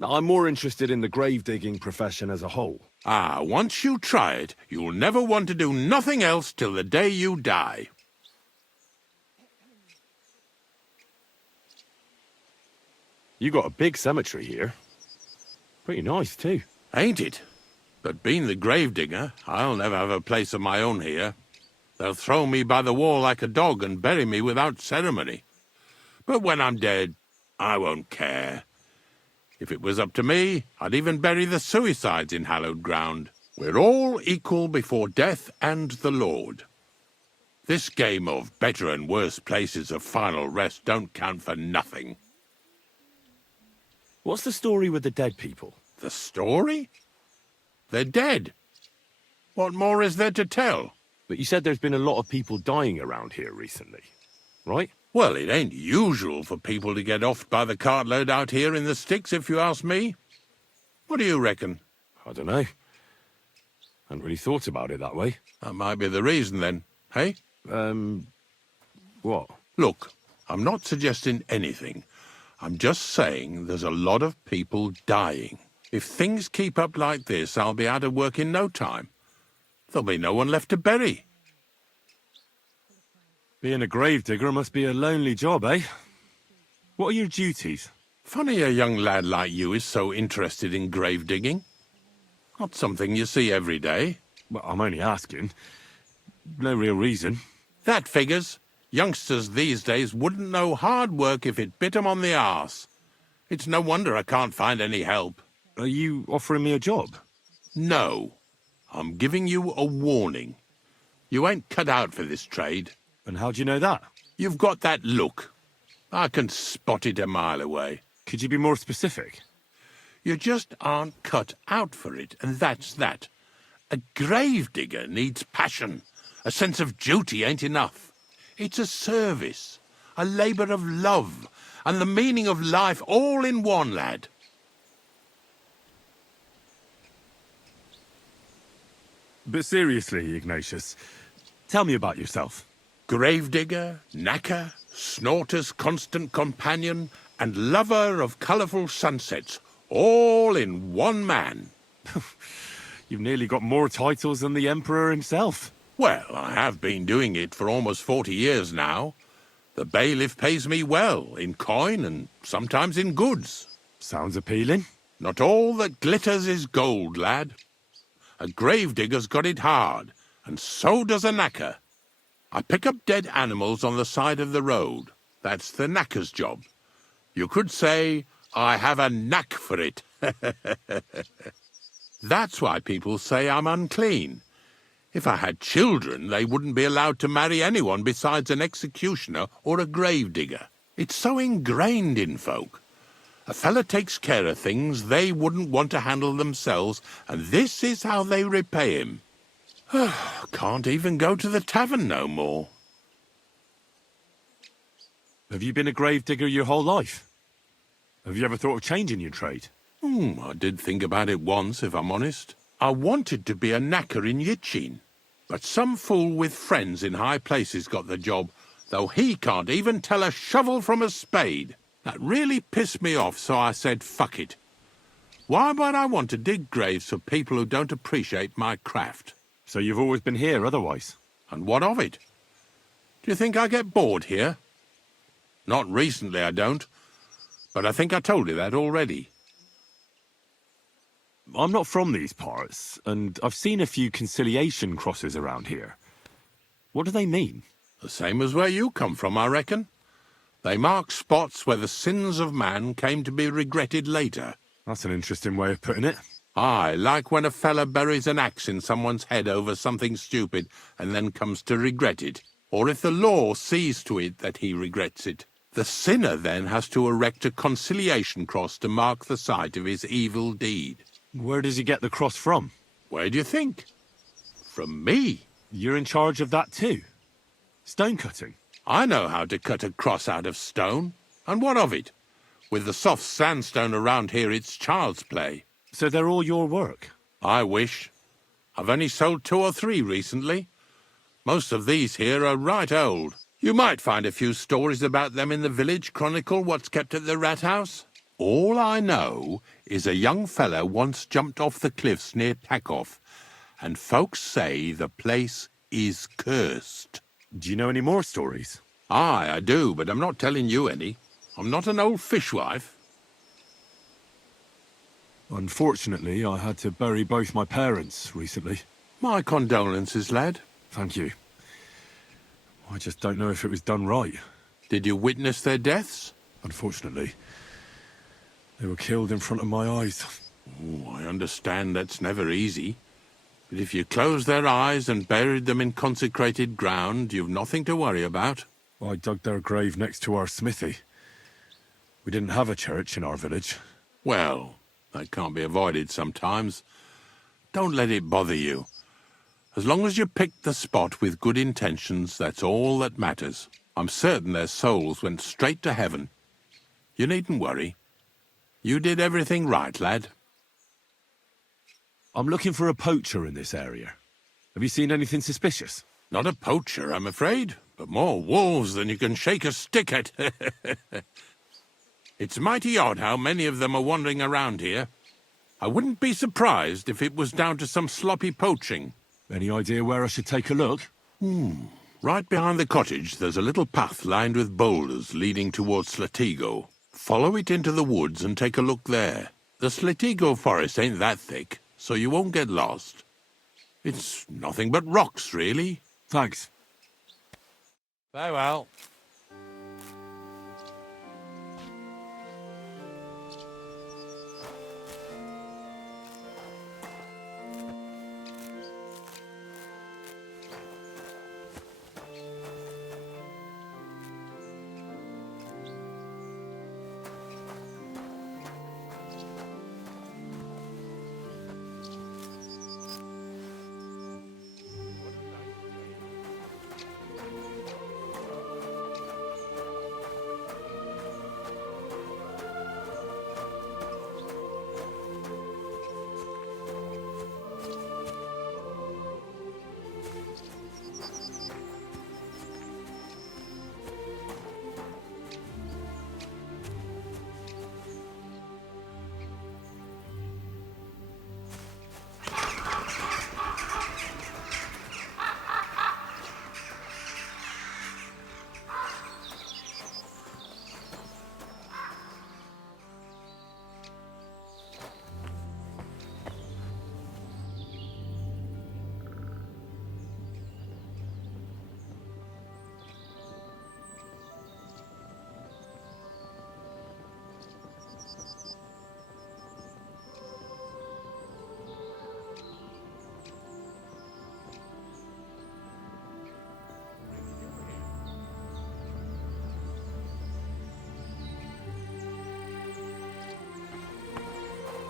I'm more interested in the grave-digging profession as a whole. Ah, once you try it, you'll never want to do nothing else till the day you die. You got a big cemetery here. Pretty nice, too. Ain't it? But being the gravedigger, I'll never have a place of my own here. They'll throw me by the wall like a dog and bury me without ceremony. But when I'm dead, I won't care. If it was up to me, I'd even bury the suicides in hallowed ground. We're all equal before death and the Lord. This game of better and worse places of final rest don't count for nothing. What's the story with the dead people? The story? They're dead. What more is there to tell? But you said there's been a lot of people dying around here recently, right? Well, it ain't usual for people to get offed by the cartload out here in the sticks, if you ask me. What do you reckon? I don't know. Hadn't really thought about it that way. That might be the reason, then, hey? What? Look, I'm not suggesting anything. I'm just saying there's a lot of people dying. If things keep up like this, I'll be out of work in no time. There'll be no one left to bury. Being a gravedigger must be a lonely job, eh? What are your duties? Funny a young lad like you is so interested in grave digging. Not something you see every day. Well, I'm only asking. No real reason. That figures. Youngsters these days wouldn't know hard work if it bit 'em on the arse. It's no wonder I can't find any help. Are you offering me a job? No. I'm giving you a warning. You ain't cut out for this trade. And how do you know that? You've got that look. I can spot it a mile away. Could you be more specific? You just aren't cut out for it, and that's that. A gravedigger needs passion. A sense of duty ain't enough. It's a service, a labour of love, and the meaning of life all in one, lad. But seriously, Ignatius, tell me about yourself. Gravedigger, knacker, snorter's constant companion, and lover of colourful sunsets, all in one man. You've nearly got more titles than the Emperor himself. Well, I have been doing it for almost 40 years now. The bailiff pays me well, in coin and sometimes in goods. Sounds appealing. Not all that glitters is gold, lad. A gravedigger's got it hard, and so does a knacker. I pick up dead animals on the side of the road. That's the knacker's job. You could say, I have a knack for it. That's why people say I'm unclean. If I had children, they wouldn't be allowed to marry anyone besides an executioner or a gravedigger. It's so ingrained in folk. A fella takes care of things they wouldn't want to handle themselves, and this is how they repay him. Can't even go to the tavern no more. Have you been a gravedigger your whole life? Have you ever thought of changing your trade? I did think about it once, if I'm honest. I wanted to be a knacker in Yitchin, but some fool with friends in high places got the job, though he can't even tell a shovel from a spade. That really pissed me off, so I said, fuck it. Why would I want to dig graves for people who don't appreciate my craft? So you've always been here otherwise? And what of it? Do you think I get bored here? Not recently, I don't. But I think I told you that already. I'm not from these parts, and I've seen a few conciliation crosses around here. What do they mean? The same as where you come from, I reckon. They mark spots where the sins of man came to be regretted later. That's an interesting way of putting it. I like when a fella buries an axe in someone's head over something stupid and then comes to regret it. Or if the law sees to it that he regrets it. The sinner then has to erect a conciliation cross to mark the site of his evil deed. Where does he get the cross from? Where do you think? From me. You're in charge of that too? Stone cutting? I know how to cut a cross out of stone. And what of it? With the soft sandstone around here, it's child's play. So they're all your work? I wish. I've only sold 2 or 3 recently. Most of these here are right old. You might find a few stories about them in the village chronicle what's kept at the rat house. All I know is a young fellow once jumped off the cliffs near Tachov, and folks say the place is cursed. Do you know any more stories? Aye, I do, but I'm not telling you any. I'm not an old fishwife. Unfortunately, I had to bury both my parents recently. My condolences, lad. Thank you. I just don't know if it was done right. Did you witness their deaths? Unfortunately. They were killed in front of my eyes. Oh, I understand that's never easy. But if you closed their eyes and buried them in consecrated ground, you've nothing to worry about. I dug their grave next to our smithy. We didn't have a church in our village. Well, that can't be avoided sometimes. Don't let it bother you. As long as you picked the spot with good intentions, that's all that matters. I'm certain their souls went straight to heaven. You needn't worry. You did everything right, lad. I'm looking for a poacher in this area. Have you seen anything suspicious? Not a poacher, I'm afraid, but more wolves than you can shake a stick at. It's mighty odd how many of them are wandering around here. I wouldn't be surprised if it was down to some sloppy poaching. Any idea where I should take a look? Right behind the cottage, there's a little path lined with boulders leading towards Slatigo. Follow it into the woods and take a look there. The Slatigo forest ain't that thick, so you won't get lost. It's nothing but rocks, really. Thanks. Farewell.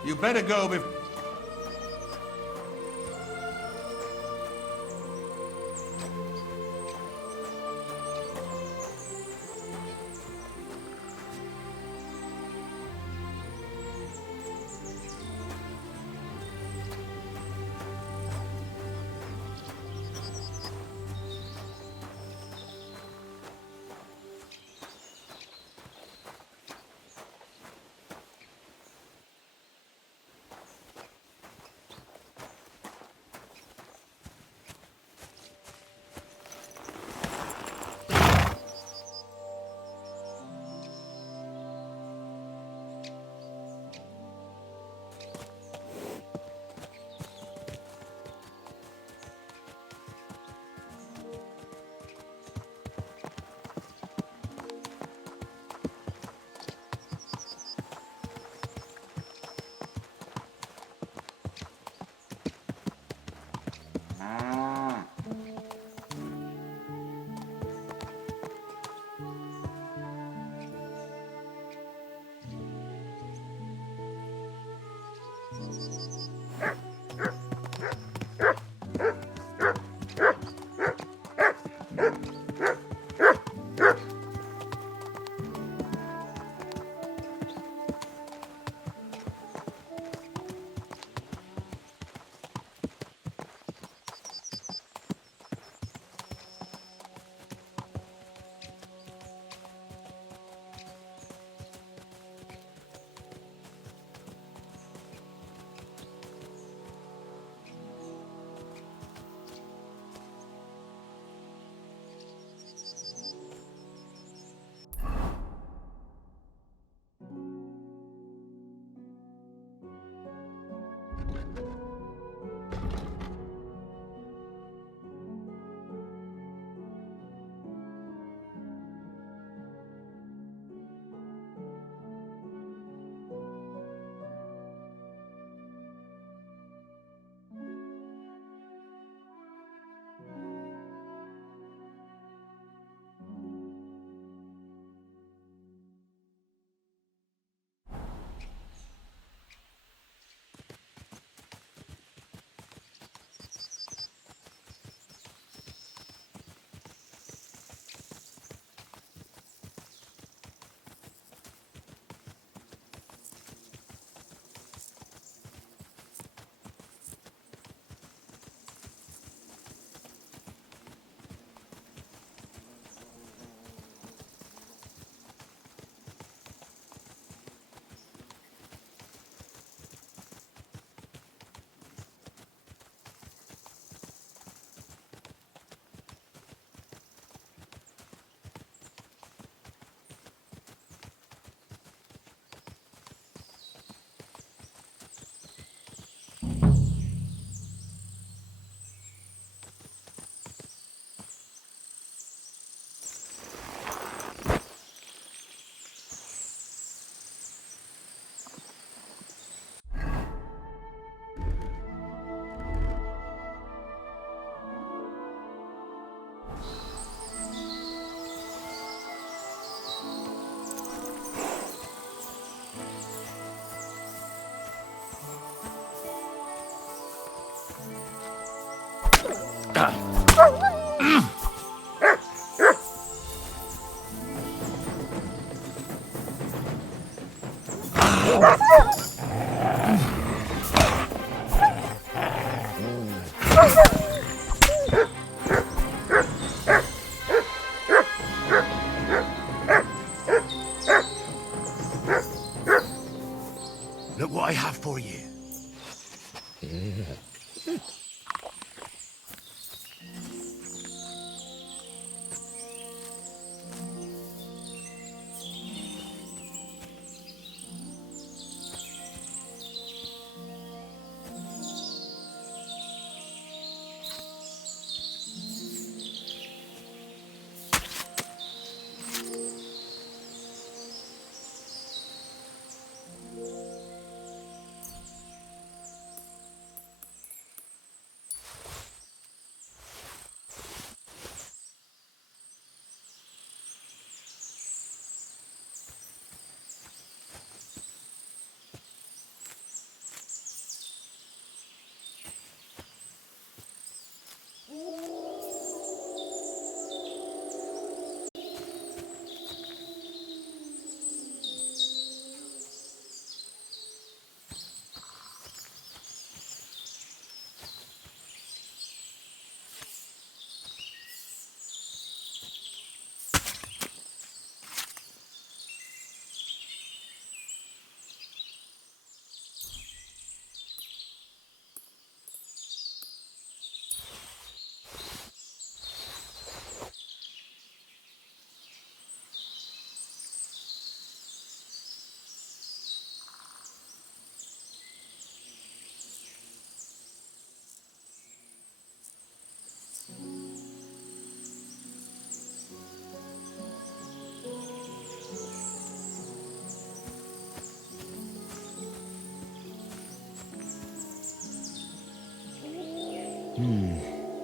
You better go before... Look what I have for you.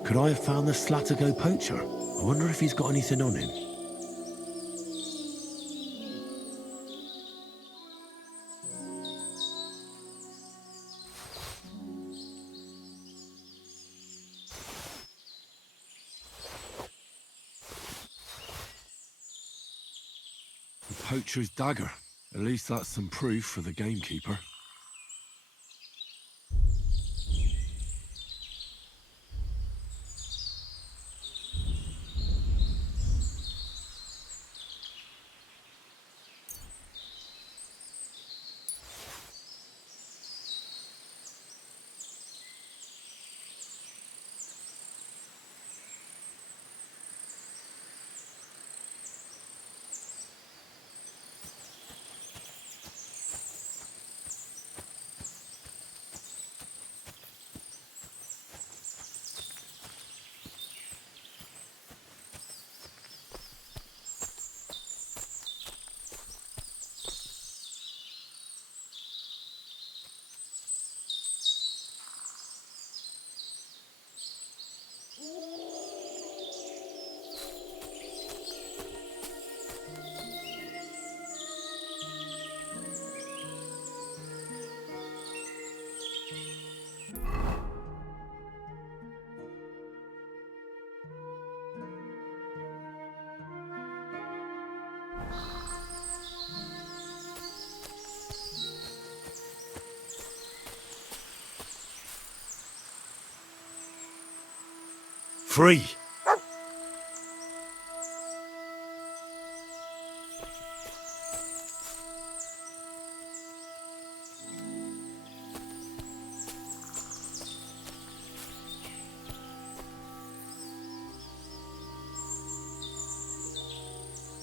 Could I have found the Slatigo poacher? I wonder if he's got anything on him. The poacher's dagger. At least that's some proof for the gamekeeper. Free.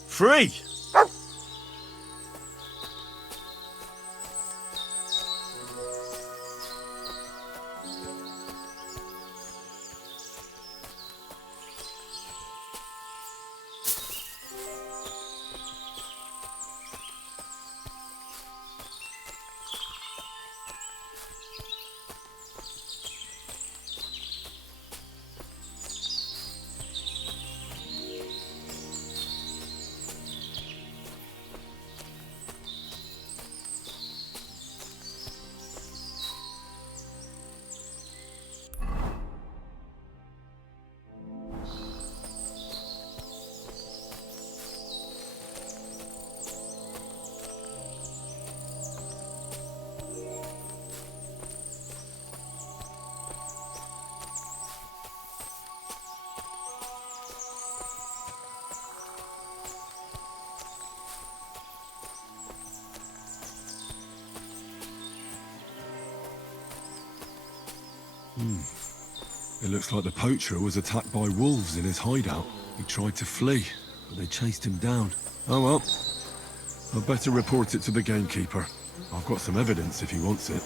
Free. It looks like the poacher was attacked by wolves in his hideout. He tried to flee, but they chased him down. Oh well. I'd better report it to the Gamekeeper. I've got some evidence if he wants it.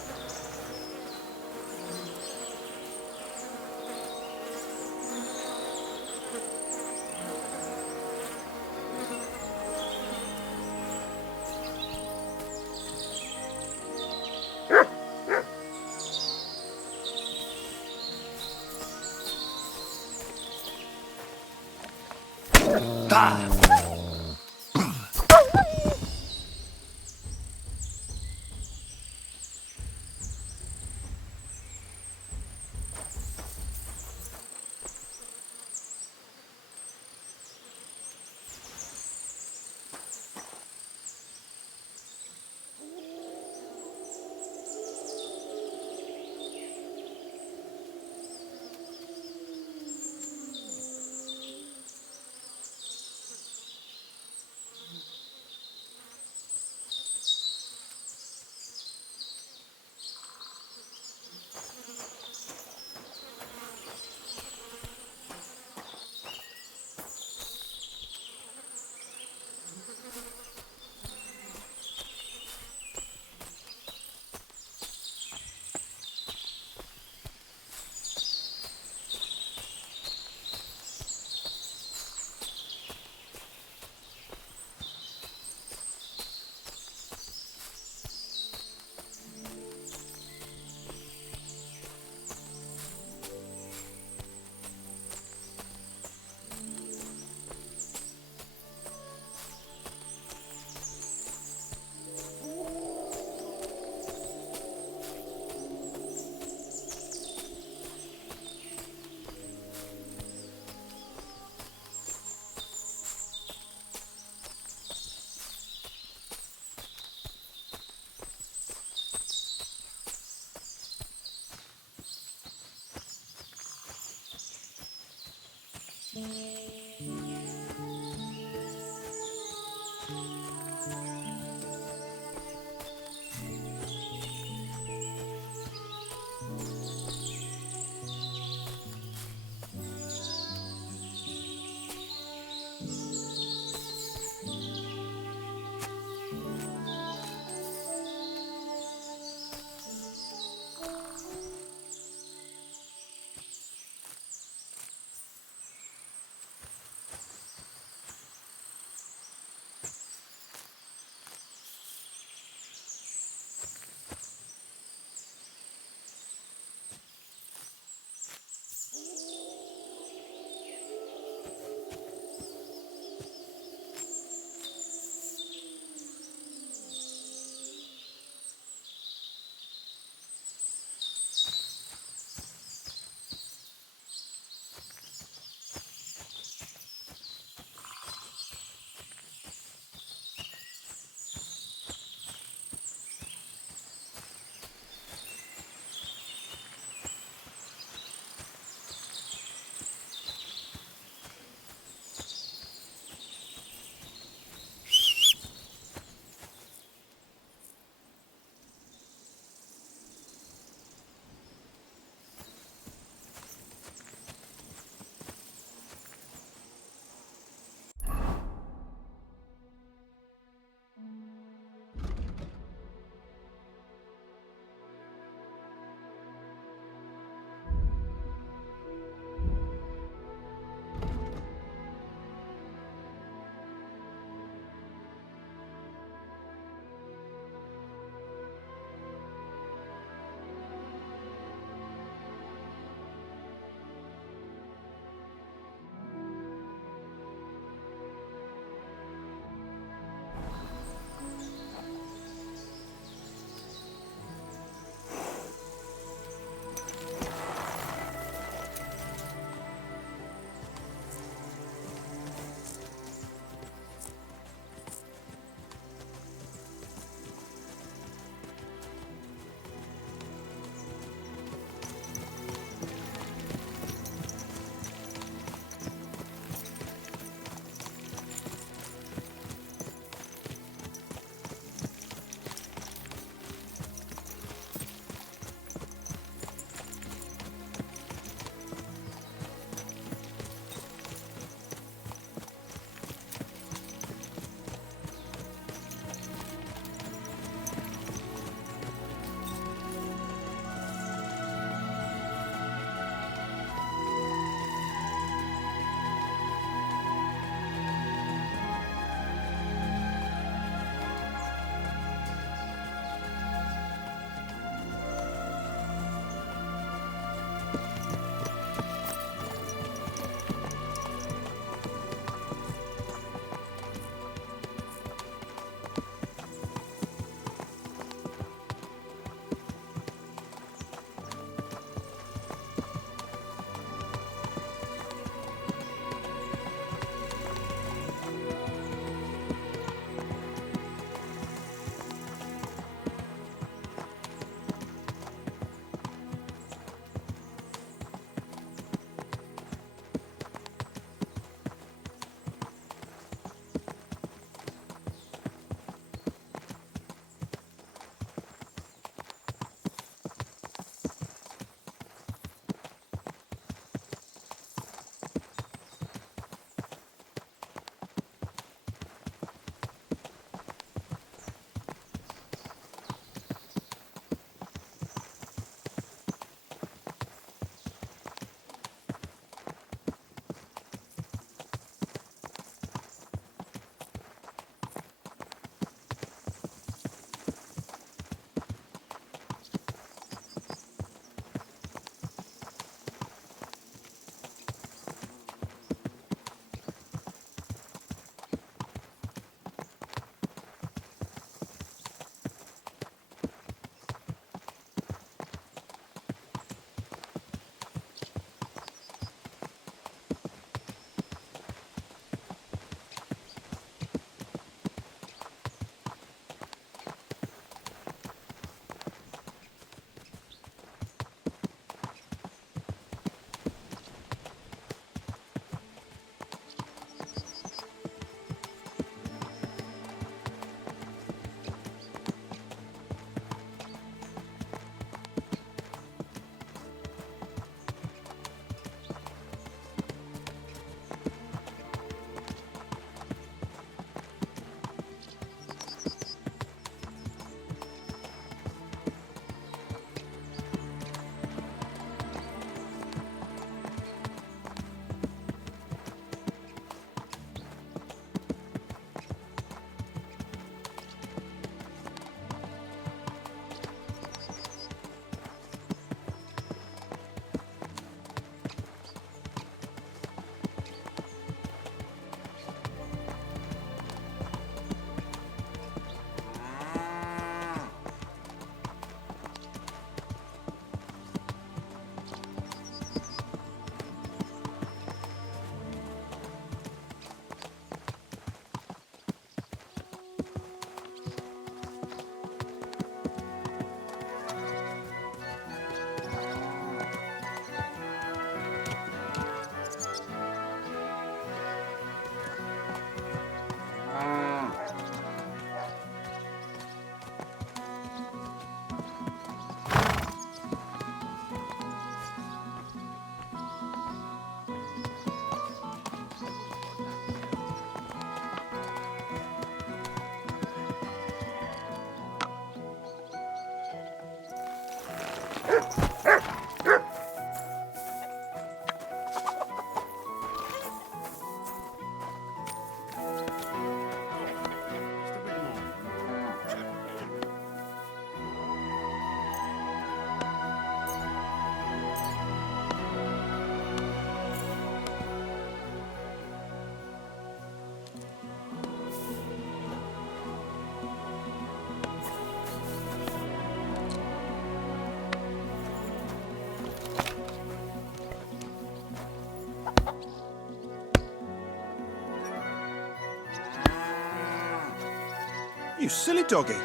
You silly doggy.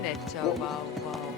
Netto wow wow.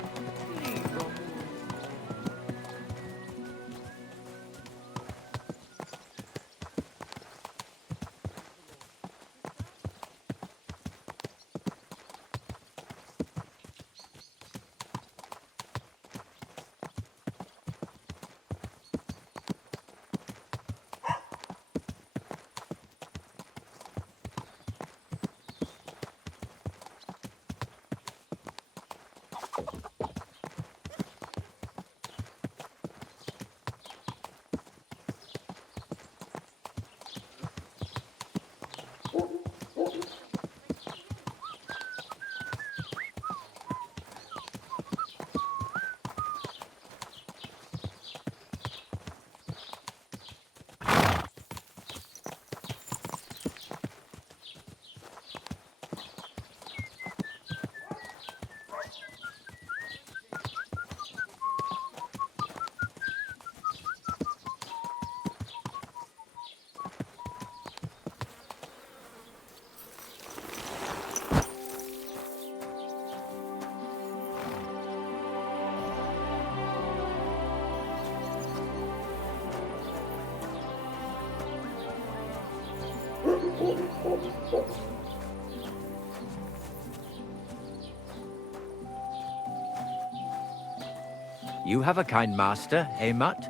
You have a kind master, eh, Mutt?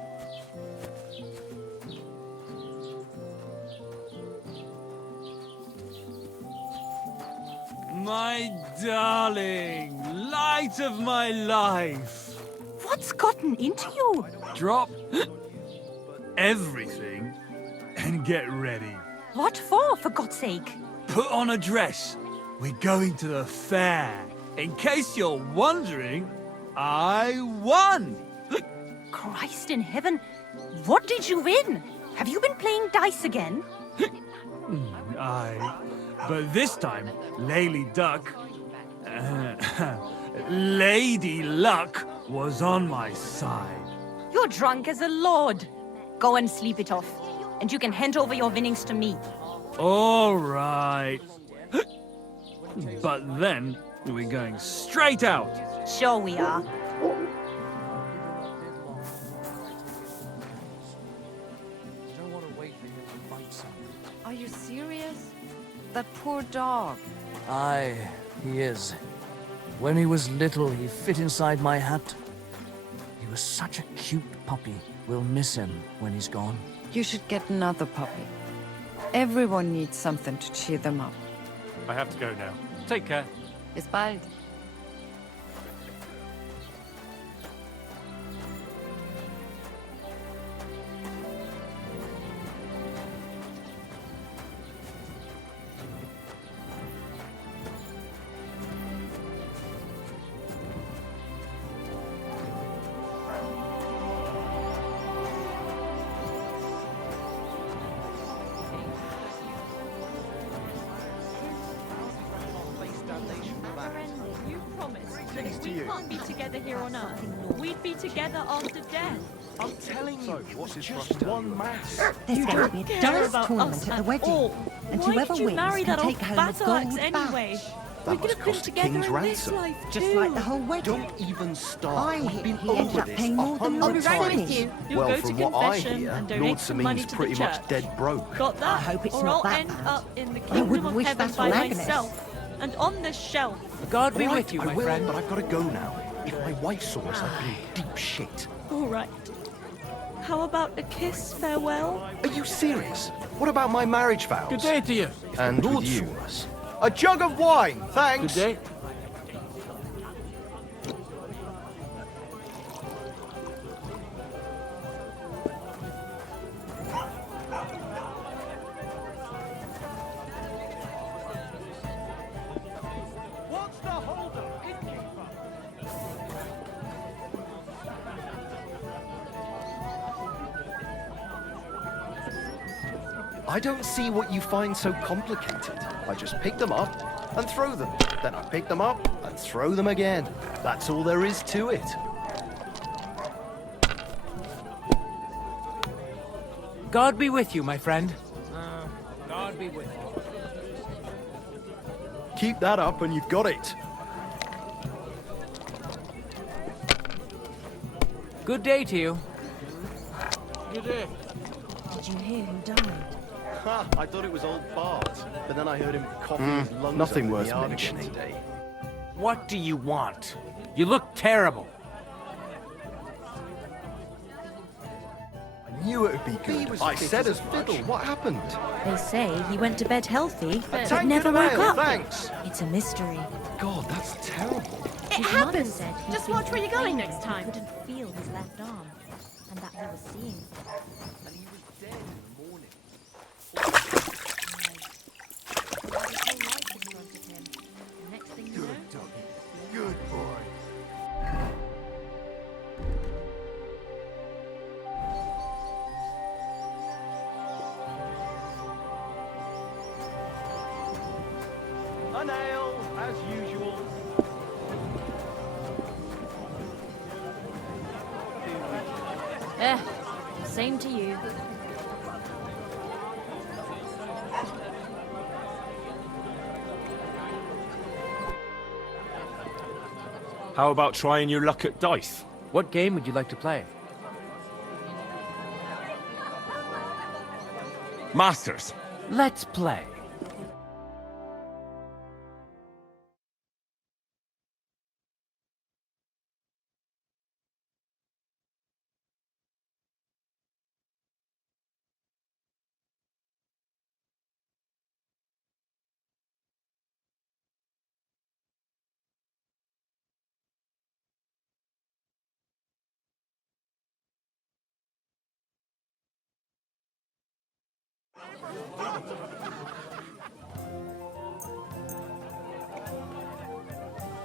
My darling, light of my life. What's gotten into you? Drop everything and get ready. What for God's sake? Put on a dress. We're going to the fair. In case you're wondering, I won! Christ in heaven, what did you win? Have you been playing dice again? Aye, but this time, Lady Duck... Lady Luck was on my side. You're drunk as a lord. Go and sleep it off, and you can hand over your winnings to me. All right. But then, we're going straight out. Sure we are. Are you serious? That poor dog. Aye, he is. When he was little, he fit inside my hat. He was such a cute puppy. We'll miss him when he's gone. You should get another puppy. Everyone needs something to cheer them up. I have to go now. Take care. Bis bald. promised that if we can't be together here on Earth, we'd be together after death. I'm telling you, it's just one mass. There's going to be a dance tournament at the wedding, and Why whoever did you wins marry can that take old home a battle axe gold anyway? badge. We could have been together in this life too. Just like the whole wedding. Don't even I start. We've hear been he ended over up this paying more than Lord 100 times. You'll Well, go to from what I confession hear, and donate Lord some money Samin's to the pretty much church. dead broke. Got that? I hope it's or not I'll that end bad. up in the I kingdom wouldn't of wish heaven that by on Agnes. myself. And on this shelf. God be Right, with you, I my will, friend. but I've got to go now. If my wife saw us, I'd be in deep shit. All right. How about a kiss farewell? Are you serious? What about my marriage vows? Good day to you. And with you. A jug of wine, thanks. Good day. What's the holdup, Gamekeeper? I don't see what you find so complicated. I just pick them up and throw them. Then I pick them up and throw them again. That's all there is to it. God be with you, my friend. God be with you. Keep that up and you've got it. Good day to you. Good day. Did you hear who died? Ha! I thought it was old Bart, but then I heard him coughing his lungs nothing up in worth the yard mentioning. again today. What do you want? You look terrible. I knew it would be good. I said as fiddle. What happened? They say he went to bed healthy, but tank never and a woke nail, up. thanks. It's a mystery. God, that's terrible. It His happens. mother said he'd Just been watch where you're going complaining next time. He couldn't feel his left arm, and that he was seeing. And he was dead in the morning. His whole life in front of him. The next thing you know, Good boy. A nail, as usual. same to you. How about trying your luck at dice? What game would you like to play? Masters. Let's play.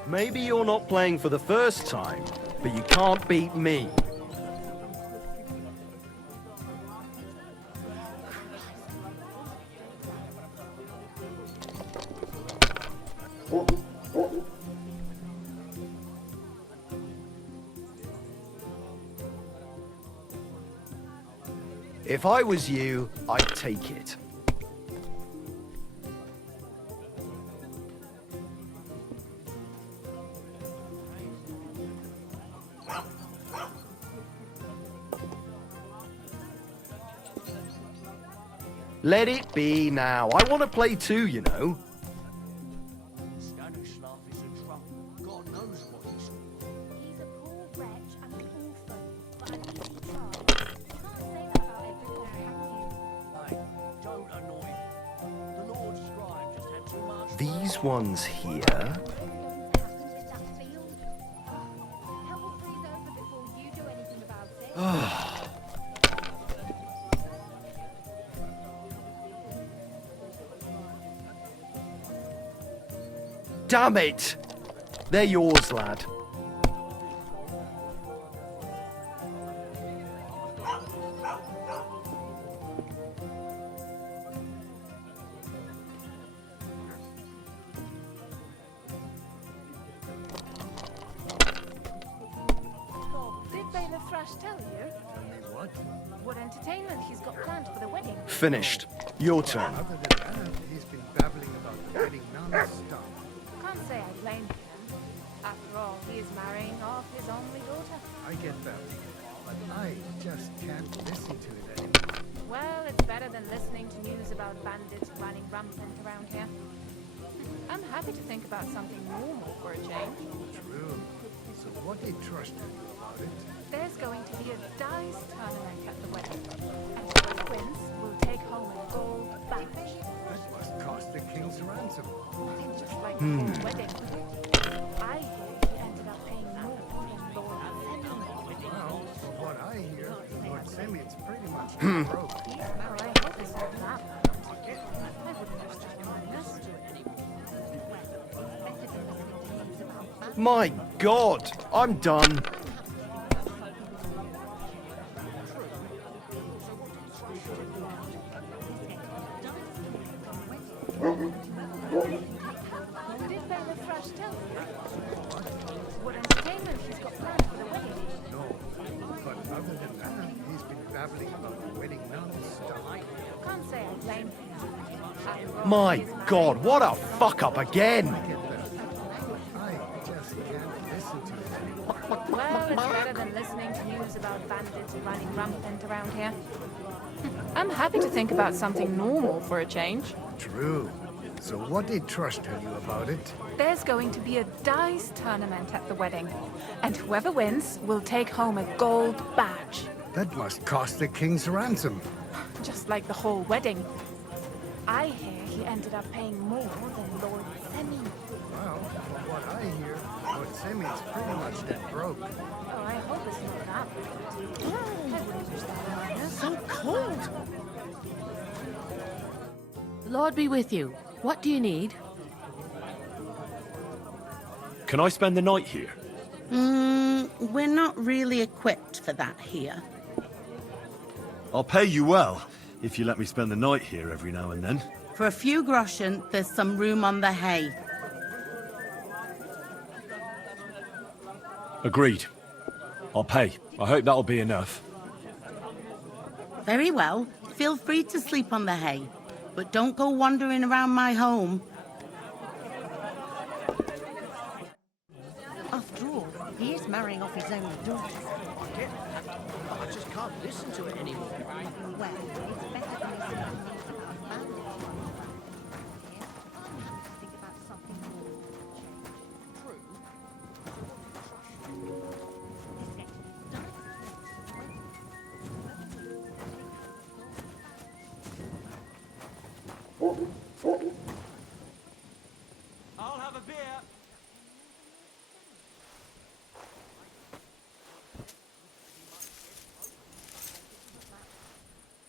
Maybe you're not playing for the first time, but you can't beat me. If I was you, I'd take it. Let it be now. I want to play too, you know. Stanislav is a drunk. God knows what he's He's a poor wretch and an orphan, but at least he tried. You can't say that about everyone, can you? Hey, don't annoy me. The Lord Scribe just had too much. These ones here. Happened with that field. Help will freeze over before you do anything about it. Damn it! They're yours, lad. Thrush tell you? What? What entertainment he's got planned for the wedding? Finished. Your turn. Other than that, he's been babbling about the wedding non-stop. Can't say I blame him. After all, he is marrying off his only daughter. I get that, but I just can't listen to it anymore. Well, it's better than listening to news about bandits running rampant around here. I'm happy to think about something normal for a change. True. So what did Trush tell you about it? There's going to be a dice tournament at the wedding. And whoever wins will take home a gold badge. That must cost the king's ransom. Just like the whole wedding. I hear he ended up paying more than Lord Semi. Well, from what I hear, Lord Semi's pretty much broke. Well, I hope it's not that. I wouldn't wish to join us. My God, I'm done. Did Bella Thrush tell you? What entertainment he's got planned for the wedding? No, but other than that, he's been babbling about the wedding non-stop. Can't say I blame him. After all, My he is married. God, what a fuck up again. I just can't listen to it anymore. Well, it's better than listening to news about bandits running rampant around here. I'm happy to think about something normal for a change. True. So what did Trush tell you about it? There's going to be a dice tournament at the wedding, and whoever wins will take home a gold badge. That must cost the king's ransom. Just like the whole wedding. I hear he ended up paying more than Lord Semi. Well, from what I hear, Lord Semi's pretty much dead broke. Oh, I hope it's not that bad. I wouldn't wish that on us. So cold. The Lord be with you. What do you need? Can I spend the night here? We're not really equipped for that here. I'll pay you well, if you let me spend the night here every now and then. For a few groschen, there's some room on the hay. Agreed. I'll pay. I hope that'll be enough. Very well. Feel free to sleep on the hay, but don't go wandering around my home. After all, he is marrying off his only daughter. I get that, but I just can't listen to it anymore. Well, it's better than listening to news about bandits. Think about something more. True. I'll have a beer.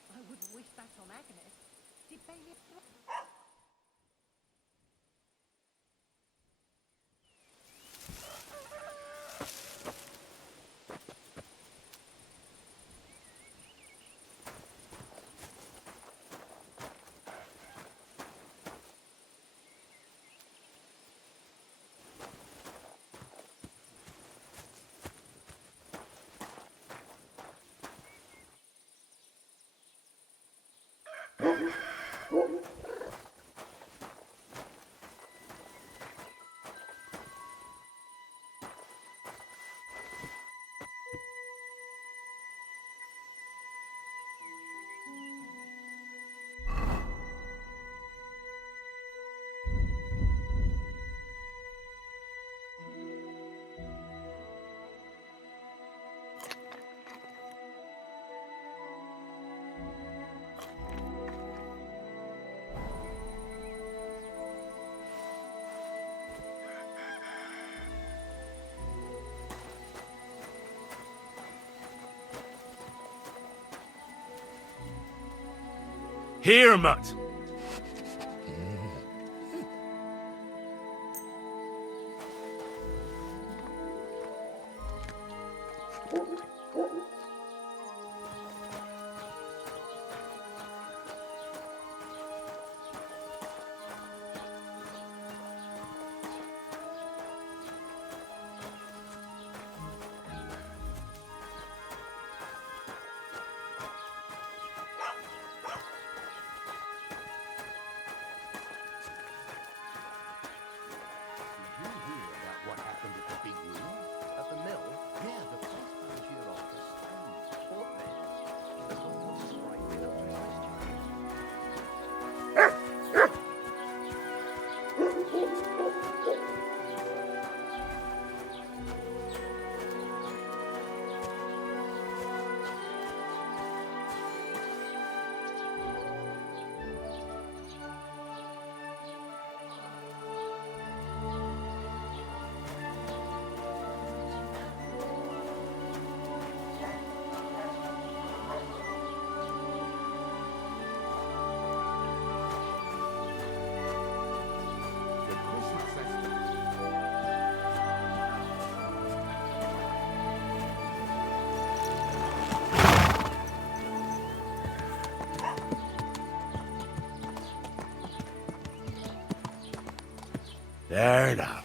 I wouldn't wish that on Agnes. Did Bailey... Here, mutt! There now.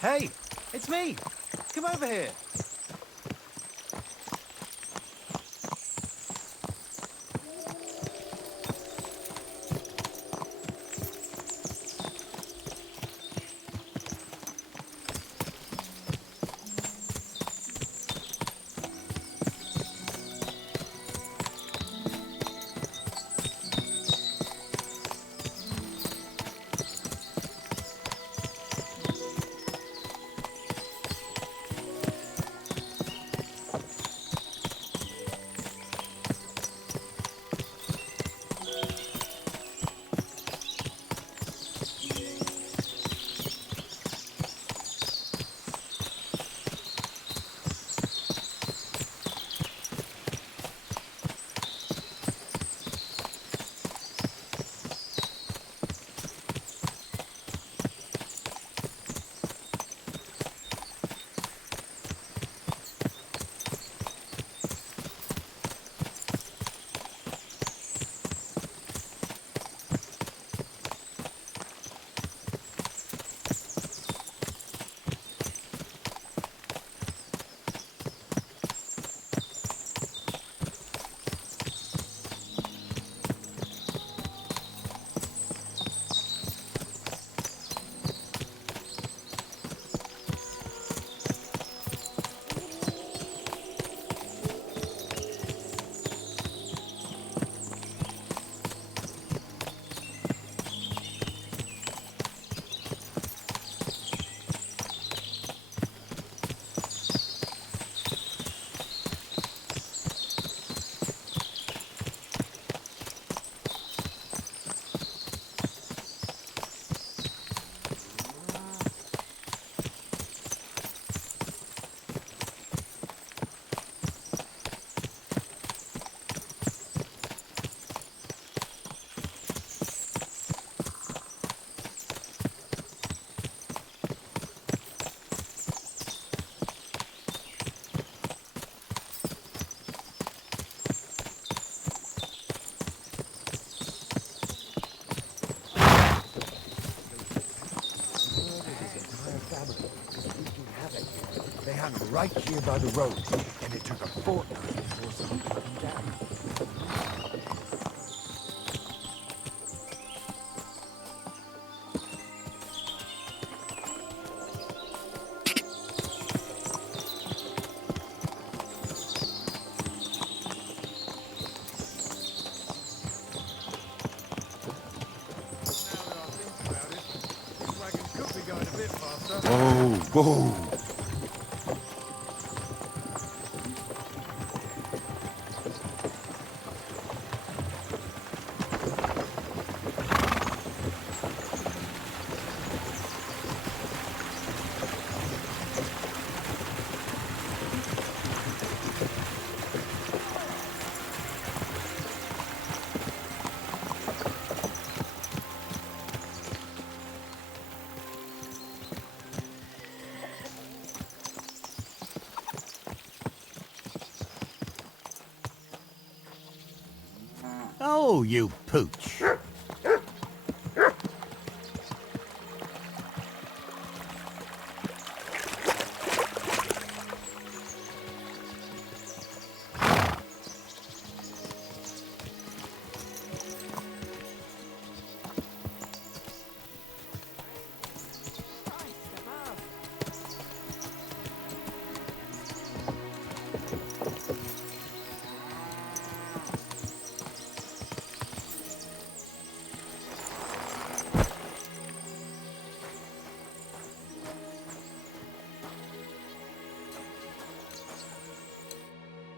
Hey, it's me. Come over here. They hung right here by the road, and it took a fortnight before someone cut them down. Whoa, whoa. Oh, you pooch.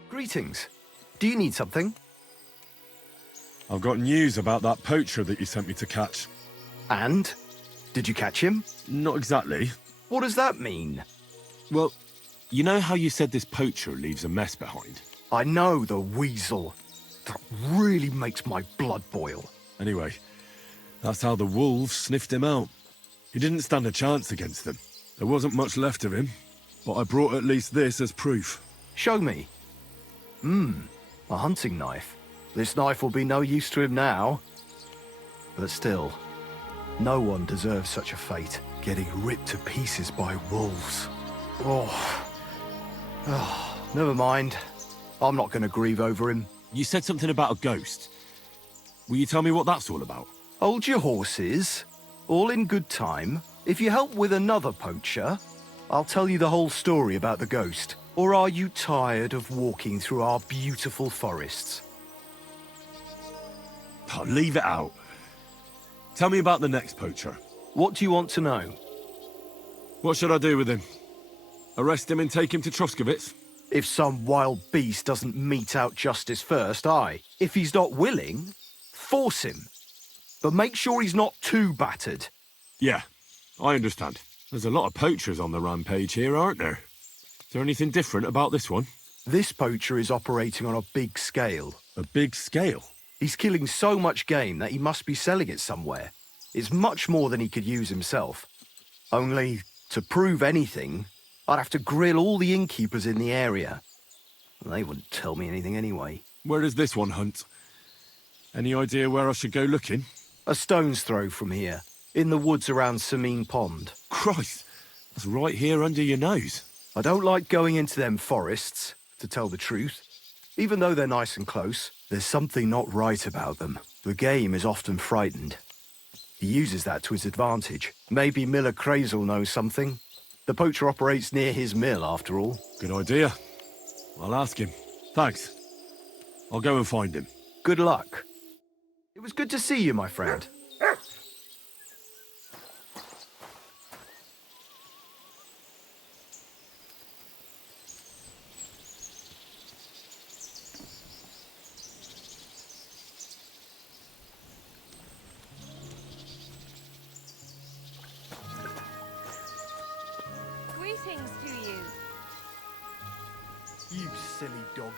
Greetings. Do you need something? I've got news about that poacher that you sent me to catch. And? Did you catch him? Not exactly. What does that mean? Well, you know how you said this poacher leaves a mess behind? I know, the weasel. That really makes my blood boil. Anyway, that's how the wolves sniffed him out. He didn't stand a chance against them. There wasn't much left of him, but I brought at least this as proof. Show me. A hunting knife. This knife will be no use to him now. But still, no one deserves such a fate, getting ripped to pieces by wolves. Oh, never mind. I'm not going to grieve over him. You said something about a ghost. Will you tell me what that's all about? Hold your horses. All in good time. If you help with another poacher, I'll tell you the whole story about the ghost. Or are you tired of walking through our beautiful forests? Oh, leave it out. Tell me about the next poacher. What do you want to know? What should I do with him? Arrest him and take him to Troskowitz? If some wild beast doesn't mete out justice first, aye. If he's not willing, force him. But make sure he's not too battered. Yeah, I understand. There's a lot of poachers on the rampage here, aren't there? Is there anything different about this one? This poacher is operating on a big scale. A big scale? He's killing so much game that he must be selling it somewhere. It's much more than he could use himself. Only, to prove anything, I'd have to grill all the innkeepers in the area. They wouldn't tell me anything anyway. Where does this one hunt? Any idea where I should go looking? A stone's throw from here, in the woods around Samine Pond. Christ, that's right here under your nose. I don't like going into them forests, to tell the truth. Even though they're nice and close, there's something not right about them. The game is often frightened. He uses that to his advantage. Maybe Miller Crazel knows something. The poacher operates near his mill, after all. Good idea. I'll ask him. Thanks. I'll go and find him. Good luck. It was good to see you, my friend. Greetings to you. You silly doggy.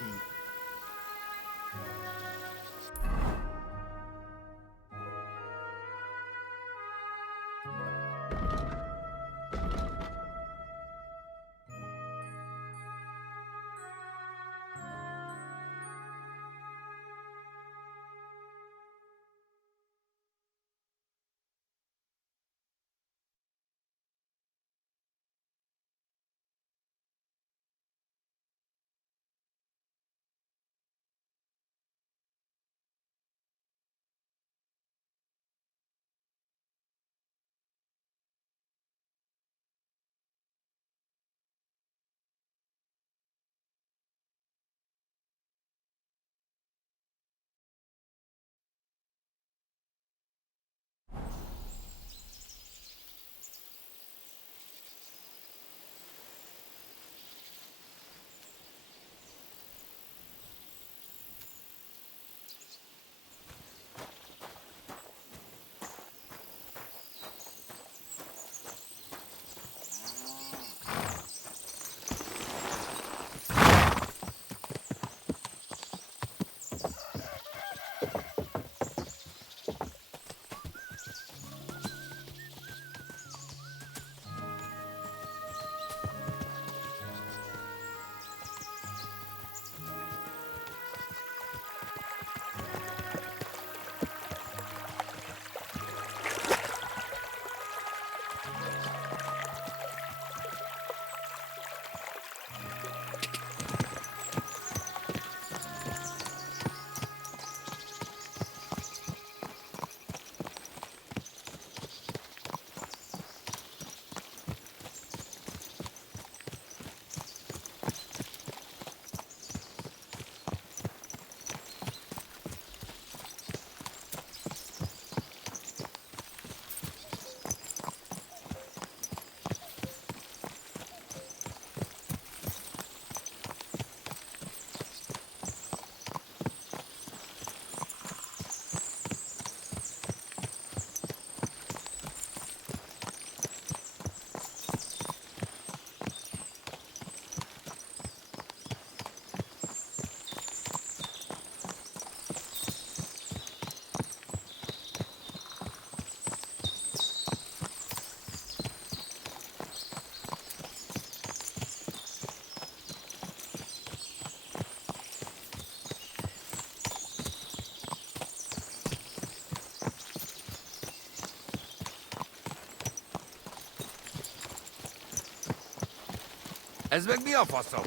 Ez meg mi a faszom?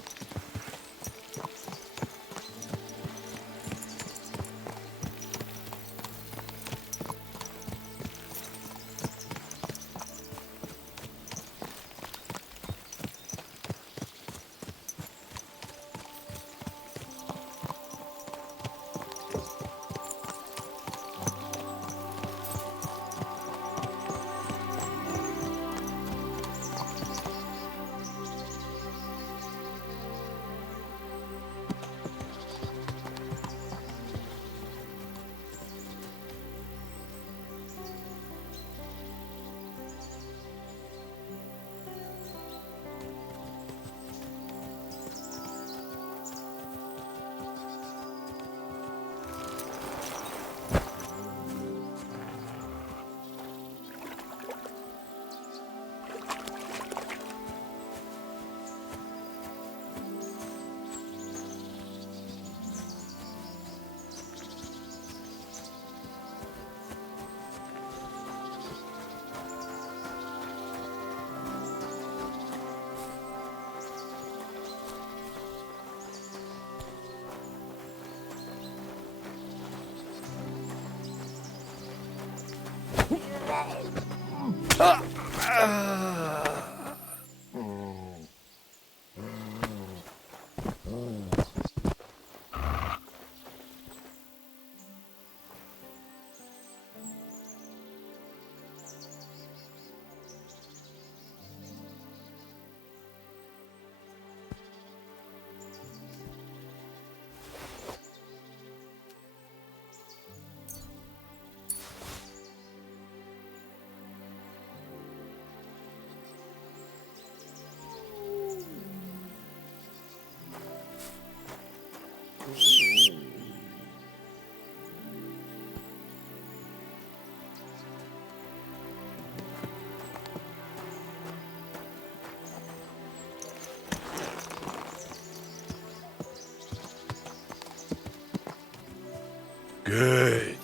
Good.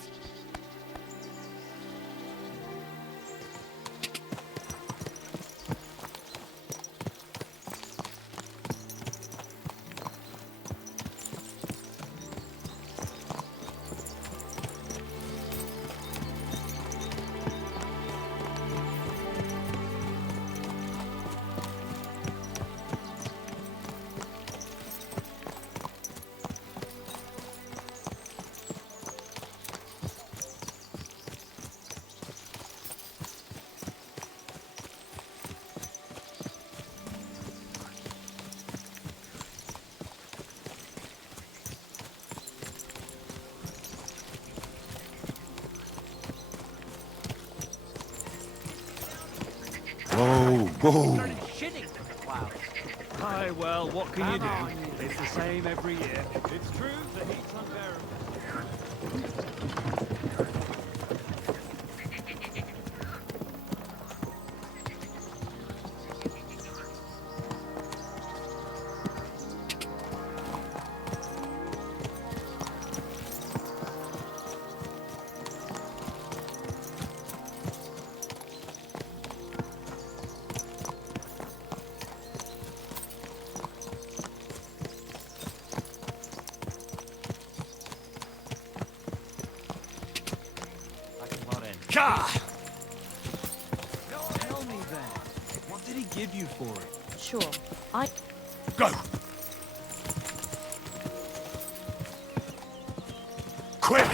Whoa, whoa. Aye, well, what can you do? It's the same every year. It's true, the heat's unbearable. Ka! Tell me then, what did he give you for it? Sure. Go! Quick!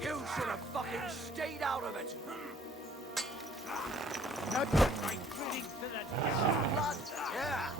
You should have fucking stayed out of it. Not right feeling for that blood. Yeah.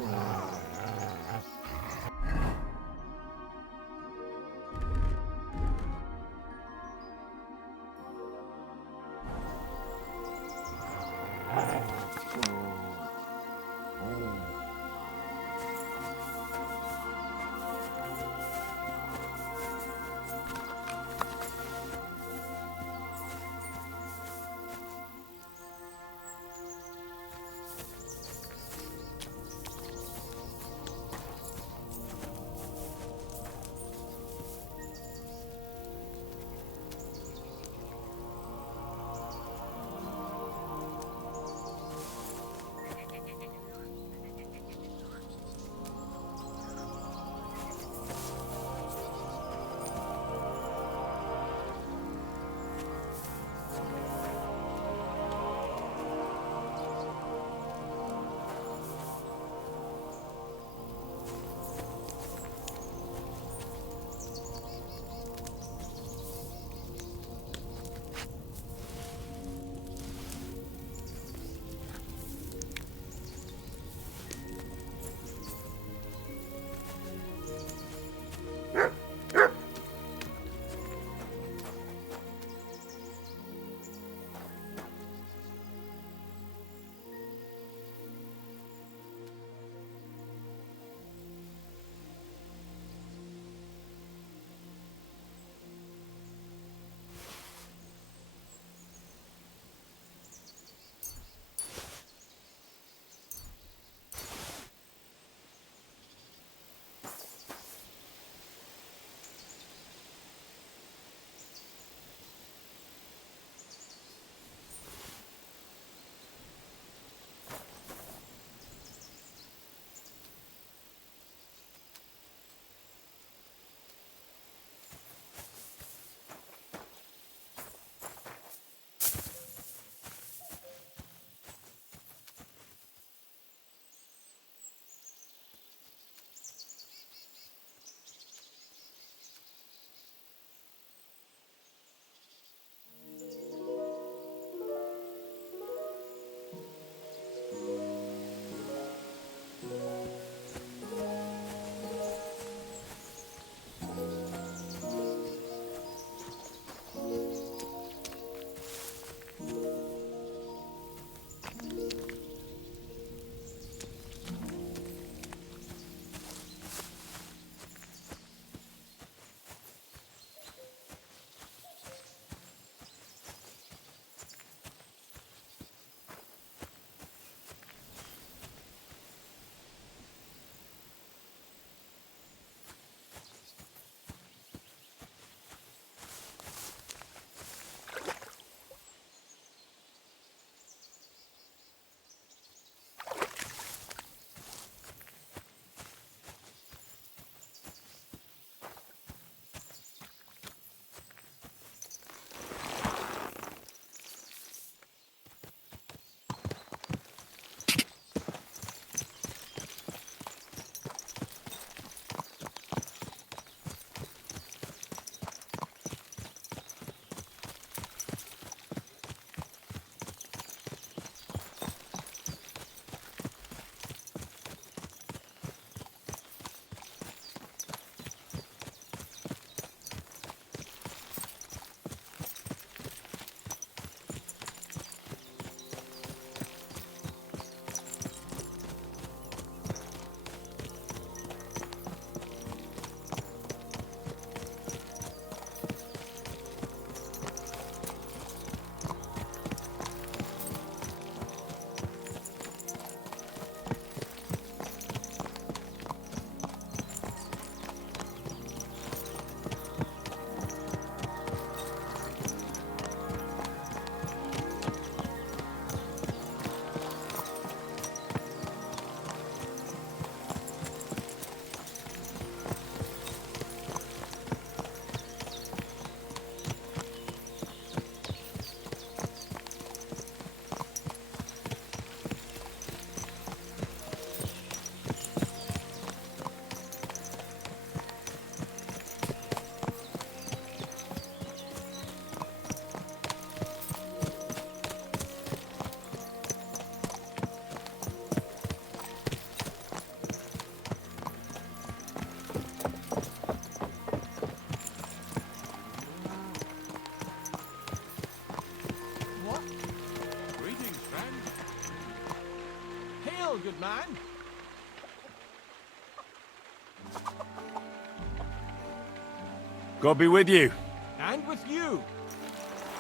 God be with you. And with you.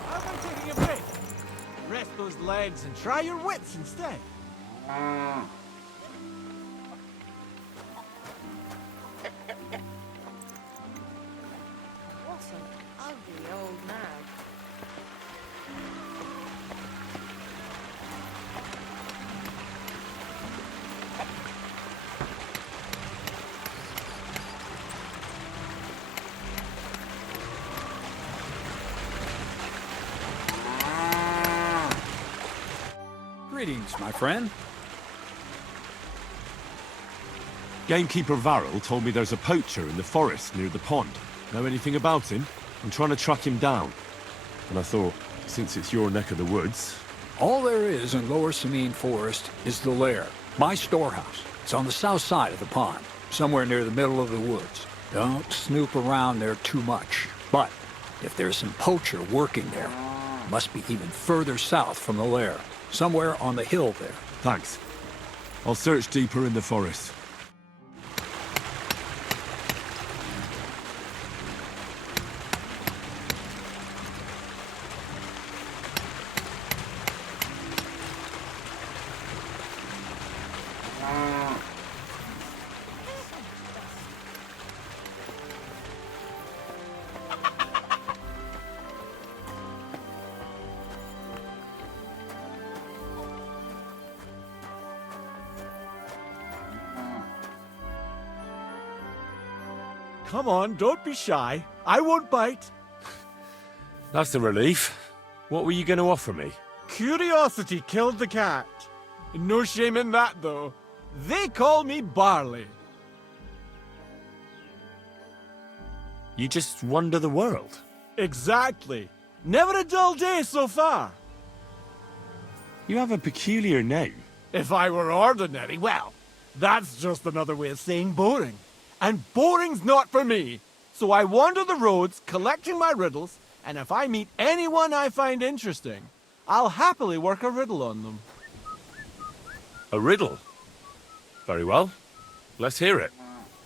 How about taking a break? Rest those legs and try your wits instead. What an ugly old nag. Greetings, my friend. Gamekeeper Varrel told me there's a poacher in the forest near the pond. Know anything about him? I'm trying to track him down. And I thought, since it's your neck of the woods... All there is in Lower Samine Forest is the lair, my storehouse. It's on the south side of the pond, somewhere near the middle of the woods. Don't snoop around there too much. But if there's some poacher working there, it must be even further south from the lair, somewhere on the hill there. Thanks. I'll search deeper in the forest. Come on, don't be shy. I won't bite. That's a relief. What were you going to offer me? Curiosity killed the cat. No shame in that, though. They call me Barley. You just wander the world. Exactly. Never a dull day so far. You have a peculiar name. If I were ordinary, well, that's just another way of saying boring. And boring's not for me. So I wander the roads, collecting my riddles, and if I meet anyone I find interesting, I'll happily work a riddle on them. A riddle? Very well. Let's hear it.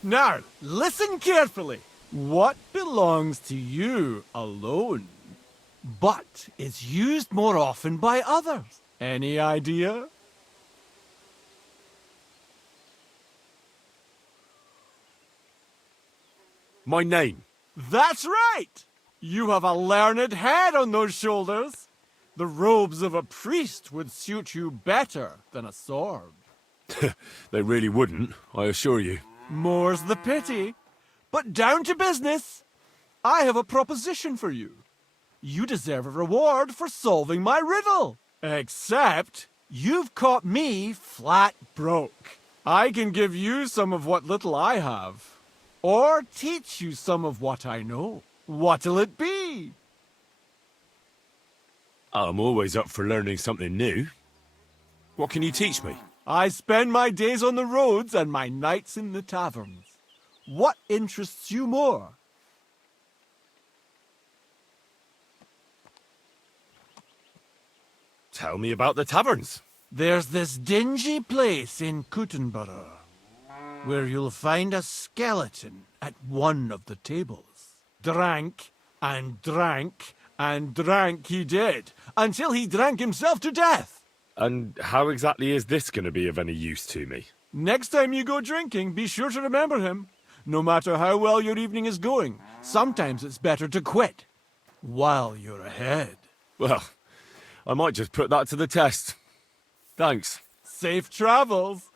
Now, listen carefully. What belongs to you alone, but is used more often by others? Any idea? My name. That's right! You have a learned head on those shoulders. The robes of a priest would suit you better than a sword. They really wouldn't, I assure you. More's the pity. But down to business. I have a proposition for you. You deserve a reward for solving my riddle. Except, you've caught me flat broke. I can give you some of what little I have. Or teach you some of what I know. What'll it be? I'm always up for learning something new. What can you teach me? I spend my days on the roads and my nights in the taverns. What interests you more? Tell me about the taverns. There's this dingy place in Kuttenborough where you'll find a skeleton at one of the tables. Drank and drank and drank he did, until he drank himself to death. And how exactly is this going to be of any use to me? Next time you go drinking, be sure to remember him. No matter how well your evening is going, sometimes it's better to quit while you're ahead. Well, I might just put that to the test. Thanks. Safe travels.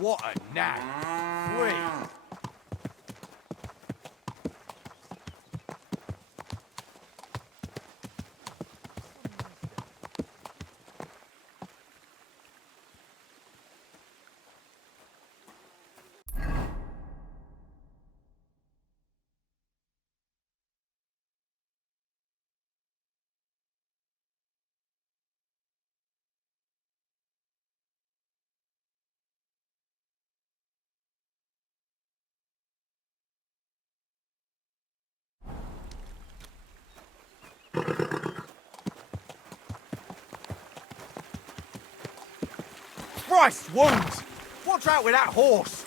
What a nag! Wait! Christ, wounds! Watch out with that horse!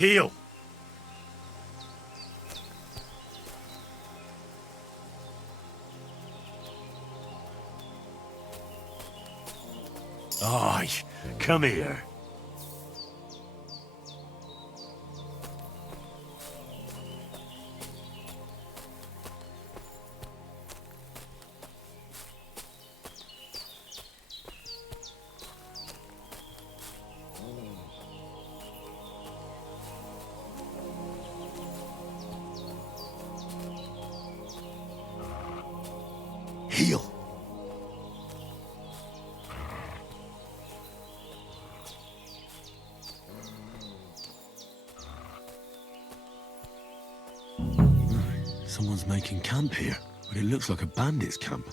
Heal! Aye, come here. Heal. making camp here, but it looks like a bandit's camp.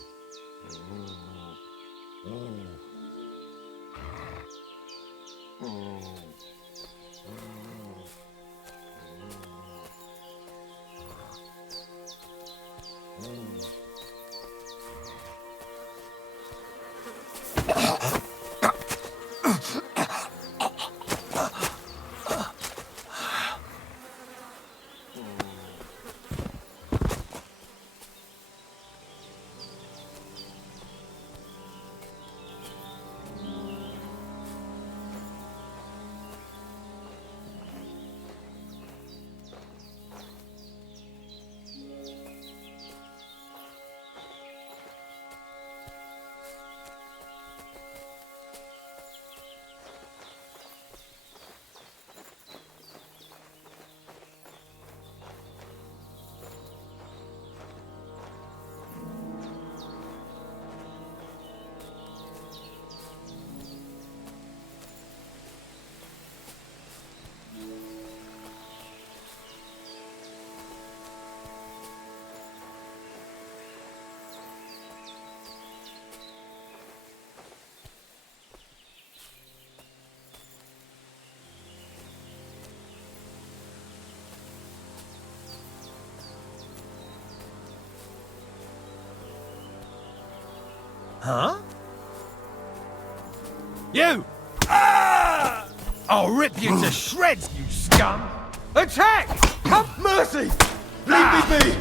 Huh? You! Ah! I'll rip you to shreds, you scum! Attack! Come, mercy! Leave me be!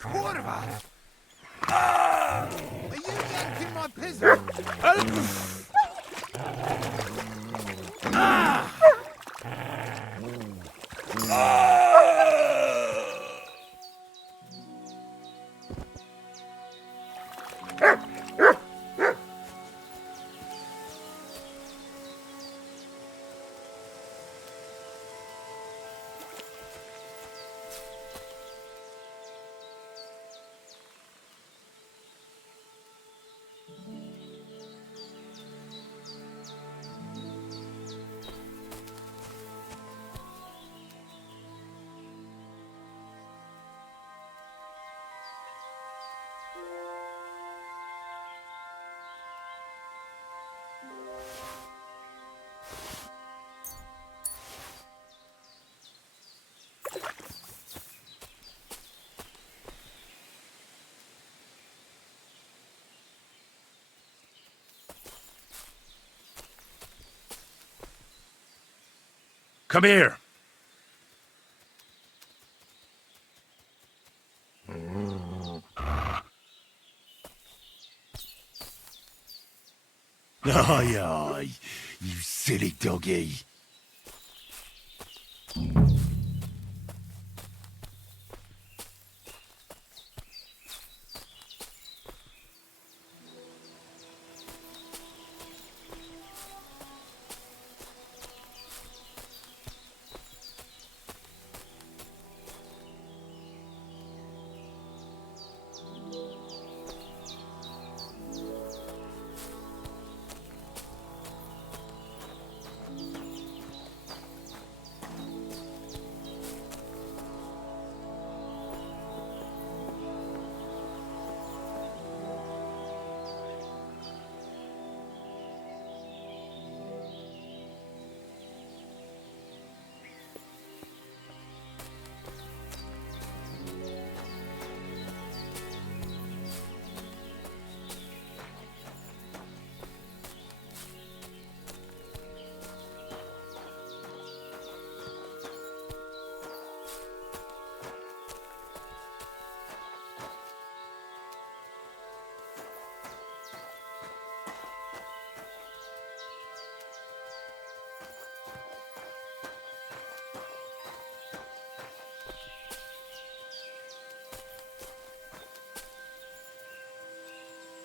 Quarterback! Are you yanking my pizzle? Come here. Aye, aye, you silly doggy.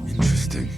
Interesting.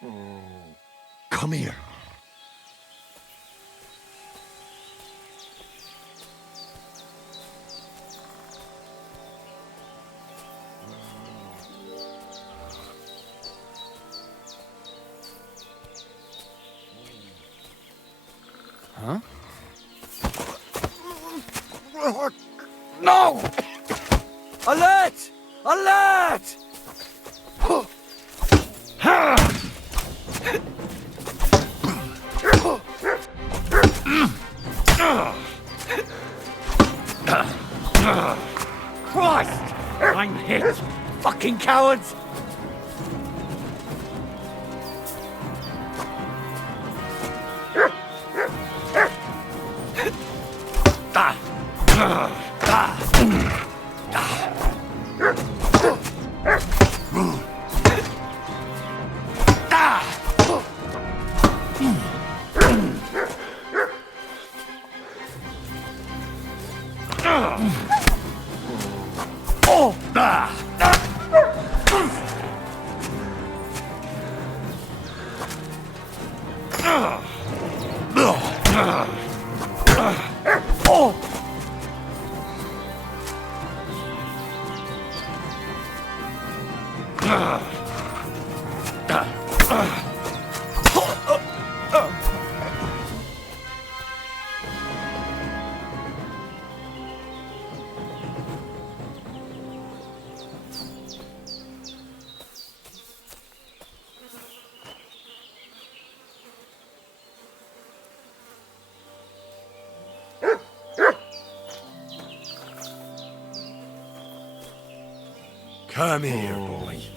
Come here. Huh? No! Alert! Alert! Christ! I'm hit! Fucking cowards! Come here, boy.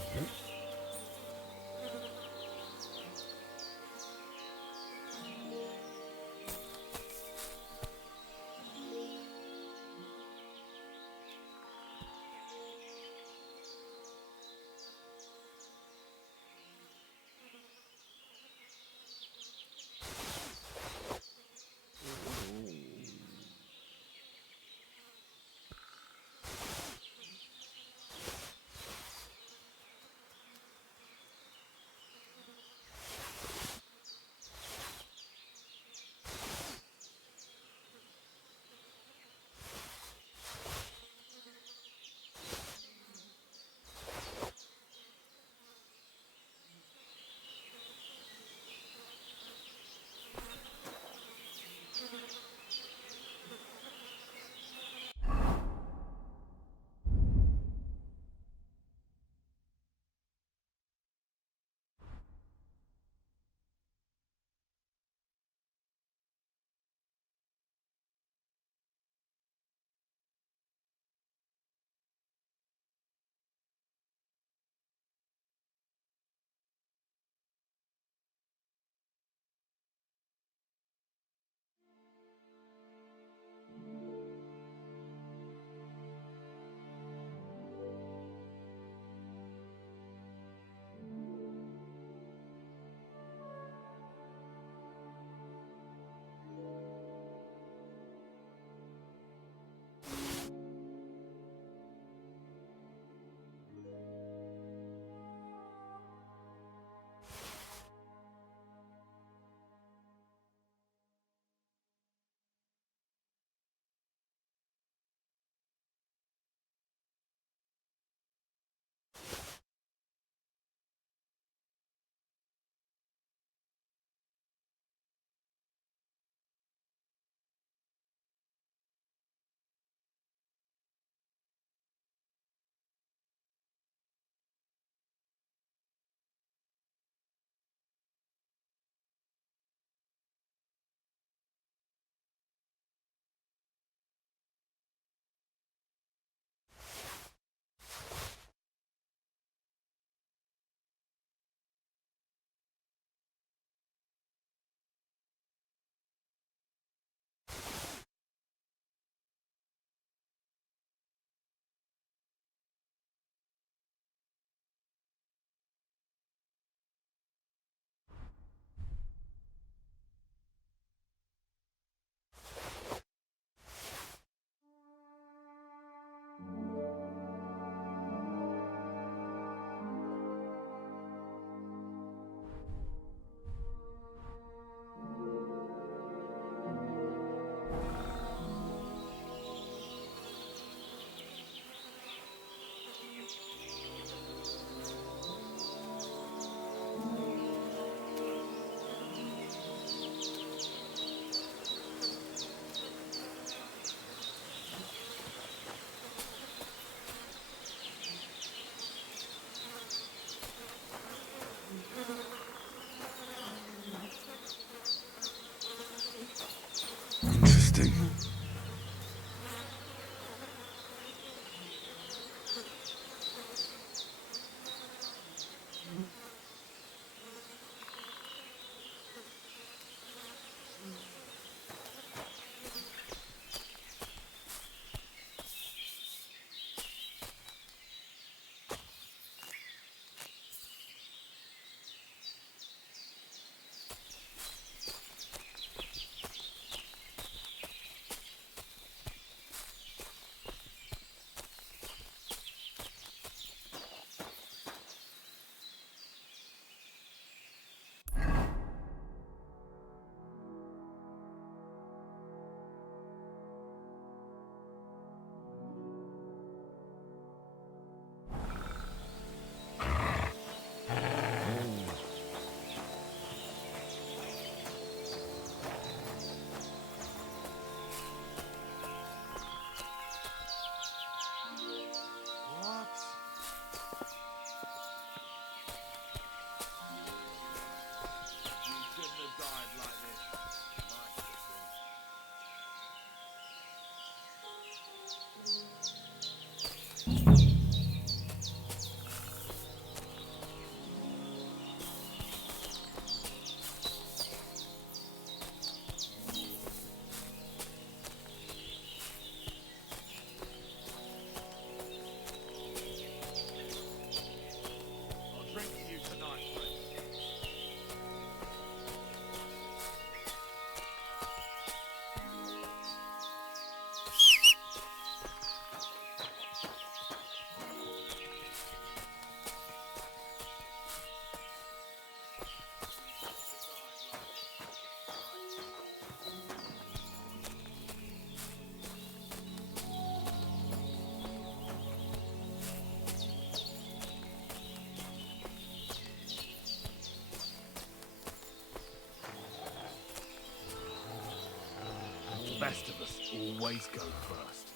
The best of us always go first.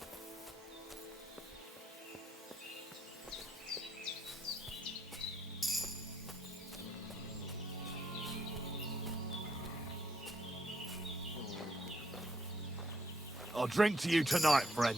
I'll drink to you tonight, friend.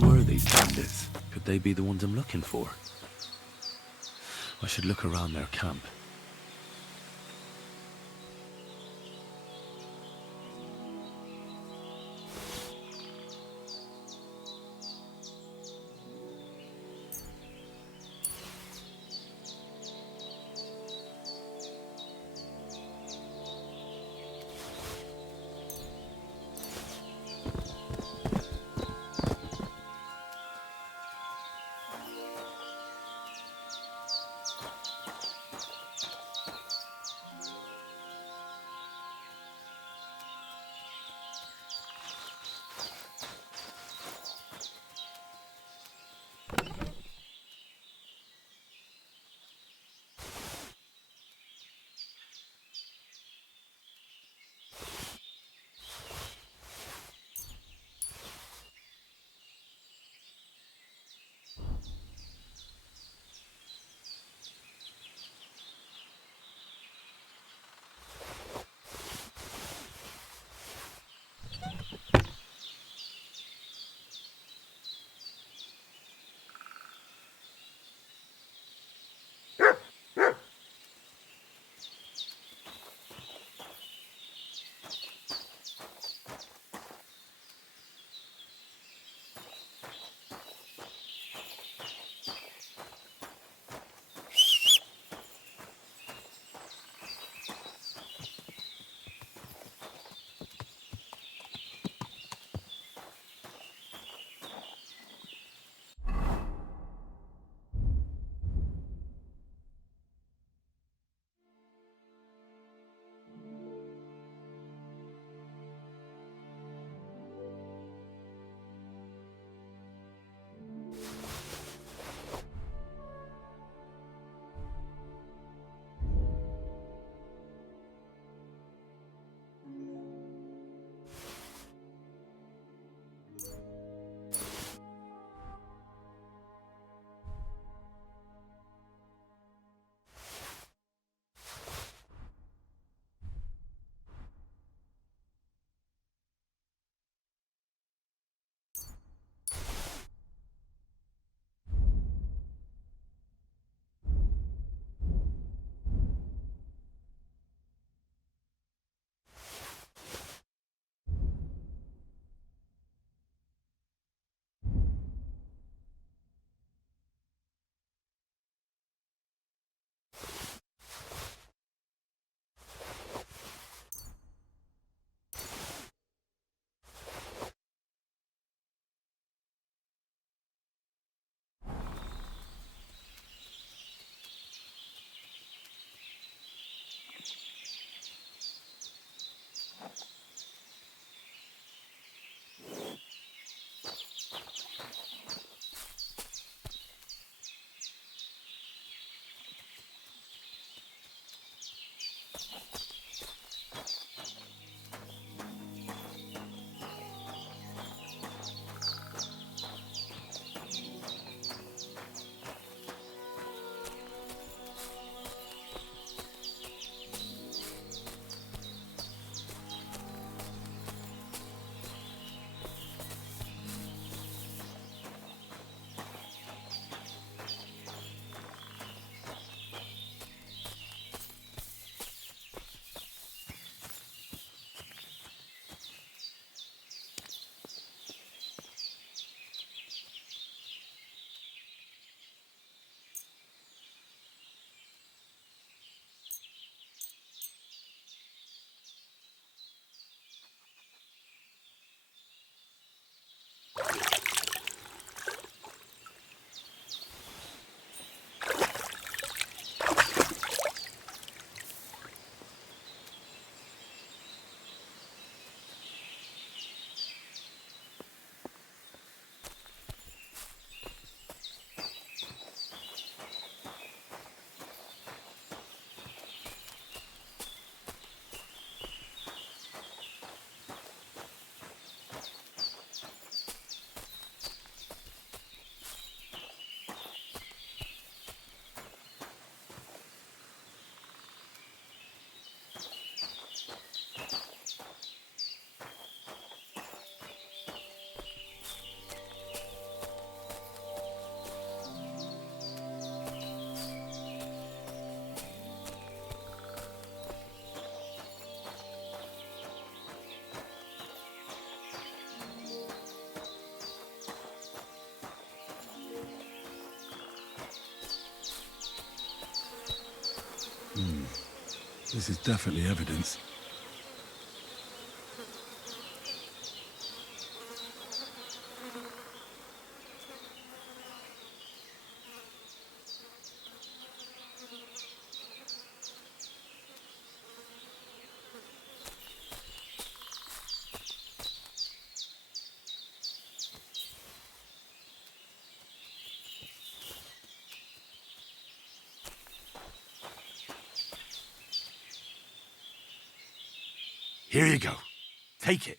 Who were these bandits? Could they be the ones I'm looking for? I should look around their camp. This is definitely evidence. Here you go. Take it.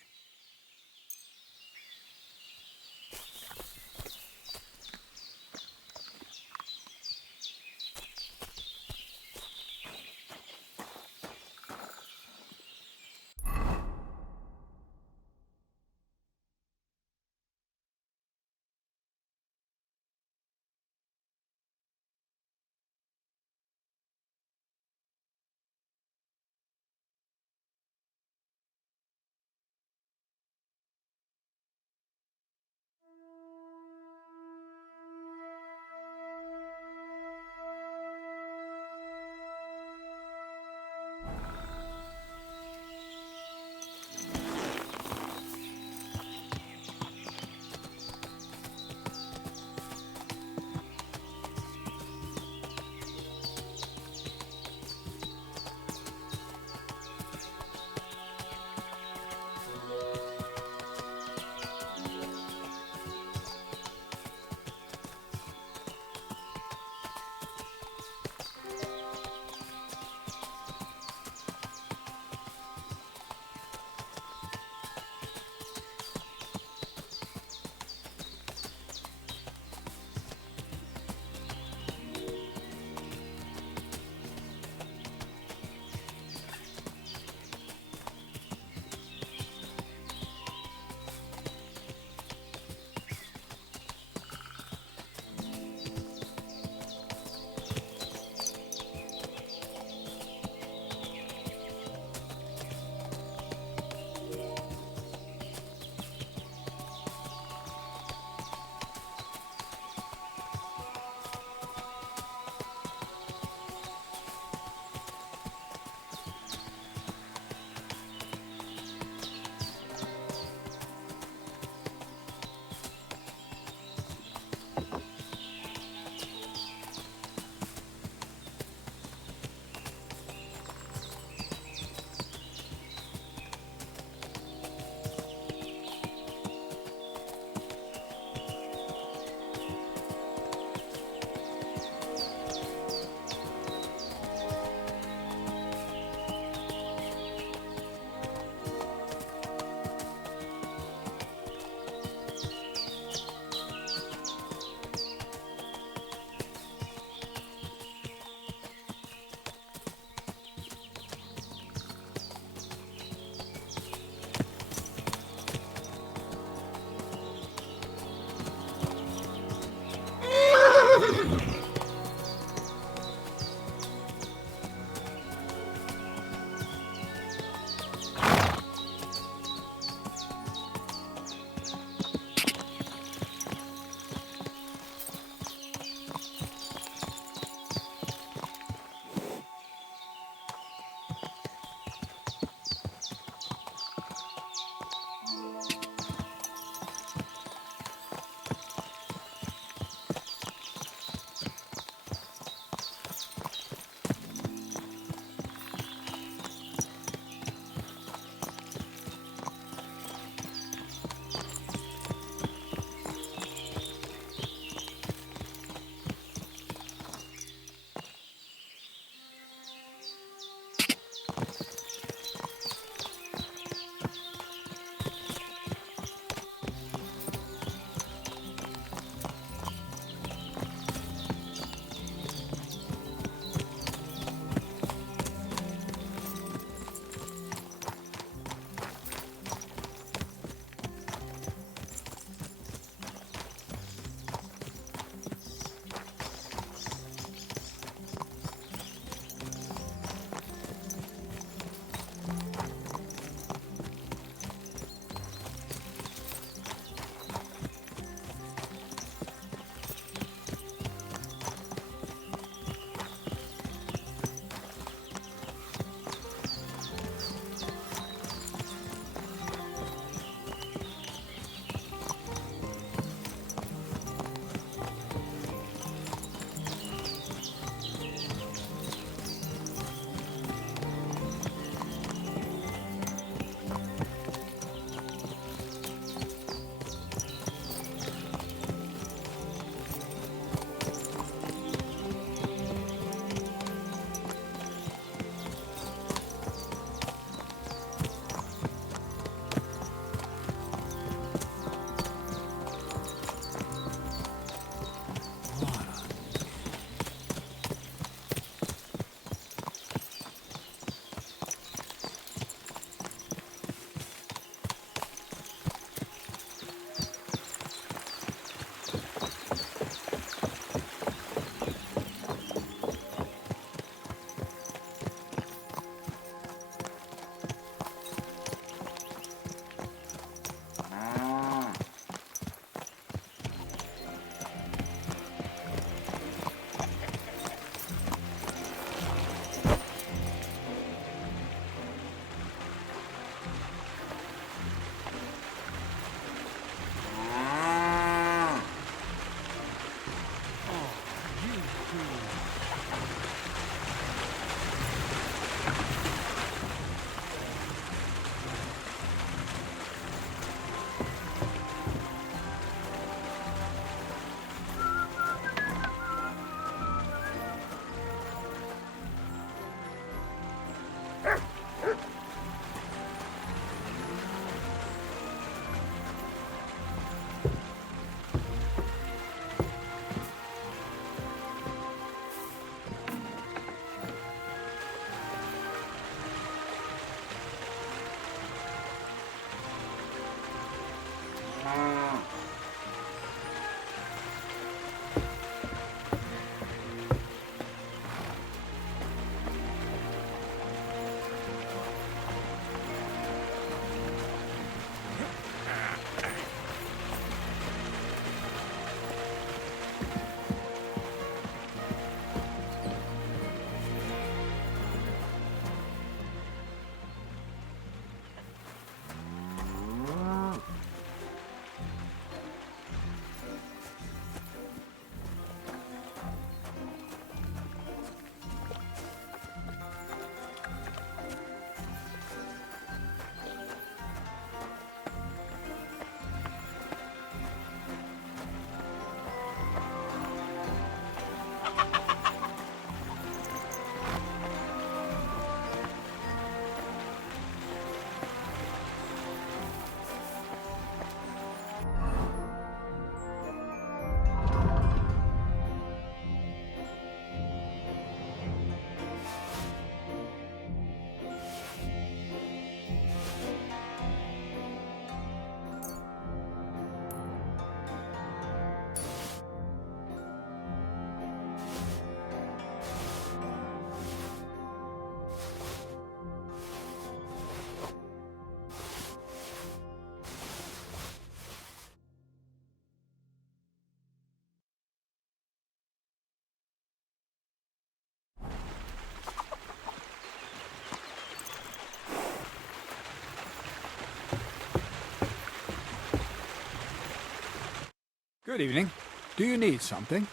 Good evening. Do you need something?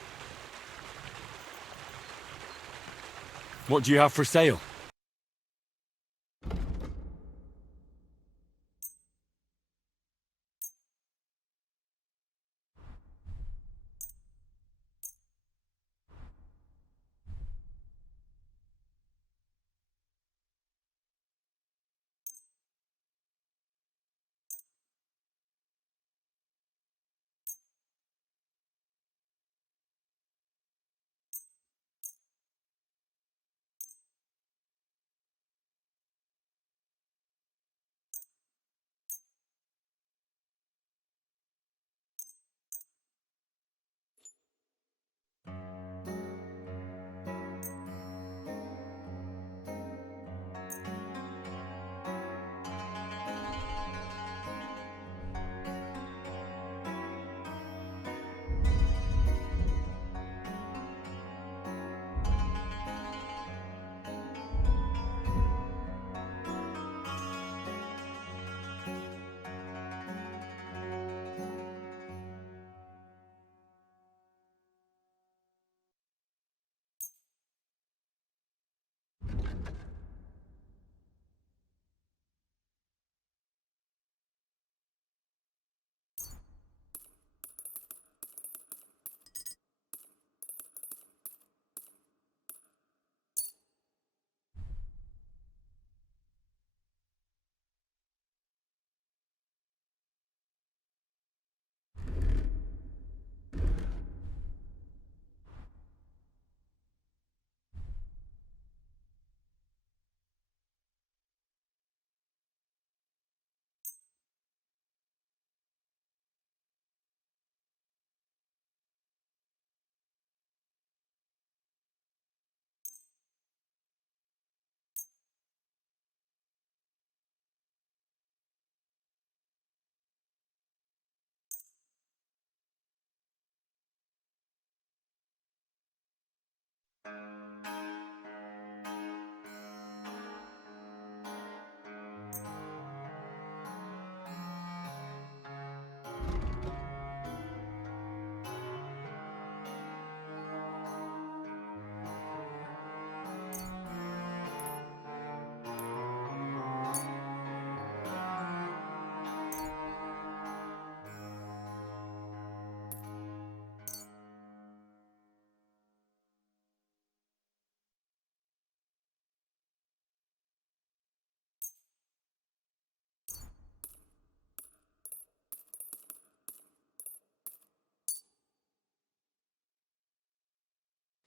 What do you have for sale?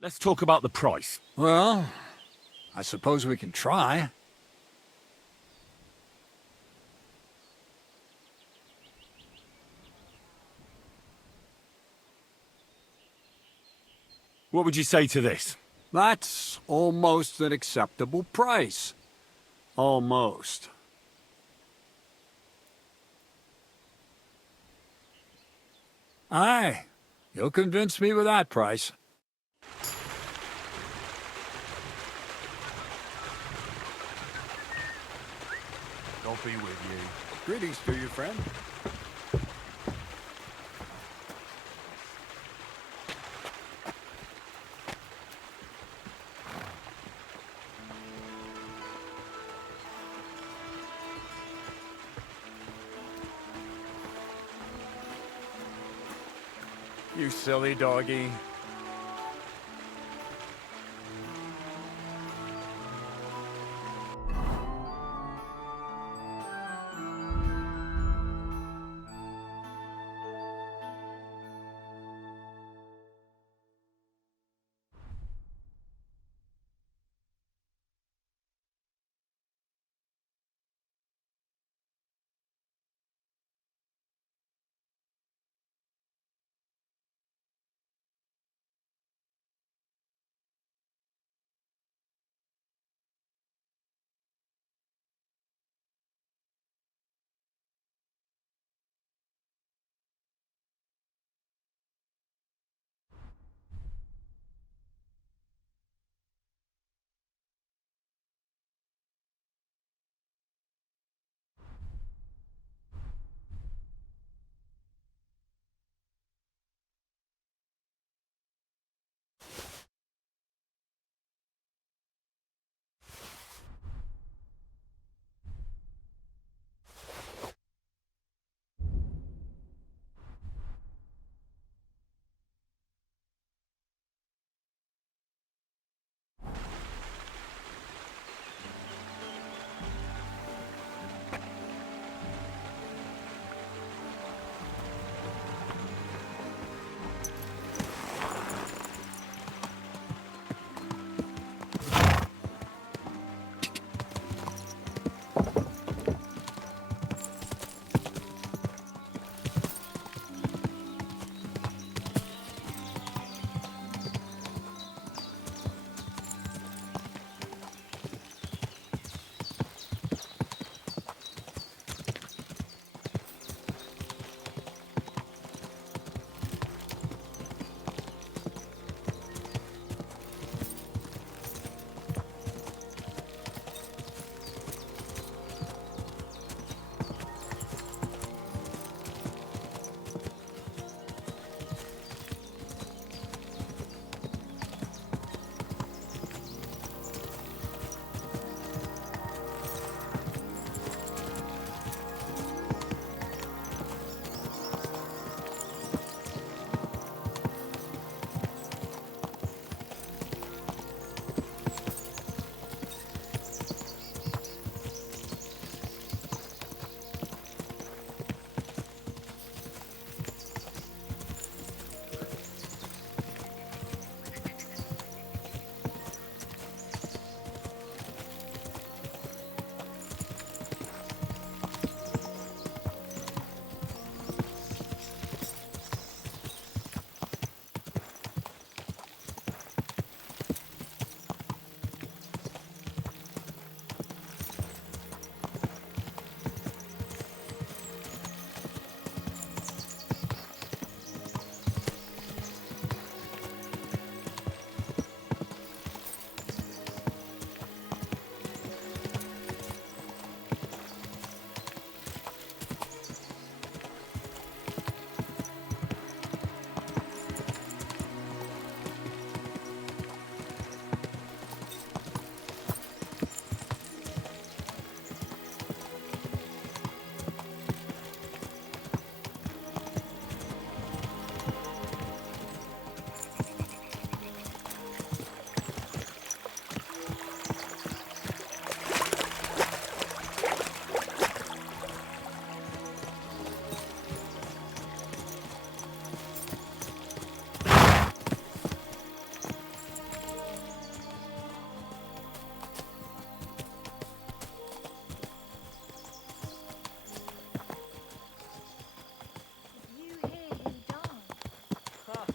Let's talk about the price. Well, I suppose we can try. What would you say to this? That's almost an acceptable price. Almost. Aye, you'll convince me with that price. God be with you. Greetings to you, friend. You silly doggy.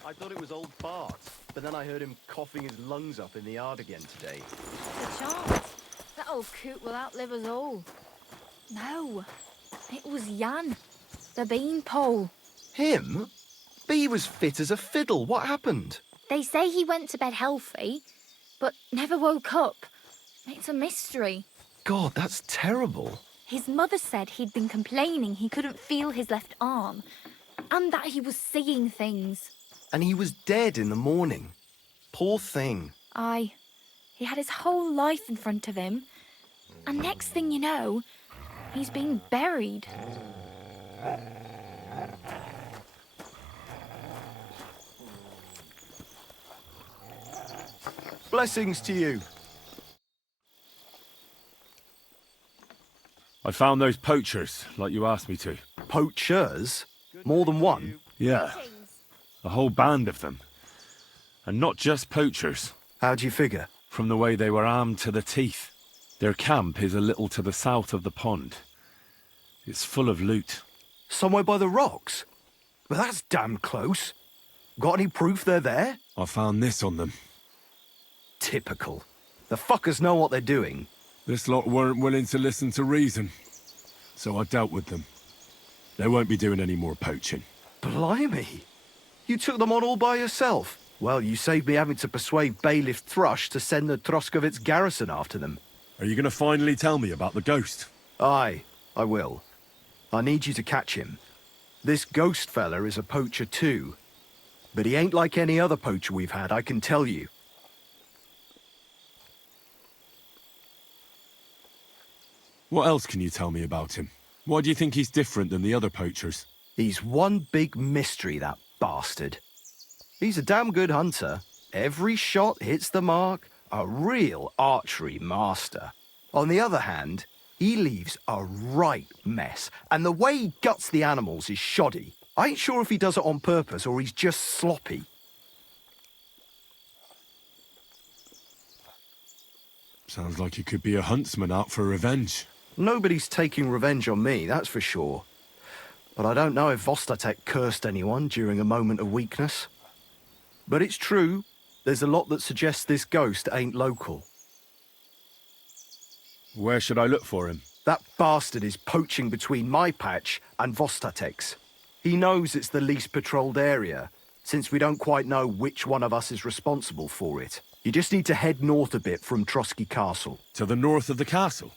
I thought it was old Bart. but then I heard him coughing his lungs up in the yard again today. The chance. That old coot will outlive us all. No, it was Jan, the beanpole. Him? He was fit as a fiddle. What happened? They say he went to bed healthy, but never woke up. It's a mystery. God, that's terrible. His mother said he'd been complaining he couldn't feel his left arm, and that he was seeing things. And he was dead in the morning. Poor thing. Aye. He had his whole life in front of him, and next thing you know, he's been buried. Blessings to you. I found those poachers, like you asked me to. Poachers? More than one? Yeah. A whole band of them. And not just poachers. How do you figure? From the way they were armed to the teeth. Their camp is a little to the south of the pond. It's full of loot. Somewhere by the rocks? But that's damn close. Got any proof they're there? I found this on them. Typical. The fuckers know what they're doing. This lot weren't willing to listen to reason. So I dealt with them. They won't be doing any more poaching. Blimey. You took them on all by yourself. Well, you saved me having to persuade Bailiff Thrush to send the Troskowitz garrison after them. Are you going to finally tell me about the ghost? Aye, I will. I need you to catch him. This ghost fella is a poacher too. But he ain't like any other poacher we've had, I can tell you. What else can you tell me about him? Why do you think he's different than the other poachers? He's one big mystery, that bastard. He's a damn good hunter. Every shot hits the mark. A real archery master. On the other hand, he leaves a right mess. And the way he guts the animals is shoddy. I ain't sure if he does it on purpose or he's just sloppy. Sounds like he could be a huntsman out for revenge. Nobody's taking revenge on me, that's for sure. But I don't know if Vostatek cursed anyone during a moment of weakness. But it's true, there's a lot that suggests this ghost ain't local. Where should I look for him? That bastard is poaching between my patch and Vostatek's. He knows it's the least patrolled area, since we don't quite know which one of us is responsible for it. You just need to head north a bit from Troskey Castle. To the north of the castle?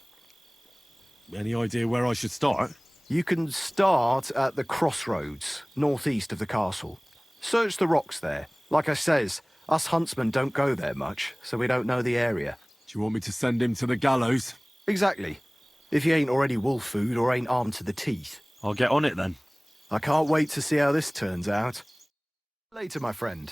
Any idea where I should start? You can start at the crossroads, northeast of the castle. Search the rocks there. Like I says, us huntsmen don't go there much, so we don't know the area. Do you want me to send him to the gallows? Exactly. If he ain't already wolf food or ain't armed to the teeth. I'll get on it then. I can't wait to see how this turns out. Later, my friend.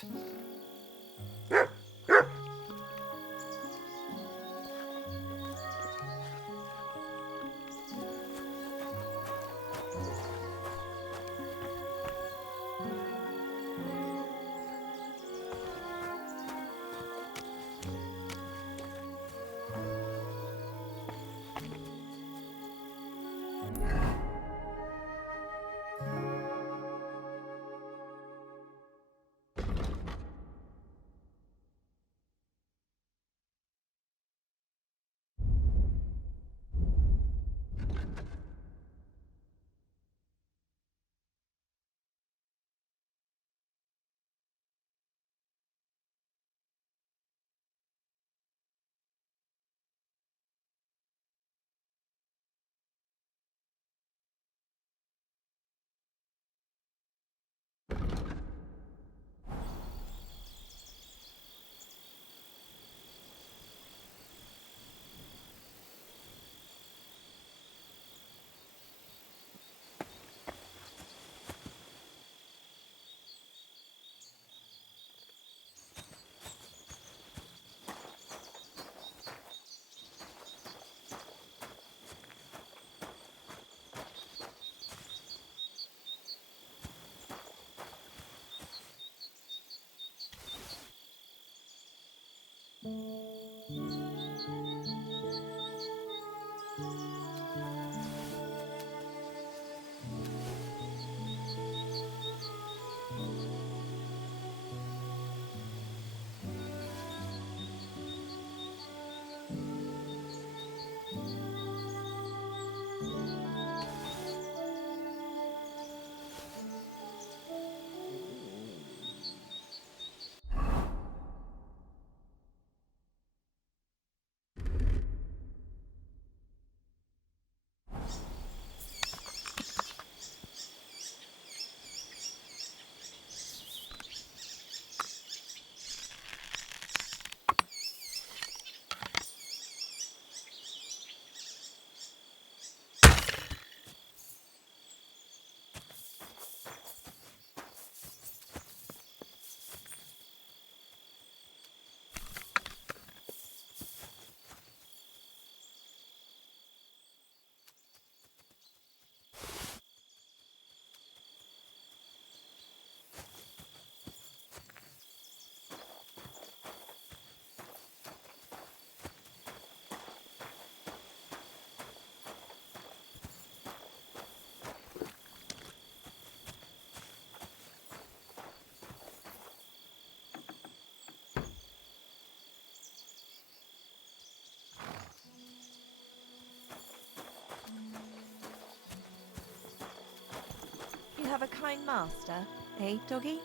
have a kind master, eh, doggy?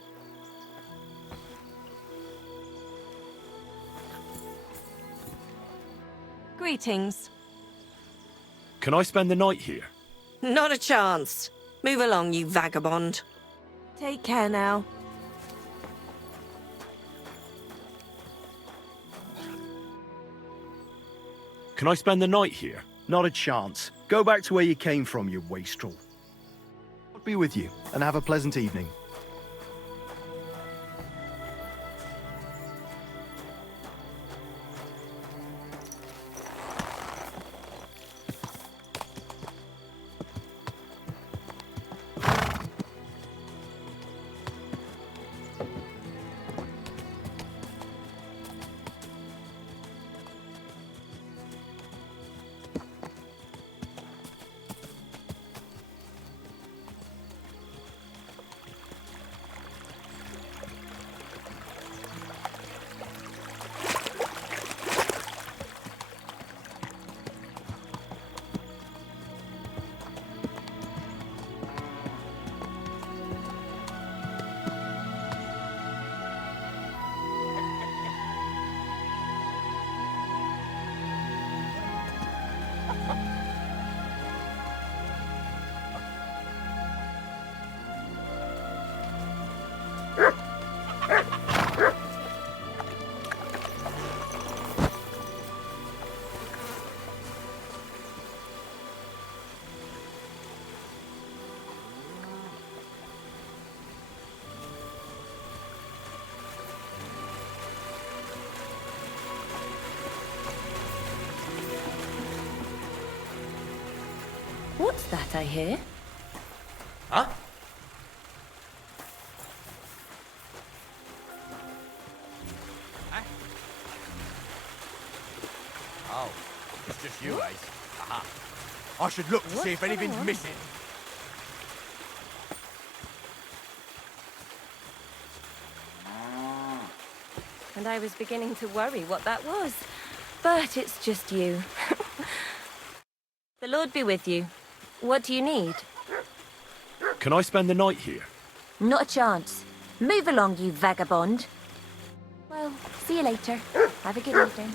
Greetings. Can I spend the night here? Not a chance. Move along, you vagabond. Take care now. Can I spend the night here? Not a chance. Go back to where you came from, you wastrel. I'll be with you, and have a pleasant evening. What's that I hear? Huh? Oh, it's just you, eh? Aha. I should look to see if anything's missing. And I was beginning to worry what that was. But it's just you. The Lord be with you. What do you need? Can I spend the night here? Not a chance. Move along, you vagabond. Well, see you later. Have a good evening.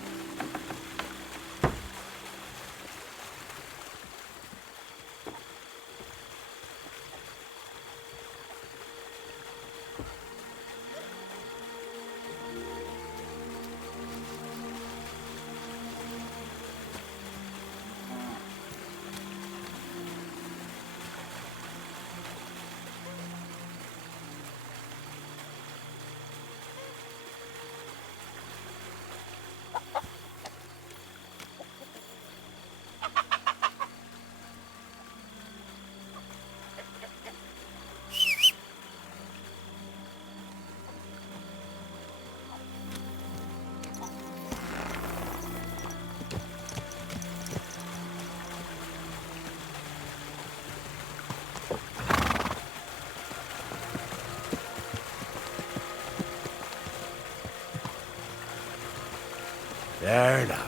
There now.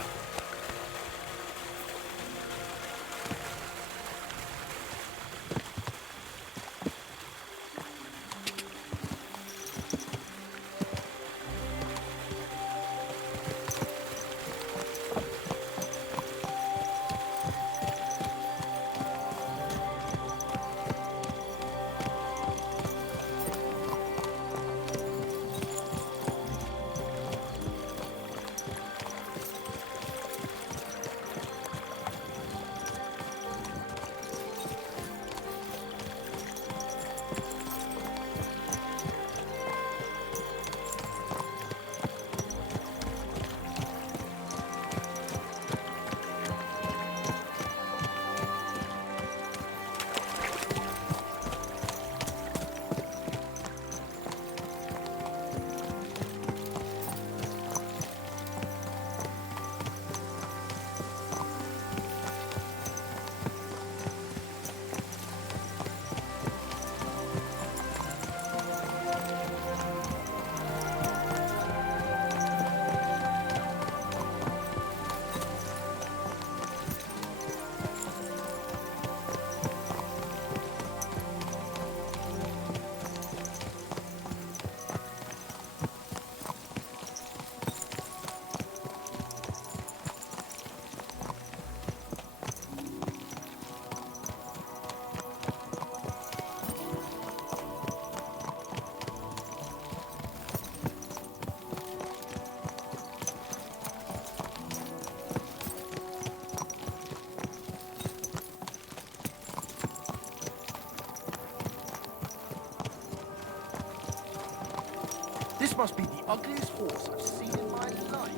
This must be the ugliest horse I've seen in my life.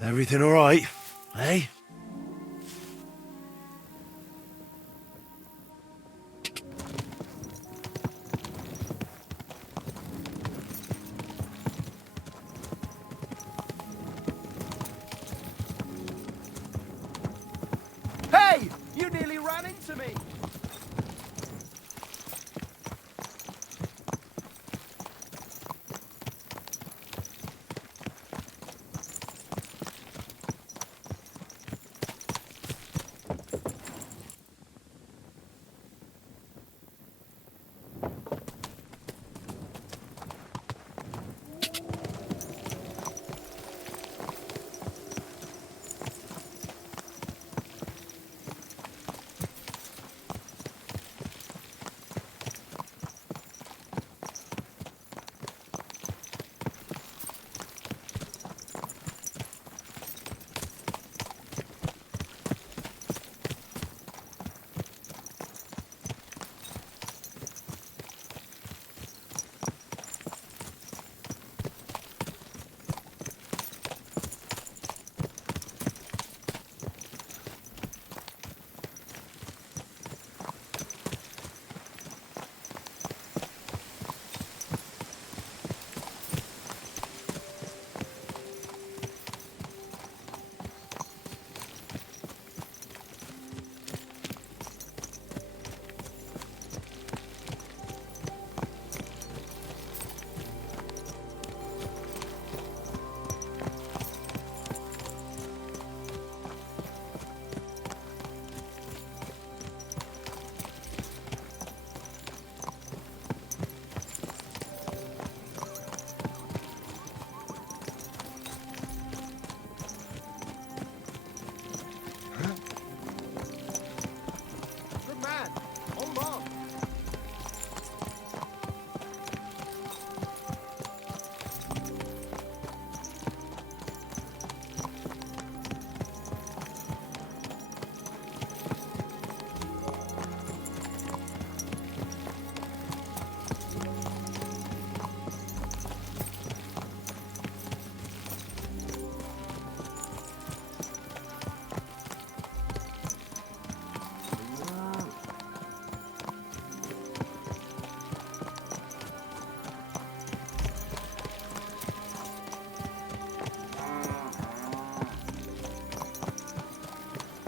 Everything all right, eh? Hey! You nearly ran into me!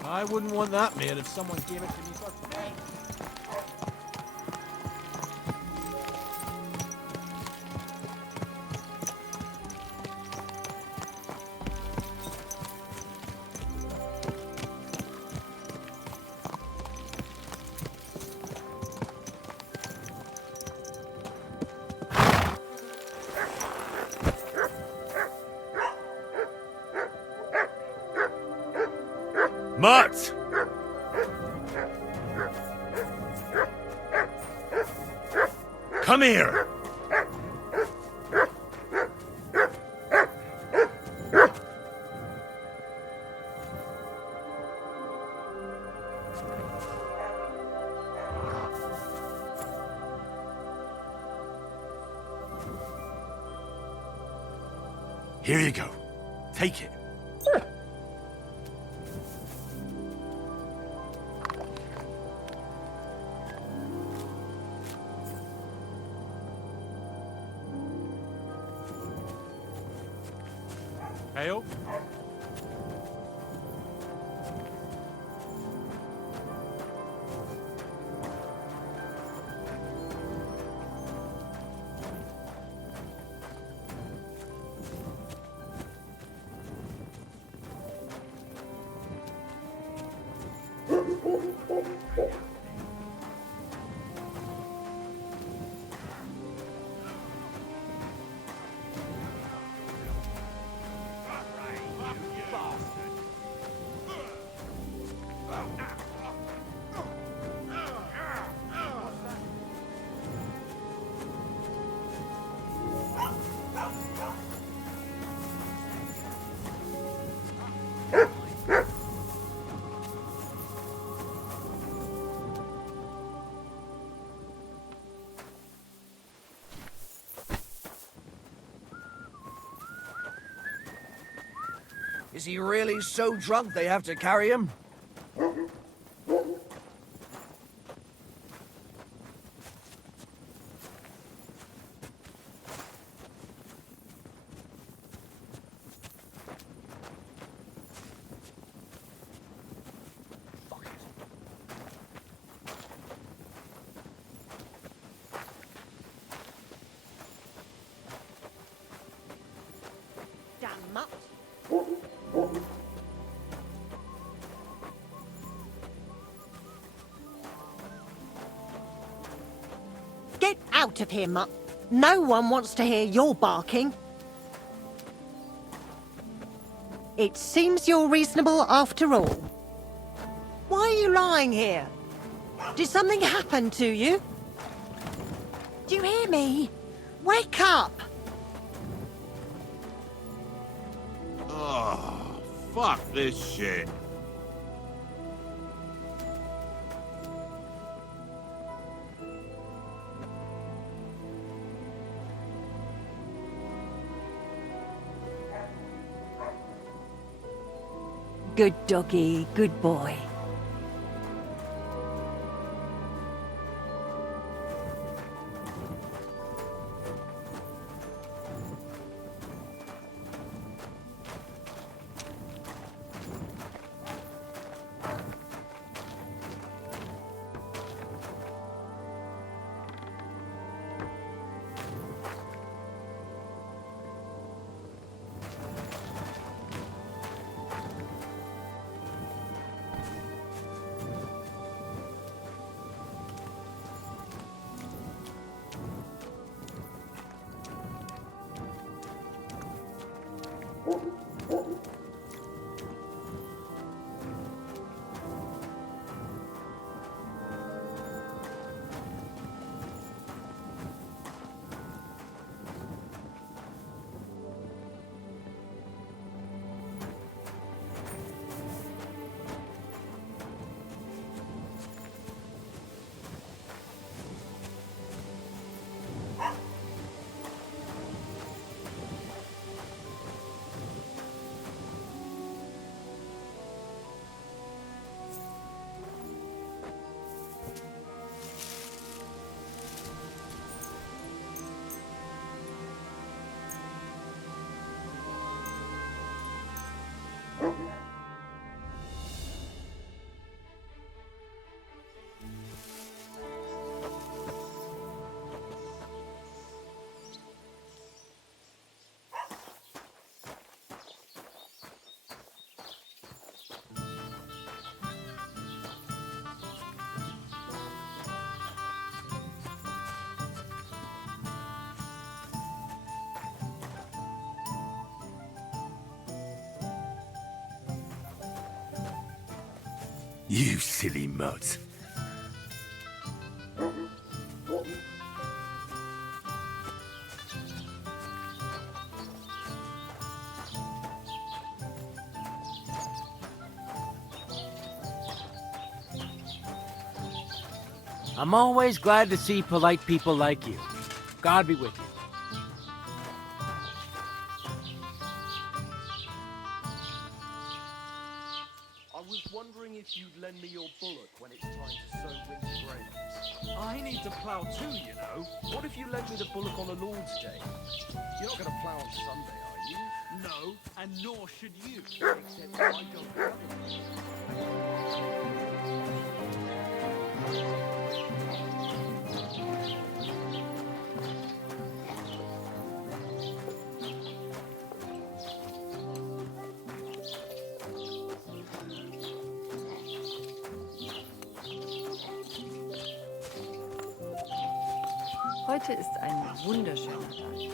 I wouldn't want that made if someone gave it to me for free. Mutt! Come here! Here you go. Take it. Hail? Is he really so drunk they have to carry him? Damn mutt. Get out of here, mutt. No one wants to hear your barking. It seems you're reasonable after all. Why are you lying here? Did something happen to you? Do you hear me? Wake up! Oh, fuck this shit. Good doggy, good boy. You silly mutt. I'm always glad to see polite people like you. God be with you. I was wondering if you'd lend me your bullock when it's time to sow winter grains. I need to plough too, you know. What if you lent me the bullock on a Lord's Day? You're not going to plough on Sunday, are you? No, and nor should you. Except I don't travel. Heute ist ein wunderschöner Tag.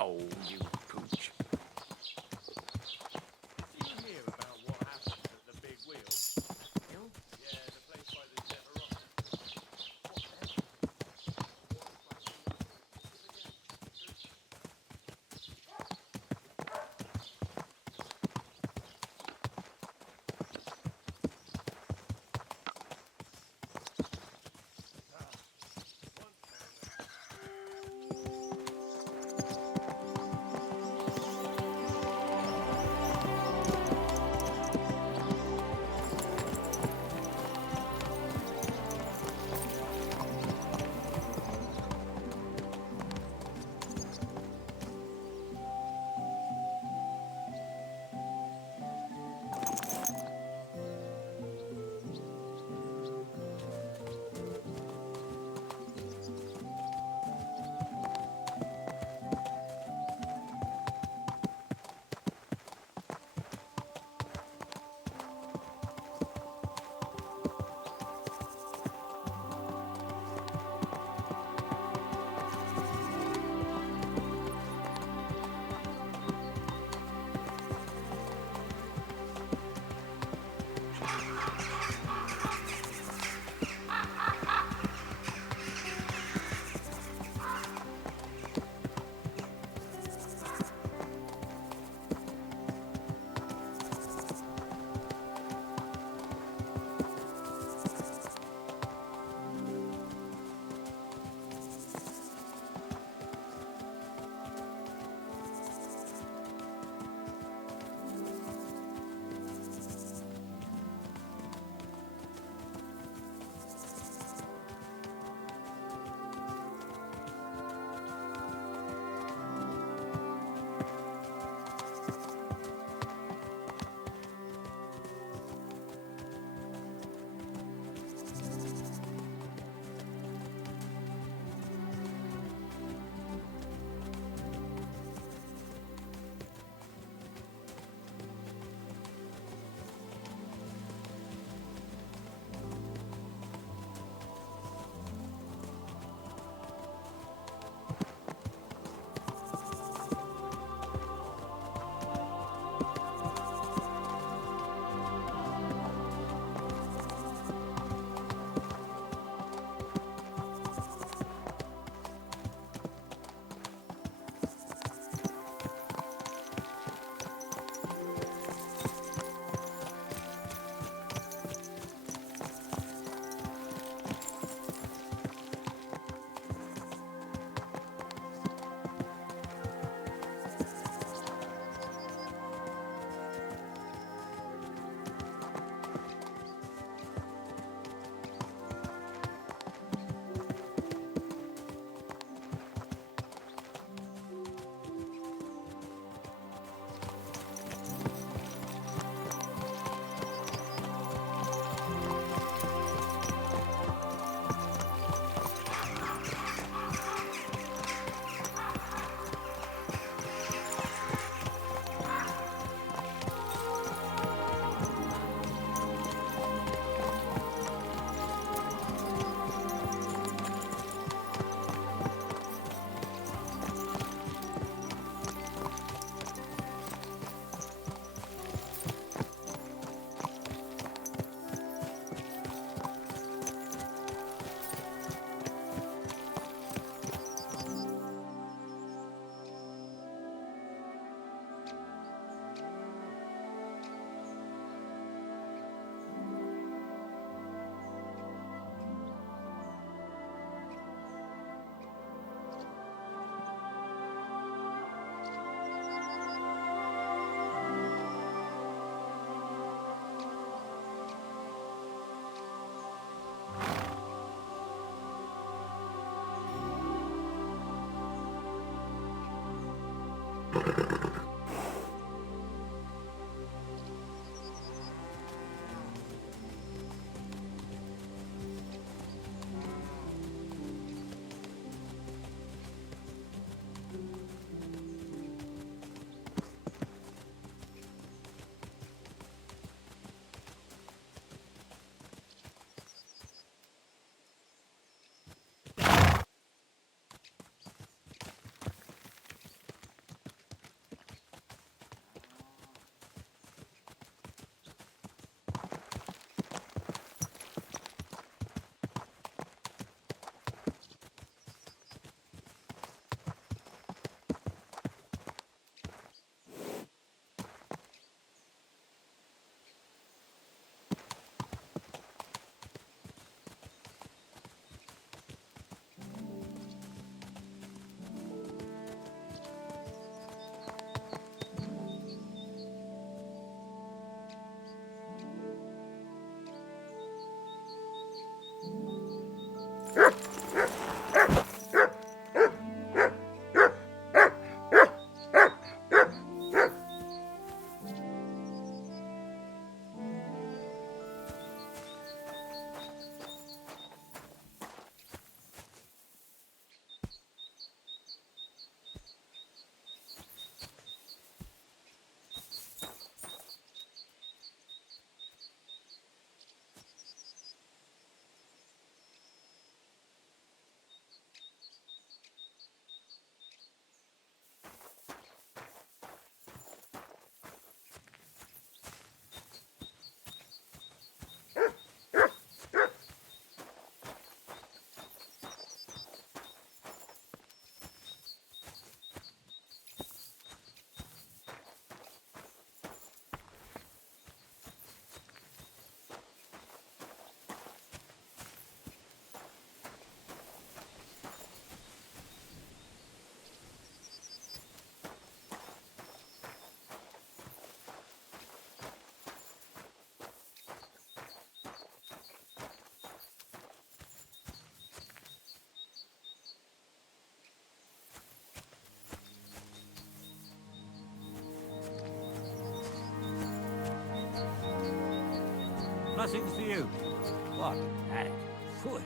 Oh, you pooch. Did you hear about what happened at the big wheel? Yeah, the place by the Deliverance. Blessings to you. What? Heck. Phew.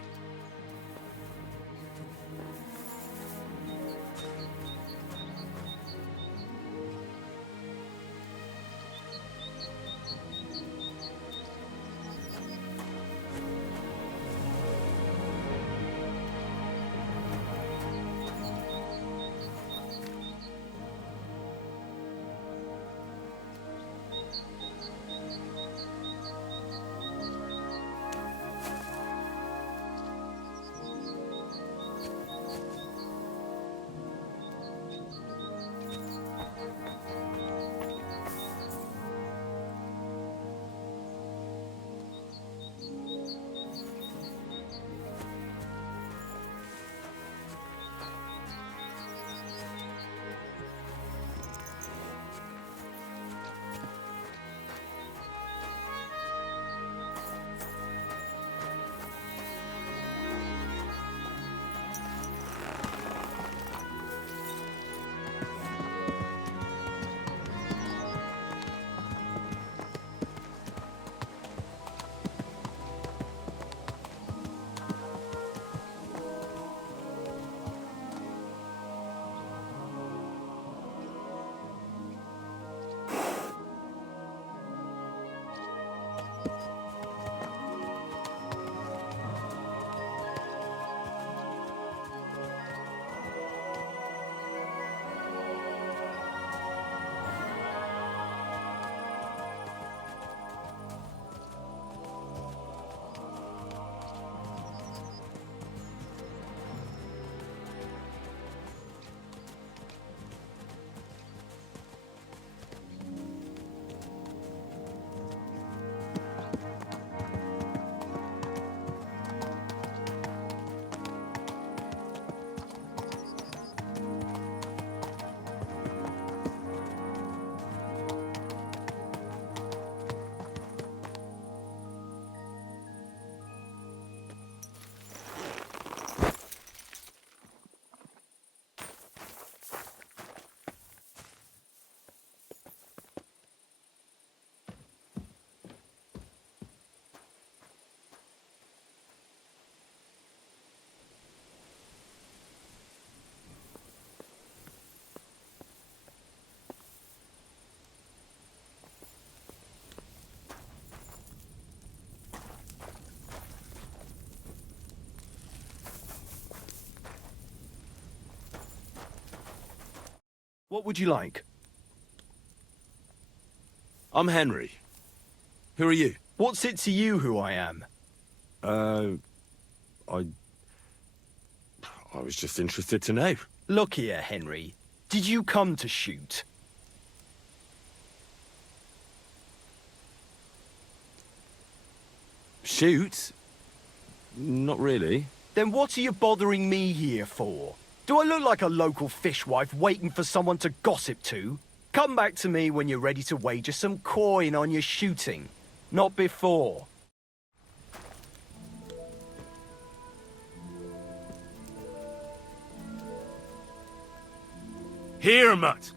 What would you like? I'm Henry. Who are you? What's it to you who I am? I was just interested to know. Look here, Henry. Did you come to shoot? Shoot? Not really. Then what are you bothering me here for? Do I look like a local fishwife waiting for someone to gossip to? Come back to me when you're ready to wager some coin on your shooting. Not before. Here, mutt.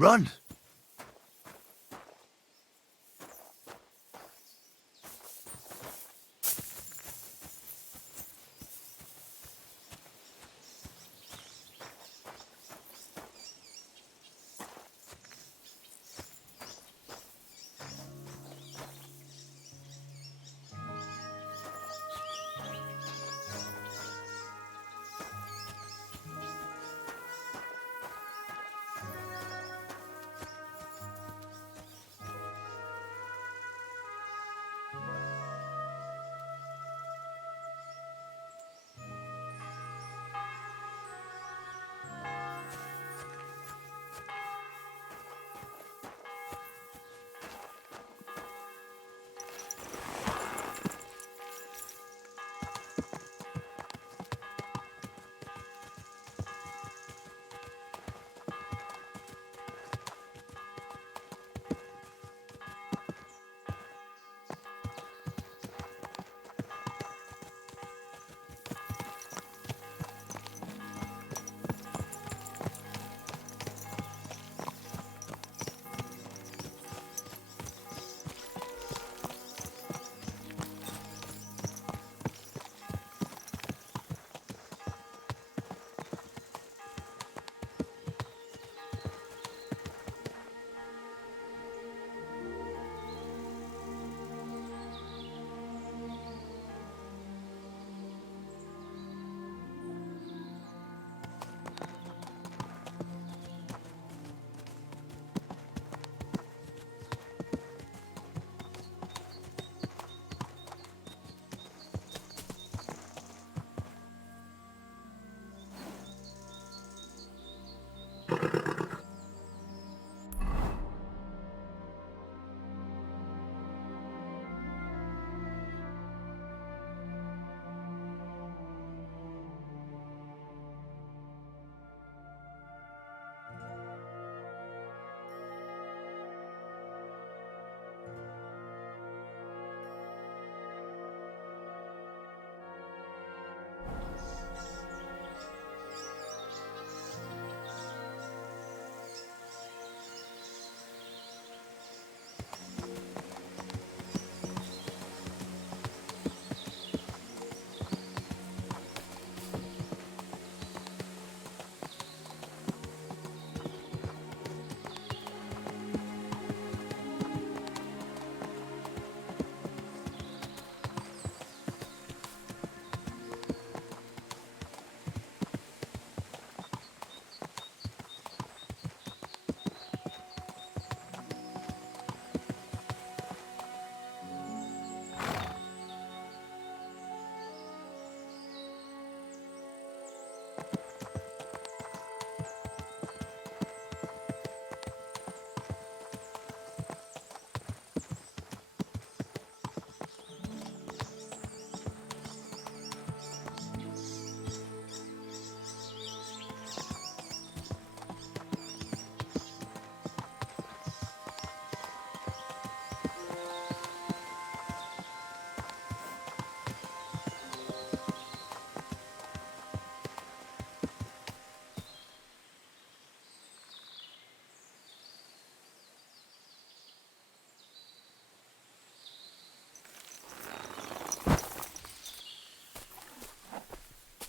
Run!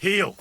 Heal!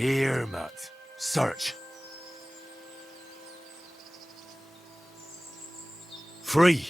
Here, Matt. Search. Free.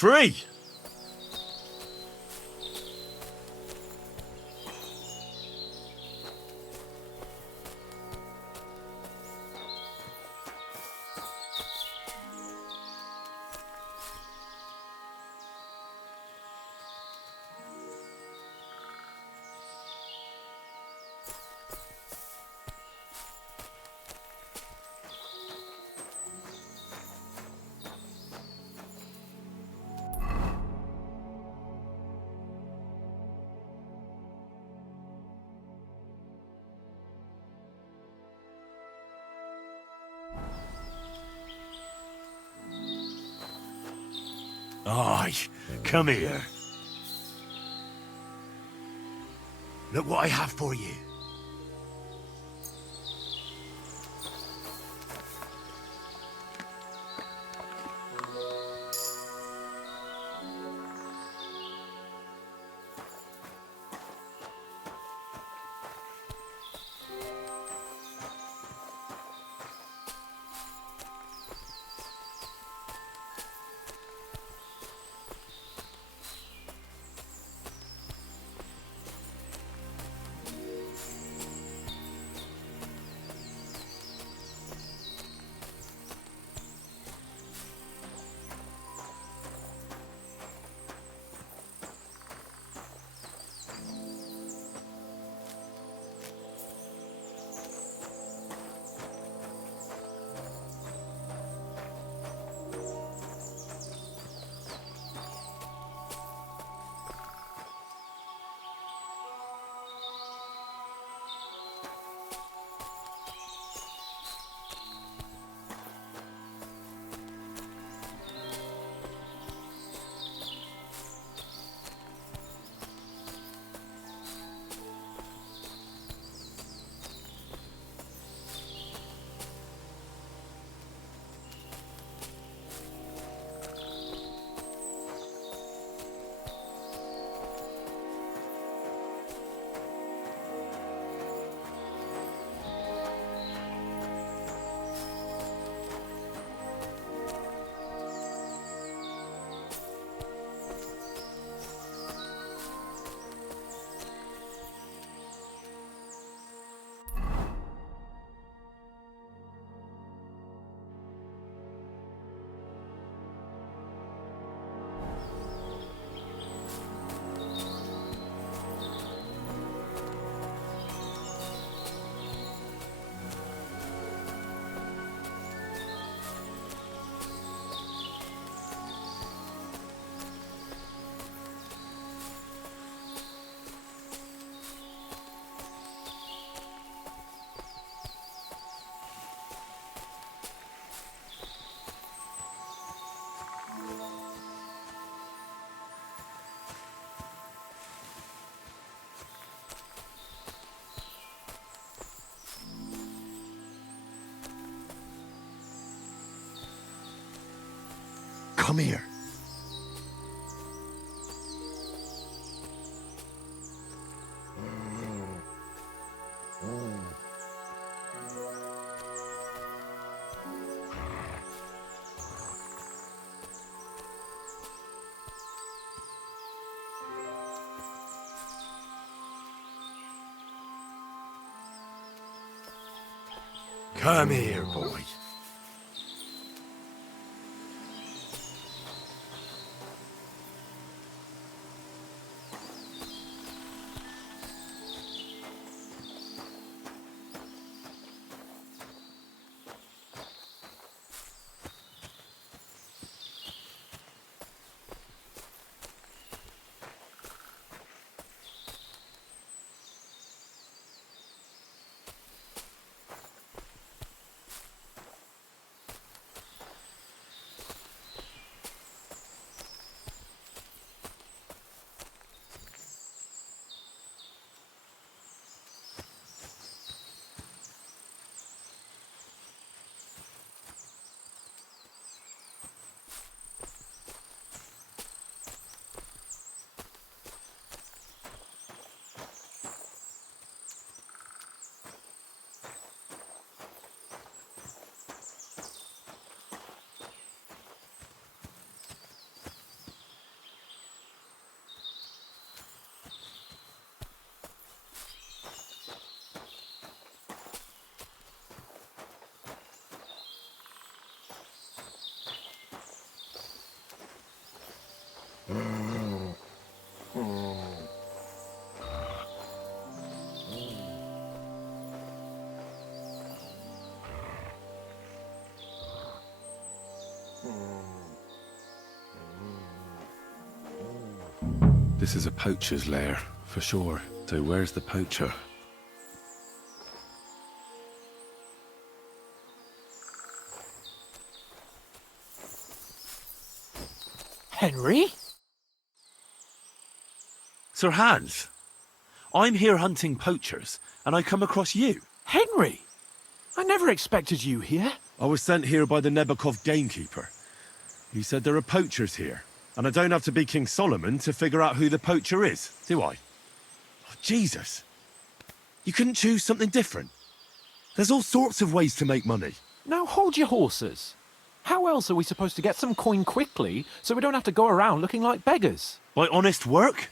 Free! Aye, come here. Look what I have for you. Come here. Come here, boy. This is a poacher's lair, for sure. So where's the poacher? Henry? Sir Hans, I'm here hunting poachers, and I come across you. Henry! I never expected you here. I was sent here by the Nebukov Gamekeeper. He said there are poachers here, and I don't have to be King Solomon to figure out who the poacher is, do I? Oh, Jesus! You couldn't choose something different? There's all sorts of ways to make money. Now hold your horses. How else are we supposed to get some coin quickly so we don't have to go around looking like beggars? By honest work?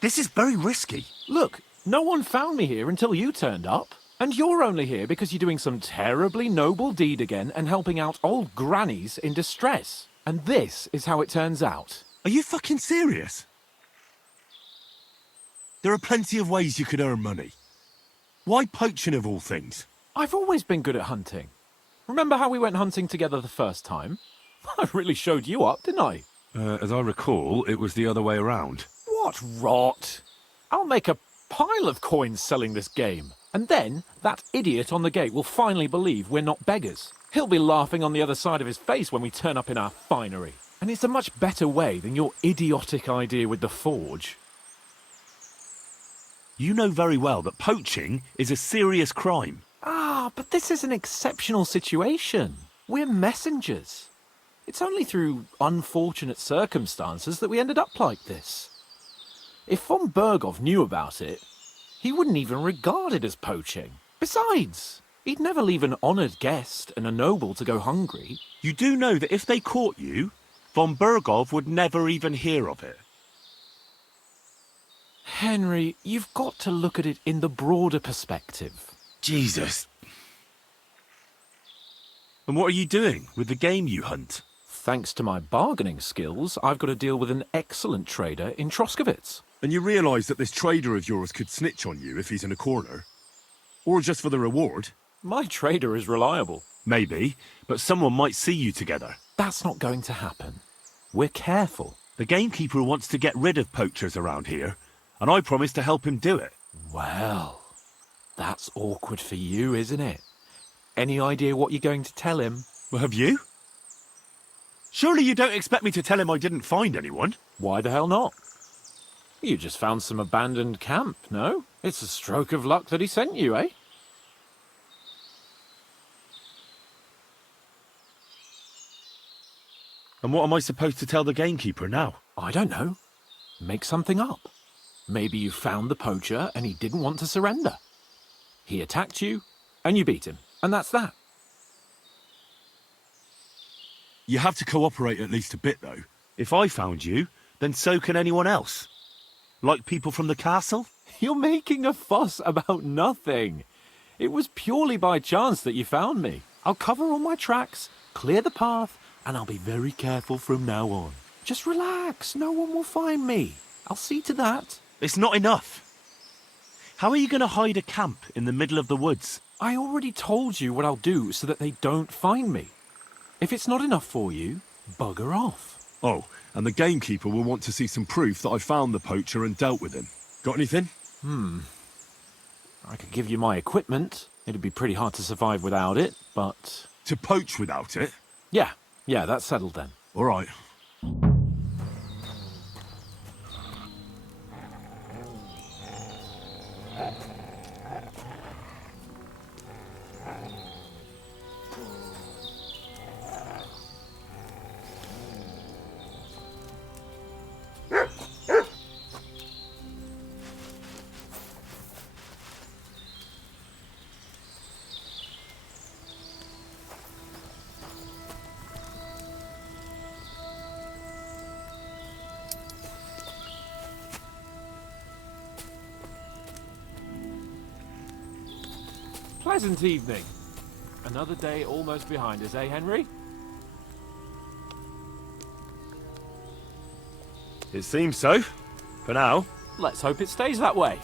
This is very risky. Look, no one found me here until you turned up. And you're only here because you're doing some terribly noble deed again and helping out old grannies in distress. And this is how it turns out. Are you fucking serious? There are plenty of ways you could earn money. Why poaching of all things? I've always been good at hunting. Remember how we went hunting together the first time? I really showed you up, didn't I? As I recall, it was the other way around. What rot! I'll make a pile of coins selling this game. And then, that idiot on the gate will finally believe we're not beggars. He'll be laughing on the other side of his face when we turn up in our finery. And it's a much better way than your idiotic idea with the forge. You know very well that poaching is a serious crime. Ah, but this is an exceptional situation. We're messengers. It's only through unfortunate circumstances that we ended up like this. If von Bergov knew about it, he wouldn't even regard it as poaching. Besides, he'd never leave an honoured guest and a noble to go hungry. You do know that if they caught you, von Bergov would never even hear of it. Henry, you've got to look at it in the broader perspective. Jesus. And what are you doing with the game you hunt? Thanks to my bargaining skills, I've got to deal with an excellent trader in Troskowitz. And you realise that this trader of yours could snitch on you if he's in a corner? Or just for the reward? My trader is reliable. Maybe, but someone might see you together. That's not going to happen. We're careful. The gamekeeper wants to get rid of poachers around here, and I promise to help him do it. Well, that's awkward for you, isn't it? Any idea what you're going to tell him? Well, have you? Surely you don't expect me to tell him I didn't find anyone? Why the hell not? You just found some abandoned camp, no? It's a stroke of luck that he sent you, eh? And what am I supposed to tell the gamekeeper now? I don't know. Make something up. Maybe you found the poacher and he didn't want to surrender. He attacked you and you beat him, and that's that. You have to cooperate at least a bit, though. If I found you, then so can anyone else. Like people from the castle? You're making a fuss about nothing. It was purely by chance that you found me. I'll cover all my tracks, clear the path, and I'll be very careful from now on. Just relax, no one will find me. I'll see to that. It's not enough. How are you going to hide a camp in the middle of the woods? I already told you what I'll do so that they don't find me. If it's not enough for you, bugger off. Oh, and the gamekeeper will want to see some proof that I found the poacher and dealt with him. Got anything? I could give you my equipment. It'd be pretty hard to survive without it, but... To poach without it? Yeah, that's settled then. All right. Pleasant evening. Another day almost behind us, eh, Henry? It seems so. For now. Let's hope it stays that way.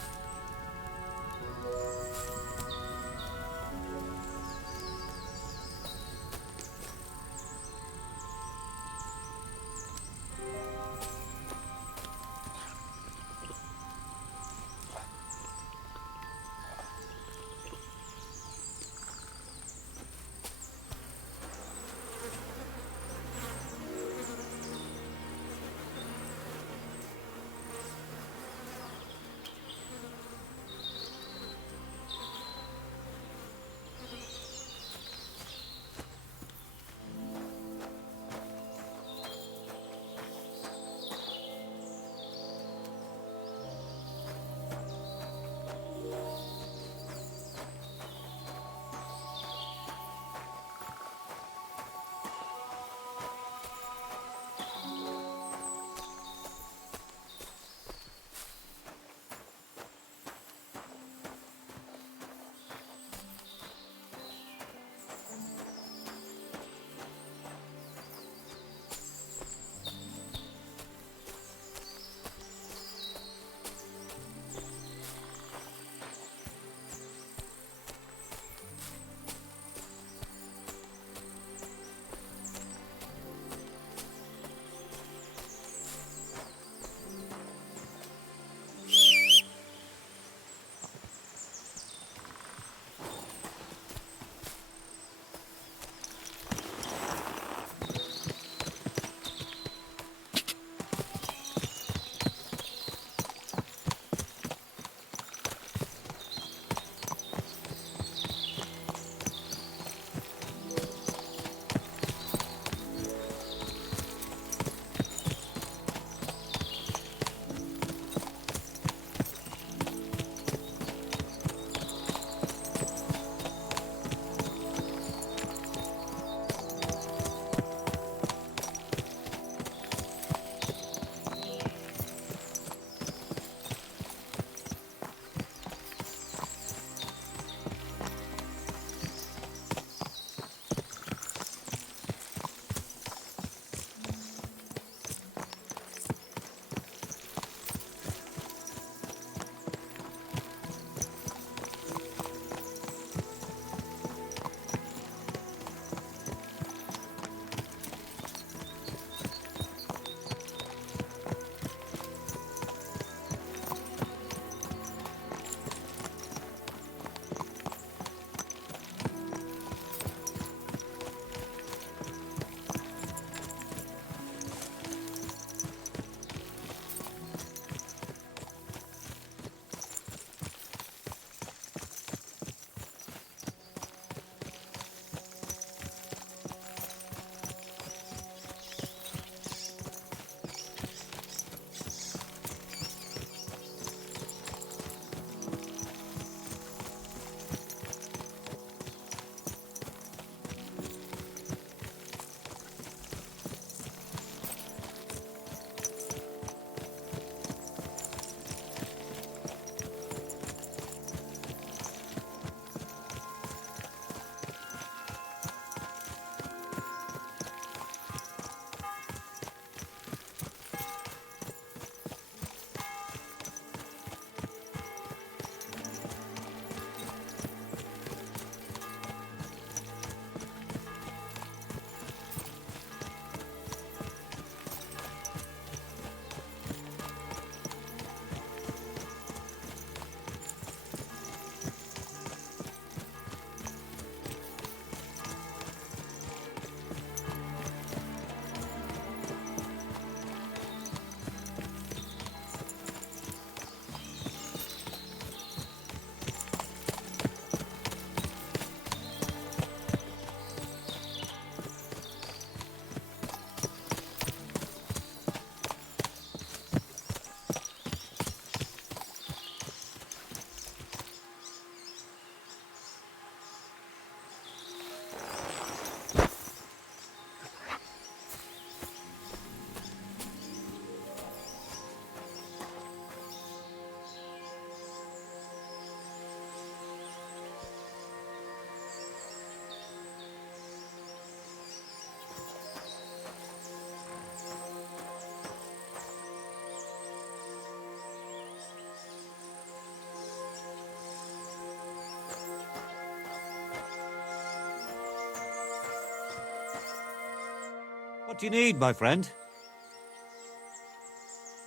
What do you need, my friend?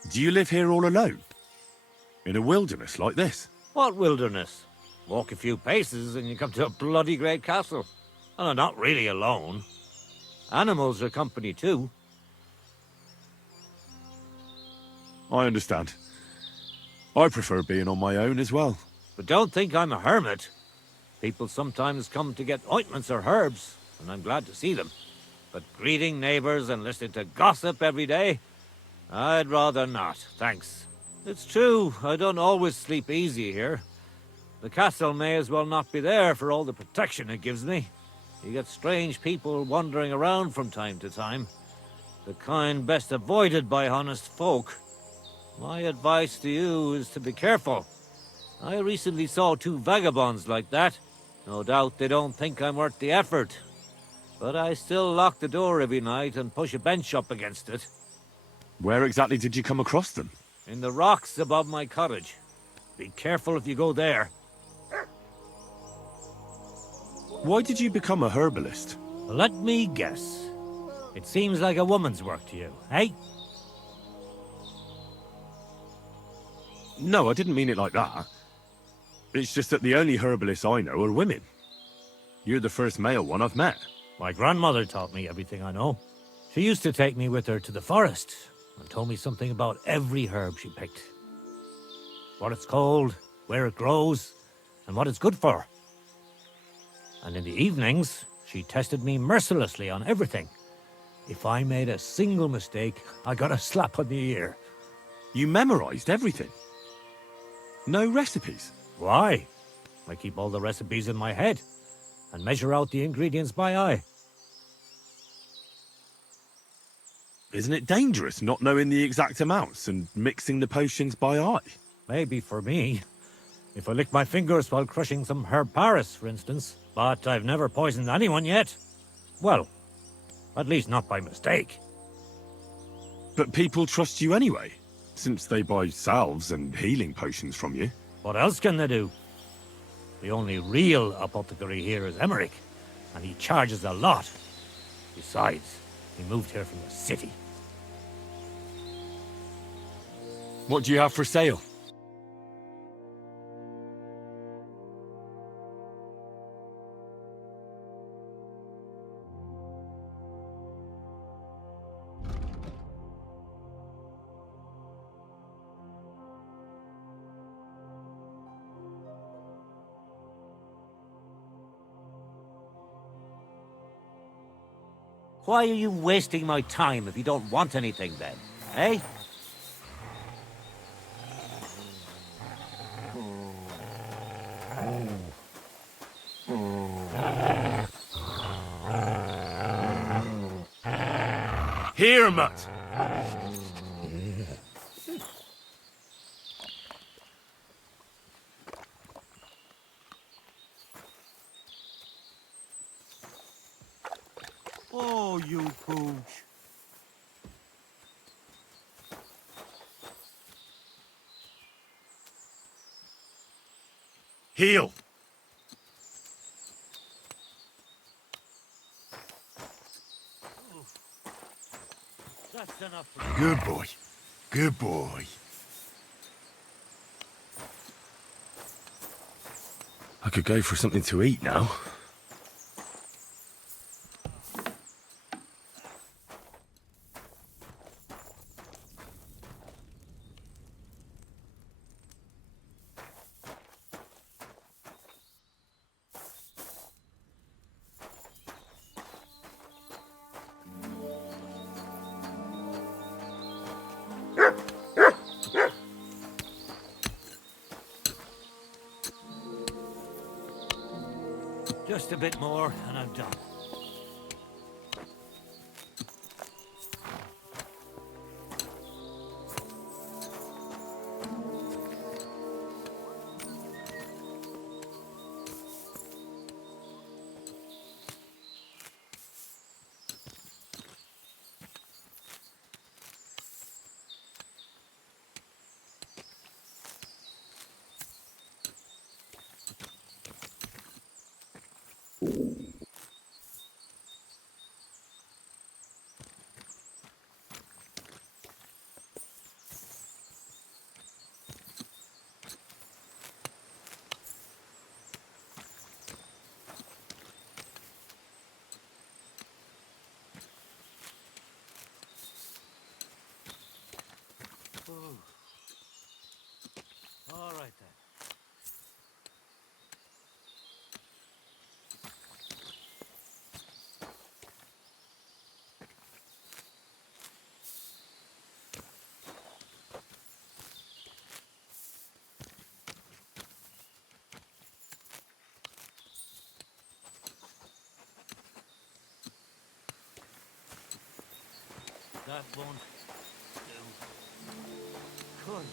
Do you live here all alone? In a wilderness like this? What wilderness? Walk a few paces and you come to a bloody great castle. And I'm not really alone. Animals are company too. I understand. I prefer being on my own as well. But don't think I'm a hermit. People sometimes come to get ointments or herbs, and I'm glad to see them. But greeting neighbors and listening to gossip every day? I'd rather not, thanks. It's true, I don't always sleep easy here. The castle may as well not be there for all the protection it gives me. You get strange people wandering around from time to time. The kind best avoided by honest folk. My advice to you is to be careful. I recently saw 2 vagabonds like that. No doubt they don't think I'm worth the effort. But I still lock the door every night and push a bench up against it. Where exactly did you come across them? In the rocks above my cottage. Be careful if you go there. Why did you become a herbalist? Let me guess. It seems like a woman's work to you, eh? No, I didn't mean it like that. It's just that the only herbalists I know are women. You're the first male one I've met. My grandmother taught me everything I know. She used to take me with her to the forest and told me something about every herb she picked. What it's called, where it grows, and what it's good for. And in the evenings, she tested me mercilessly on everything. If I made a single mistake, I got a slap on the ear. You memorized everything? No recipes? Why? I keep all the recipes in my head and measure out the ingredients by eye. Isn't it dangerous not knowing the exact amounts and mixing the potions by eye? Maybe for me. If I lick my fingers while crushing some herb Paris, for instance. But I've never poisoned anyone yet. Well, at least not by mistake. But people trust you anyway, since they buy salves and healing potions from you. What else can they do? The only real apothecary here is Emmerich, and he charges a lot. Besides, he moved here from the city. What do you have for sale? Why are you wasting my time if you don't want anything then, eh? Here, mutt! Oh, you pooch. Heal! That's enough. Good boy. Good boy. I could go for something to eat now. Just a bit more, and I'm done. That won't do. Could.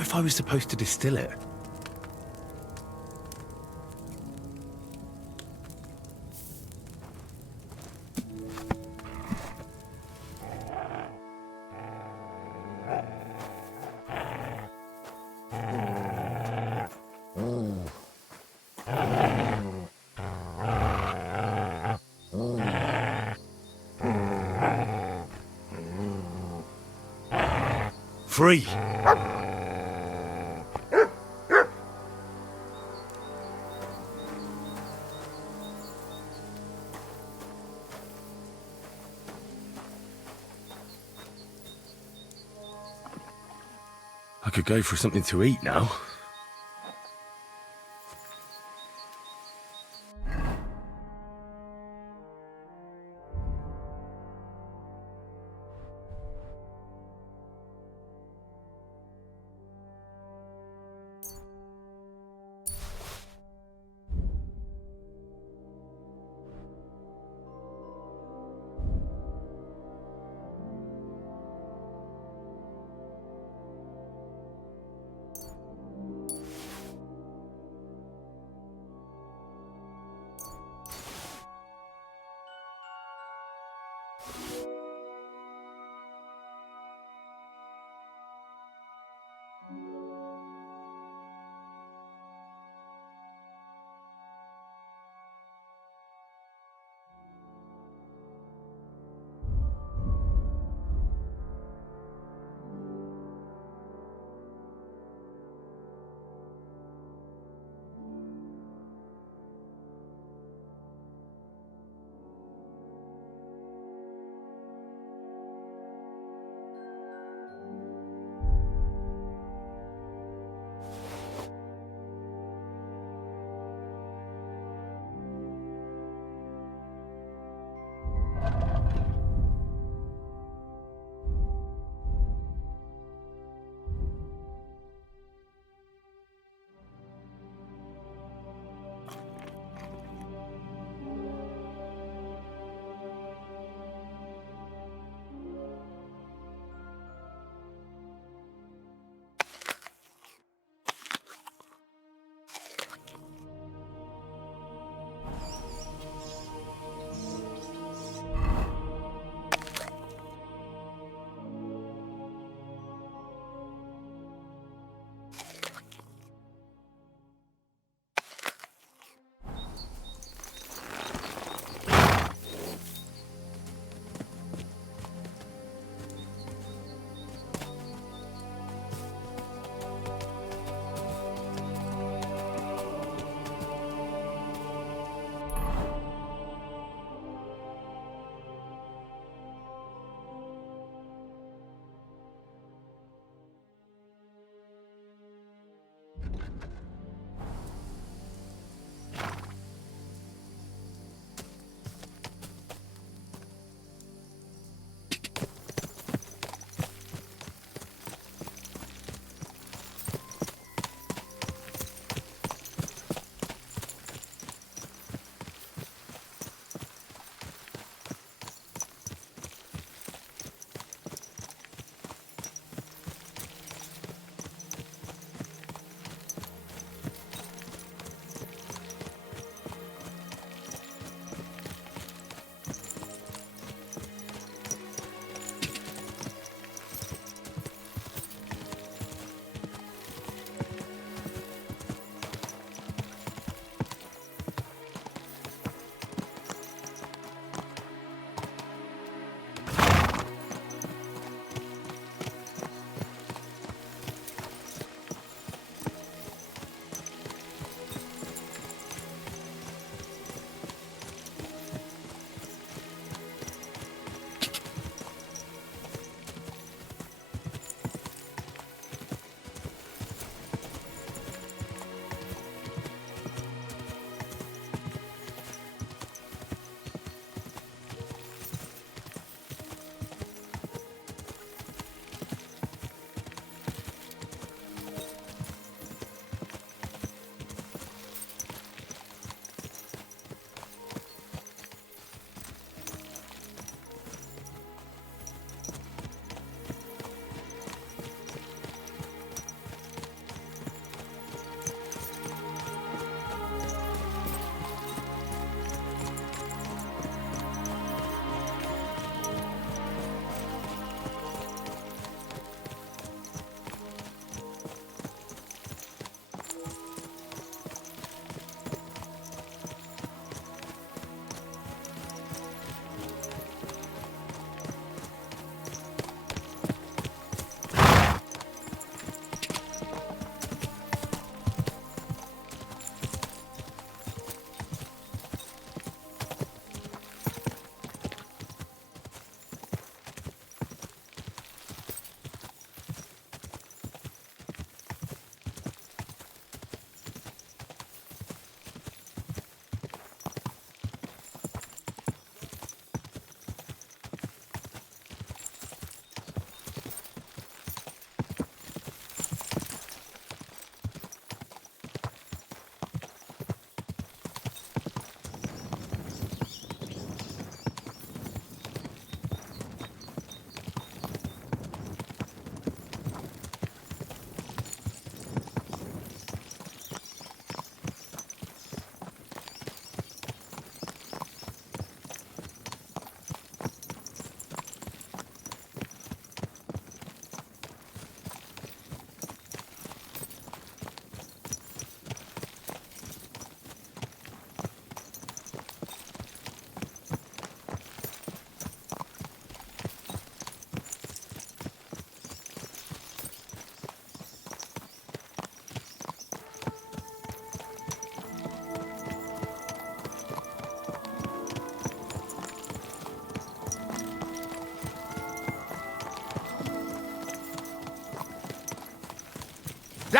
What if I was supposed to distill it? Free! I could go for something to eat now.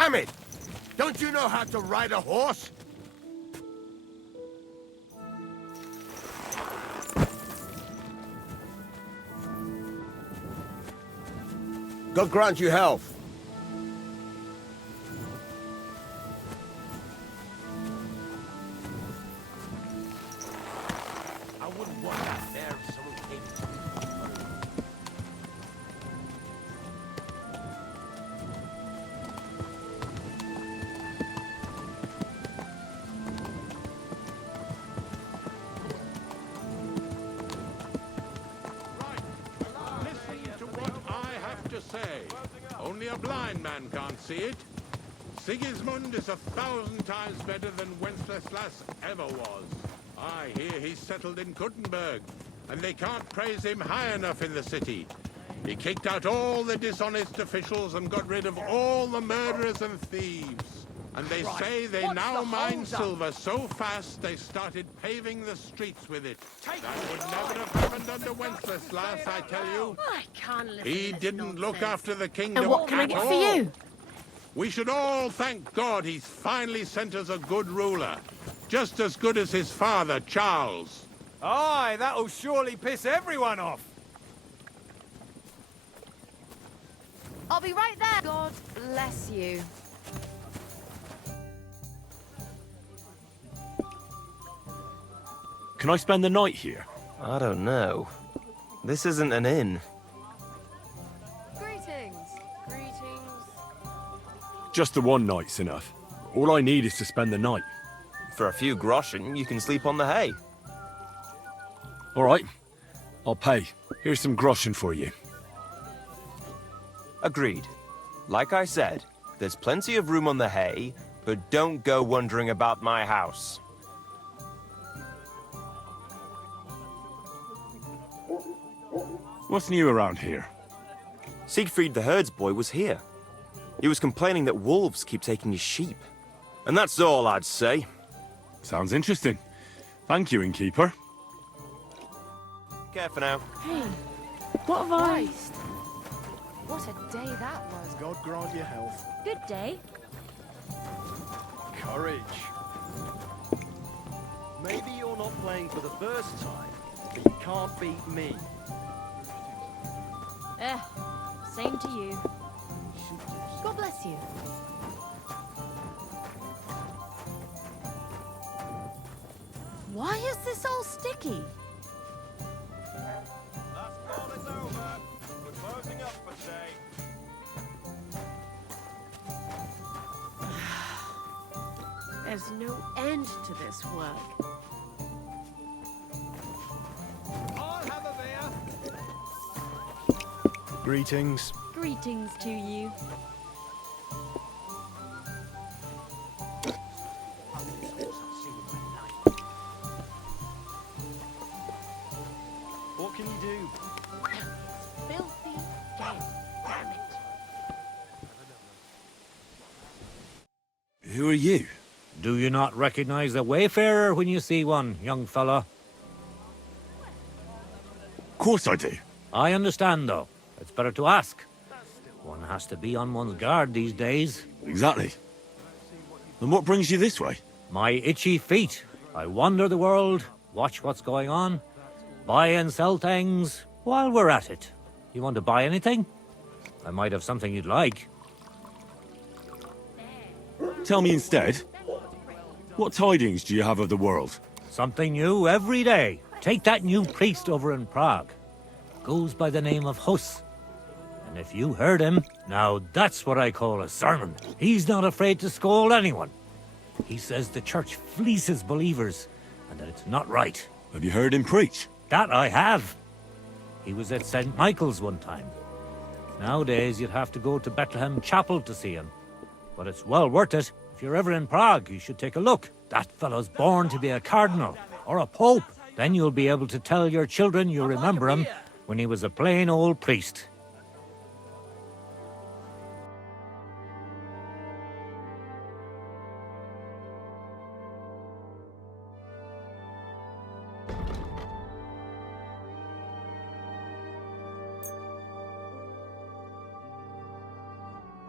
Damn it! Don't you know how to ride a horse? God grant you health. I wouldn't want that there if someone came to me. Listen to what I have to say. Only a blind man can't see it. Sigismund is 1,000 times better than Wenceslas ever was. I hear he's settled in Kuttenberg, and they can't praise him high enough in the city. He kicked out all the dishonest officials and got rid of all the murderers and thieves. And they say they now mine silver so fast they started paving the streets with it. That would never have happened under Wenceslas, I tell you. I can't listen He to this didn't look nonsense. after the kingdom And what can I at get for all. you? We should all thank God he's finally sent us a good ruler. Just as good as his father, Charles. Aye, that'll surely piss everyone off. I'll be right there. God bless you. Can I spend the night here? I don't know. This isn't an inn. Greetings. Greetings. Just the one night's enough. All I need is to spend the night. For a few groschen, you can sleep on the hay. All right. I'll pay. Here's some groschen for you. Agreed. Like I said, there's plenty of room on the hay, but don't go wondering about my house. What's new around here? Siegfried the herdsboy was here. He was complaining that wolves keep taking his sheep. And that's all I'd say. Sounds interesting. Thank you, innkeeper. Care for now. Hey, what have I? What a day that was. God grant you health. Good day. Courage. Maybe you're not playing for the first time, but you can't beat me. Same to you. God bless you. Why is this all sticky? Last call is over. We're closing up for today. There's no end to this work. I'll have a beer. Greetings. Greetings to you. What can you do? Filthy game. Damn it. Who are you? Do you not recognize a wayfarer when you see one, young fella? Of course I do. I understand, though. It's better to ask. One has to be on one's guard these days. Exactly. And what brings you this way? My itchy feet. I wander the world, watch what's going on, buy and sell things while we're at it. You want to buy anything? I might have something you'd like. Tell me instead, what tidings do you have of the world? Something new every day. Take that new priest over in Prague. Goes by the name of Hus. And if you heard him, now that's what I call a sermon. He's not afraid to scold anyone. He says the church fleeces believers, and that it's not right. Have you heard him preach? That I have. He was at St. Michael's one time. Nowadays, you'd have to go to Bethlehem Chapel to see him. But it's well worth it. If you're ever in Prague, you should take a look. That fellow's born to be a cardinal or a pope. Then you'll be able to tell your children you remember him when he was a plain old priest.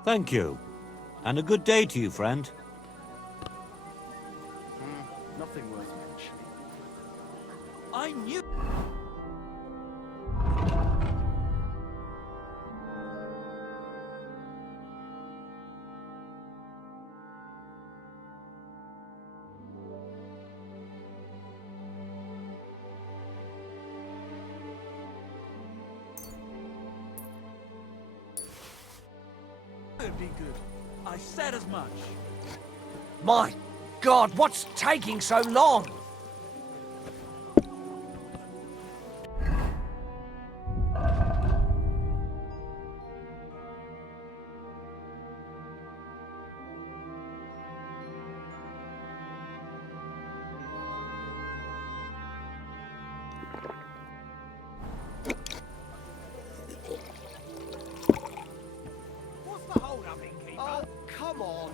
Thank you. And a good day to you, friend. Nothing worth mentioning. I knew... It'd be good. I said as much. My God, what's taking so long? What's the hold up, Gamekeeper? Oh, come on.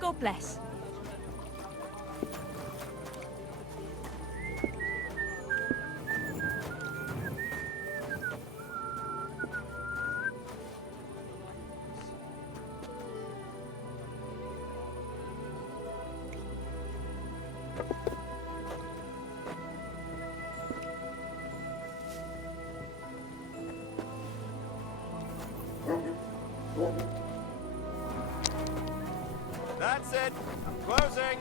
God bless. That's it. Closing.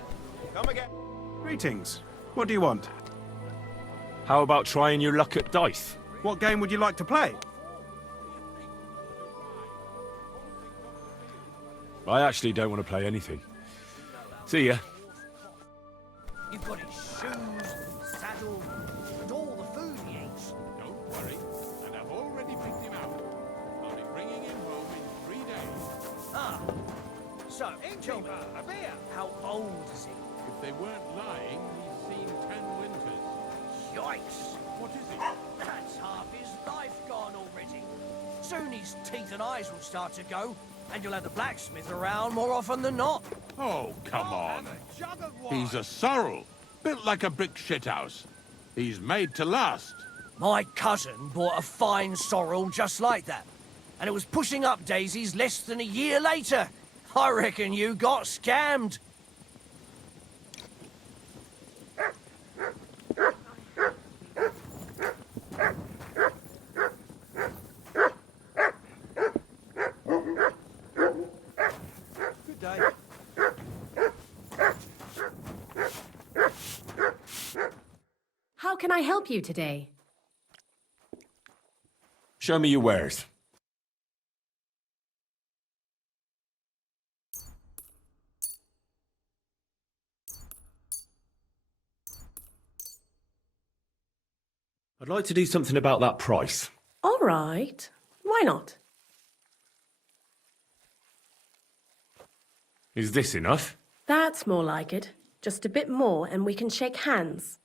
Come again. Greetings. What do you want? How about trying your luck at dice? What game would you like to play? I actually don't want to play anything. See ya. You've got his shoes, saddle, and all the food he eats. Don't worry, and I've already picked him out. I'll be bringing him home in 3 days. Ah. So, tell me, a beer. how old is he? If they weren't lying, he's seen 10 winters. Yikes! What is it? That's half his life gone already. Soon his teeth and eyes will start to go, and you'll have the blacksmith around more often than not. Oh, come on. He's a sorrel, built like a brick shithouse. He's made to last. My cousin bought a fine sorrel just like that, and it was pushing up daisies less than a year later. I reckon you got scammed. Good day. How can I help you today? Show me your wares. I'd like to do something about that price. All right. Why not? Is this enough? That's more like it. Just a bit more and we can shake hands.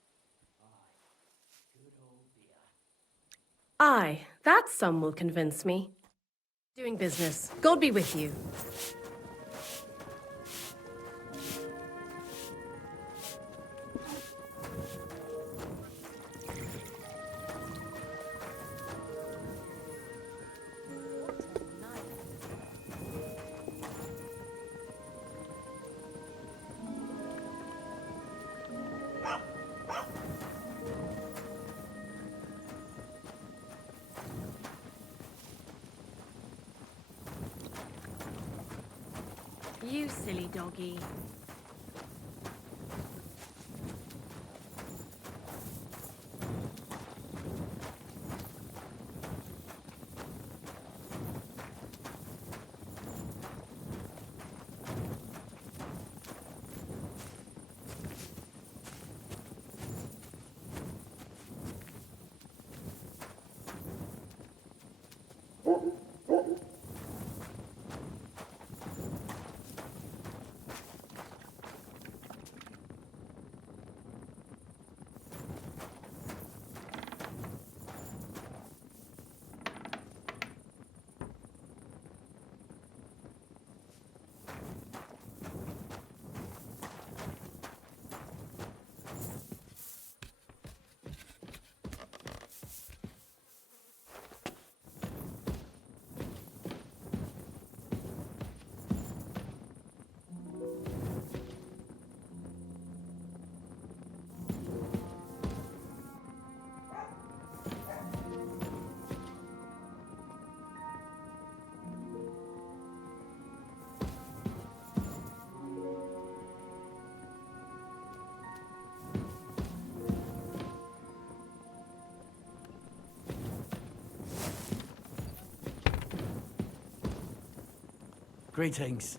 Aye, that sum will convince me. Doing business. God be with you. You silly doggy. Greetings.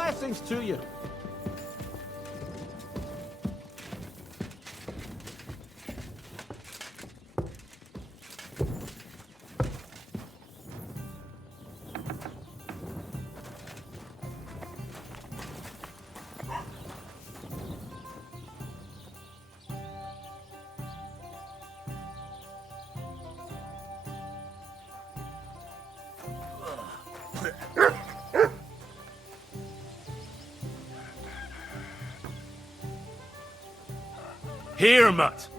Blessings to you. Here, Mutt.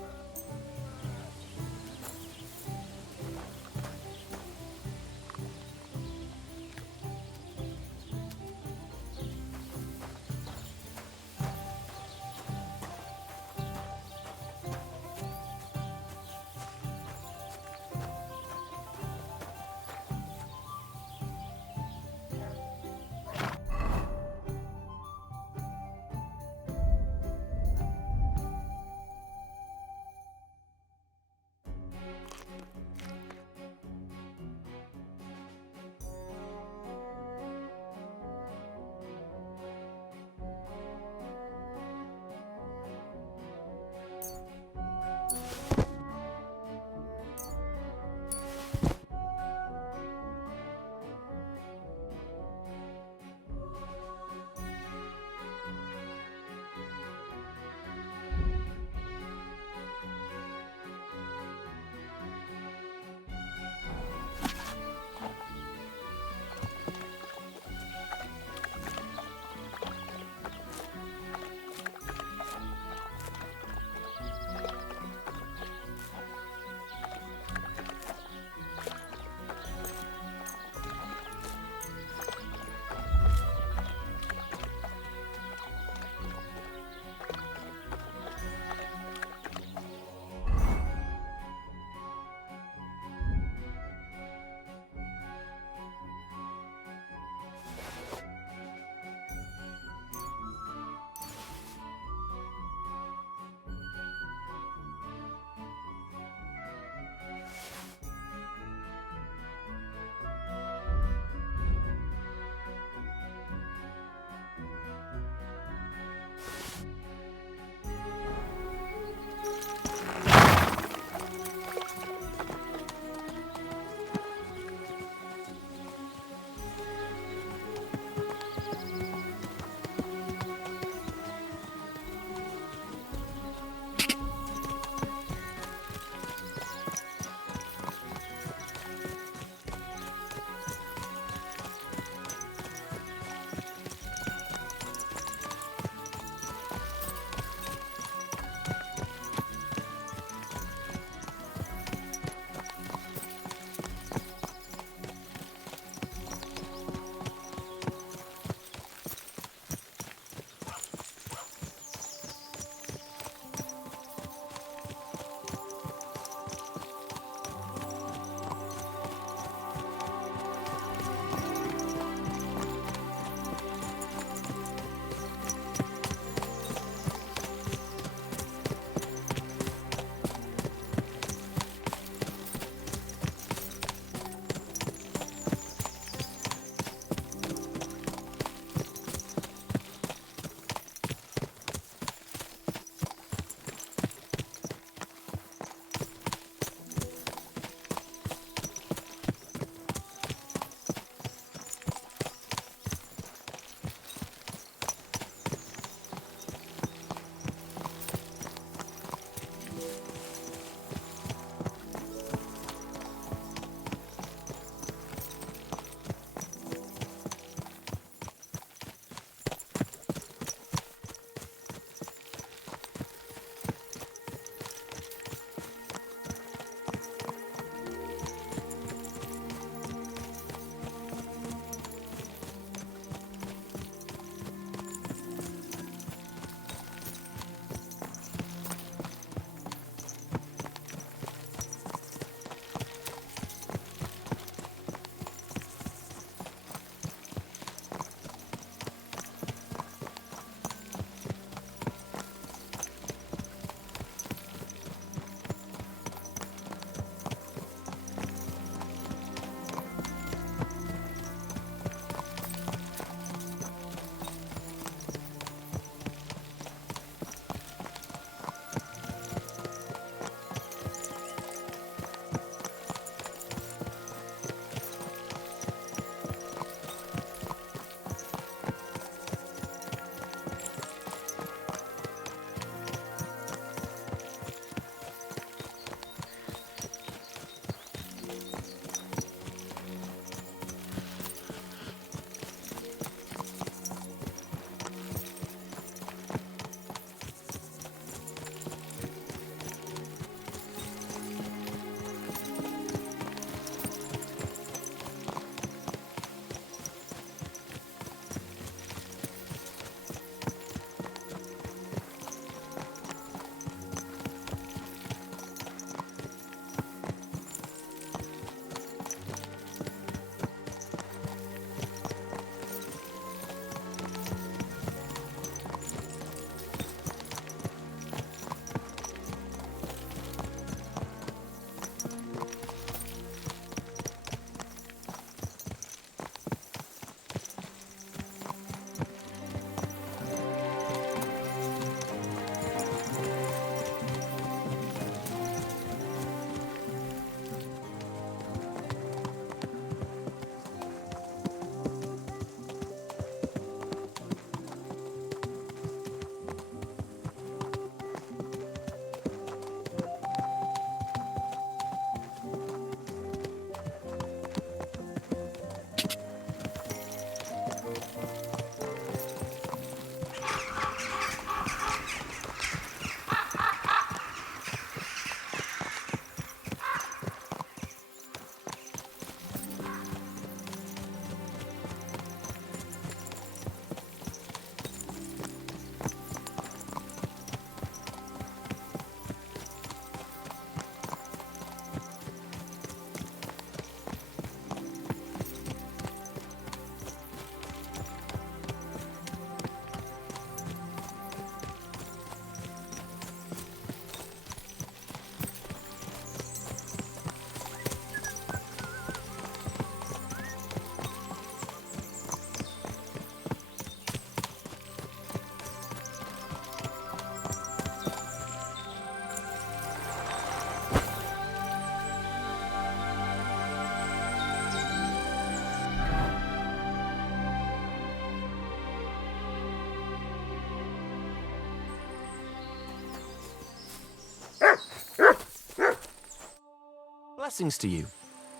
Blessings to you.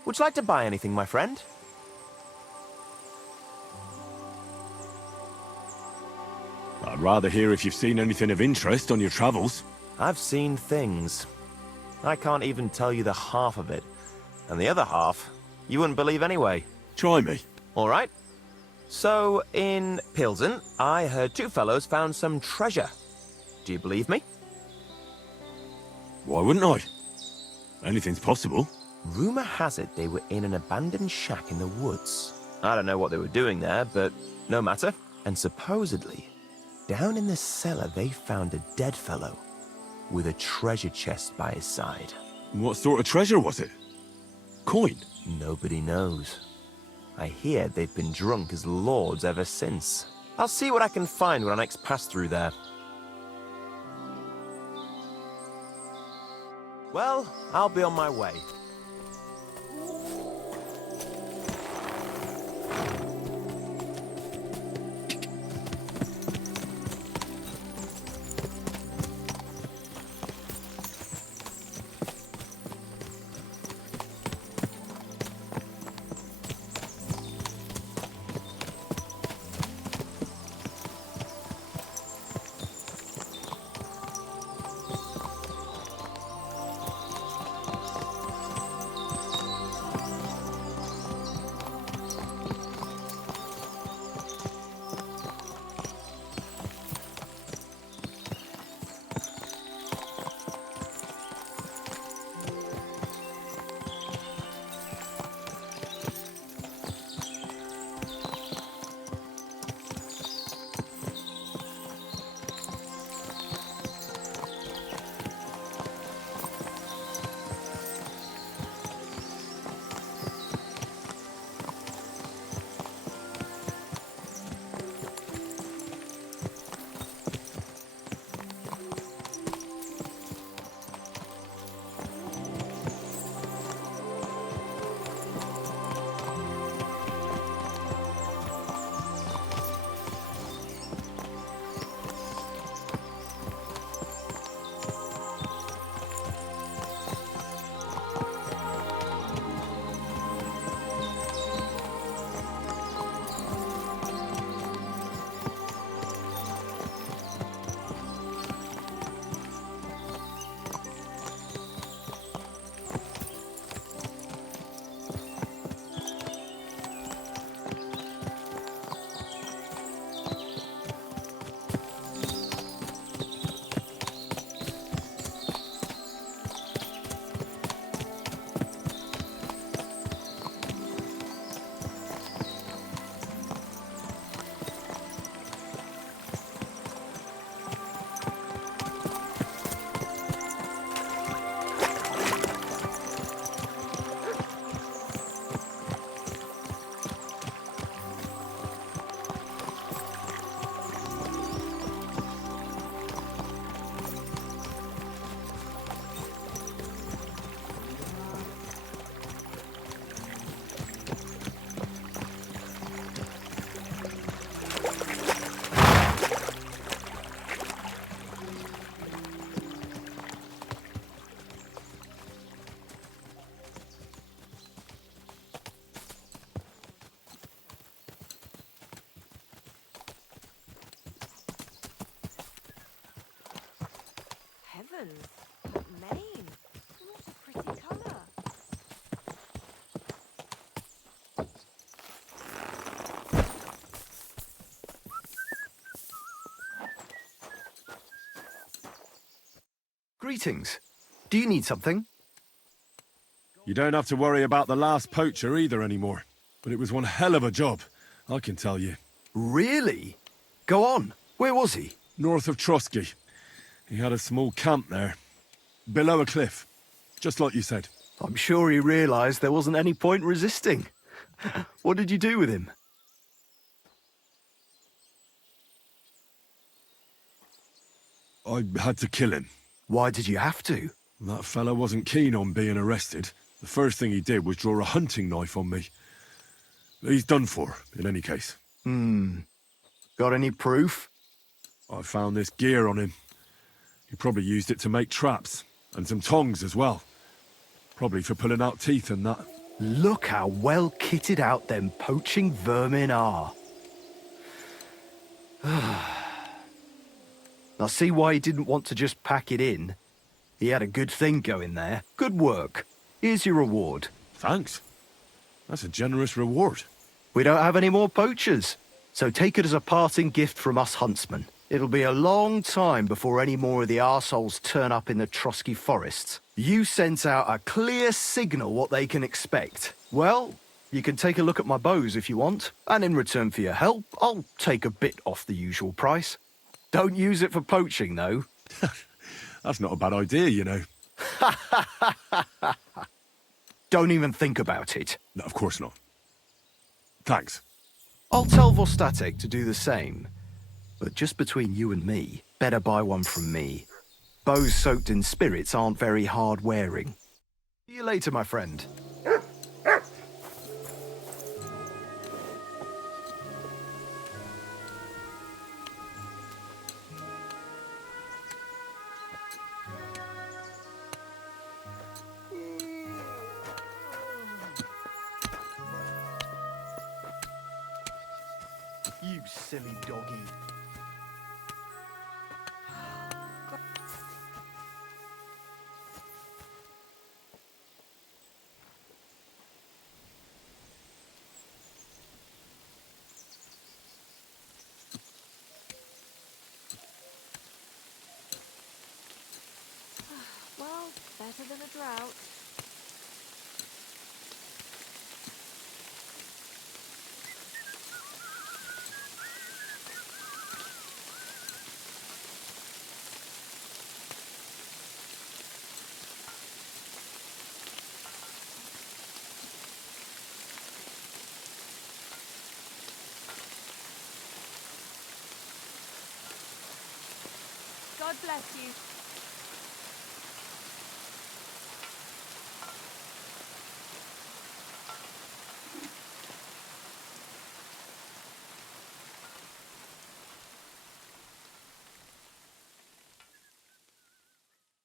Would you like to buy anything, my friend? I'd rather hear if you've seen anything of interest on your travels. I've seen things. I can't even tell you the half of it. And the other half, you wouldn't believe anyway. Try me. All right. So, in Pilsen, I heard two fellows found some treasure. Do you believe me? Why wouldn't I? Anything's possible. Rumor has it they were in an abandoned shack in the woods. I don't know what they were doing there, but no matter. And supposedly, down in the cellar they found a dead fellow with a treasure chest by his side. What sort of treasure was it? Coin? Nobody knows. I hear they've been drunk as lords ever since. I'll see what I can find when I next pass through there. Well, I'll be on my way. Heavens, that mane. What a pretty colour. Greetings. Do you need something? You don't have to worry about the last poacher either anymore. But it was one hell of a job, I can tell you. Really? Go on. Where was he? North of Troskowitz. He had a small camp there. Below a cliff. Just like you said. I'm sure he realized there wasn't any point resisting. What did you do with him? I had to kill him. Why did you have to? That fella wasn't keen on being arrested. The first thing he did was draw a hunting knife on me. He's done for, in any case. Got any proof? I found this gear on him. He probably used it to make traps, and some tongs as well. Probably for pulling out teeth and that. Look how well kitted out them poaching vermin are. I see why he didn't want to just pack it in. He had a good thing going there. Good work. Here's your reward. Thanks. That's a generous reward. We don't have any more poachers, so take it as a parting gift from us huntsmen. It'll be a long time before any more of the arseholes turn up in the Troskowitz forests. You sent out a clear signal what they can expect. Well, you can take a look at my bows if you want, and in return for your help, I'll take a bit off the usual price. Don't use it for poaching, though. That's not a bad idea, you know. Don't even think about it. No, of course not. Thanks. I'll tell Vostatek to do the same. But just between you and me, better buy one from me. Bows soaked in spirits aren't very hard wearing. See you later, my friend. You silly doggy. Well, better than a drought. God bless you.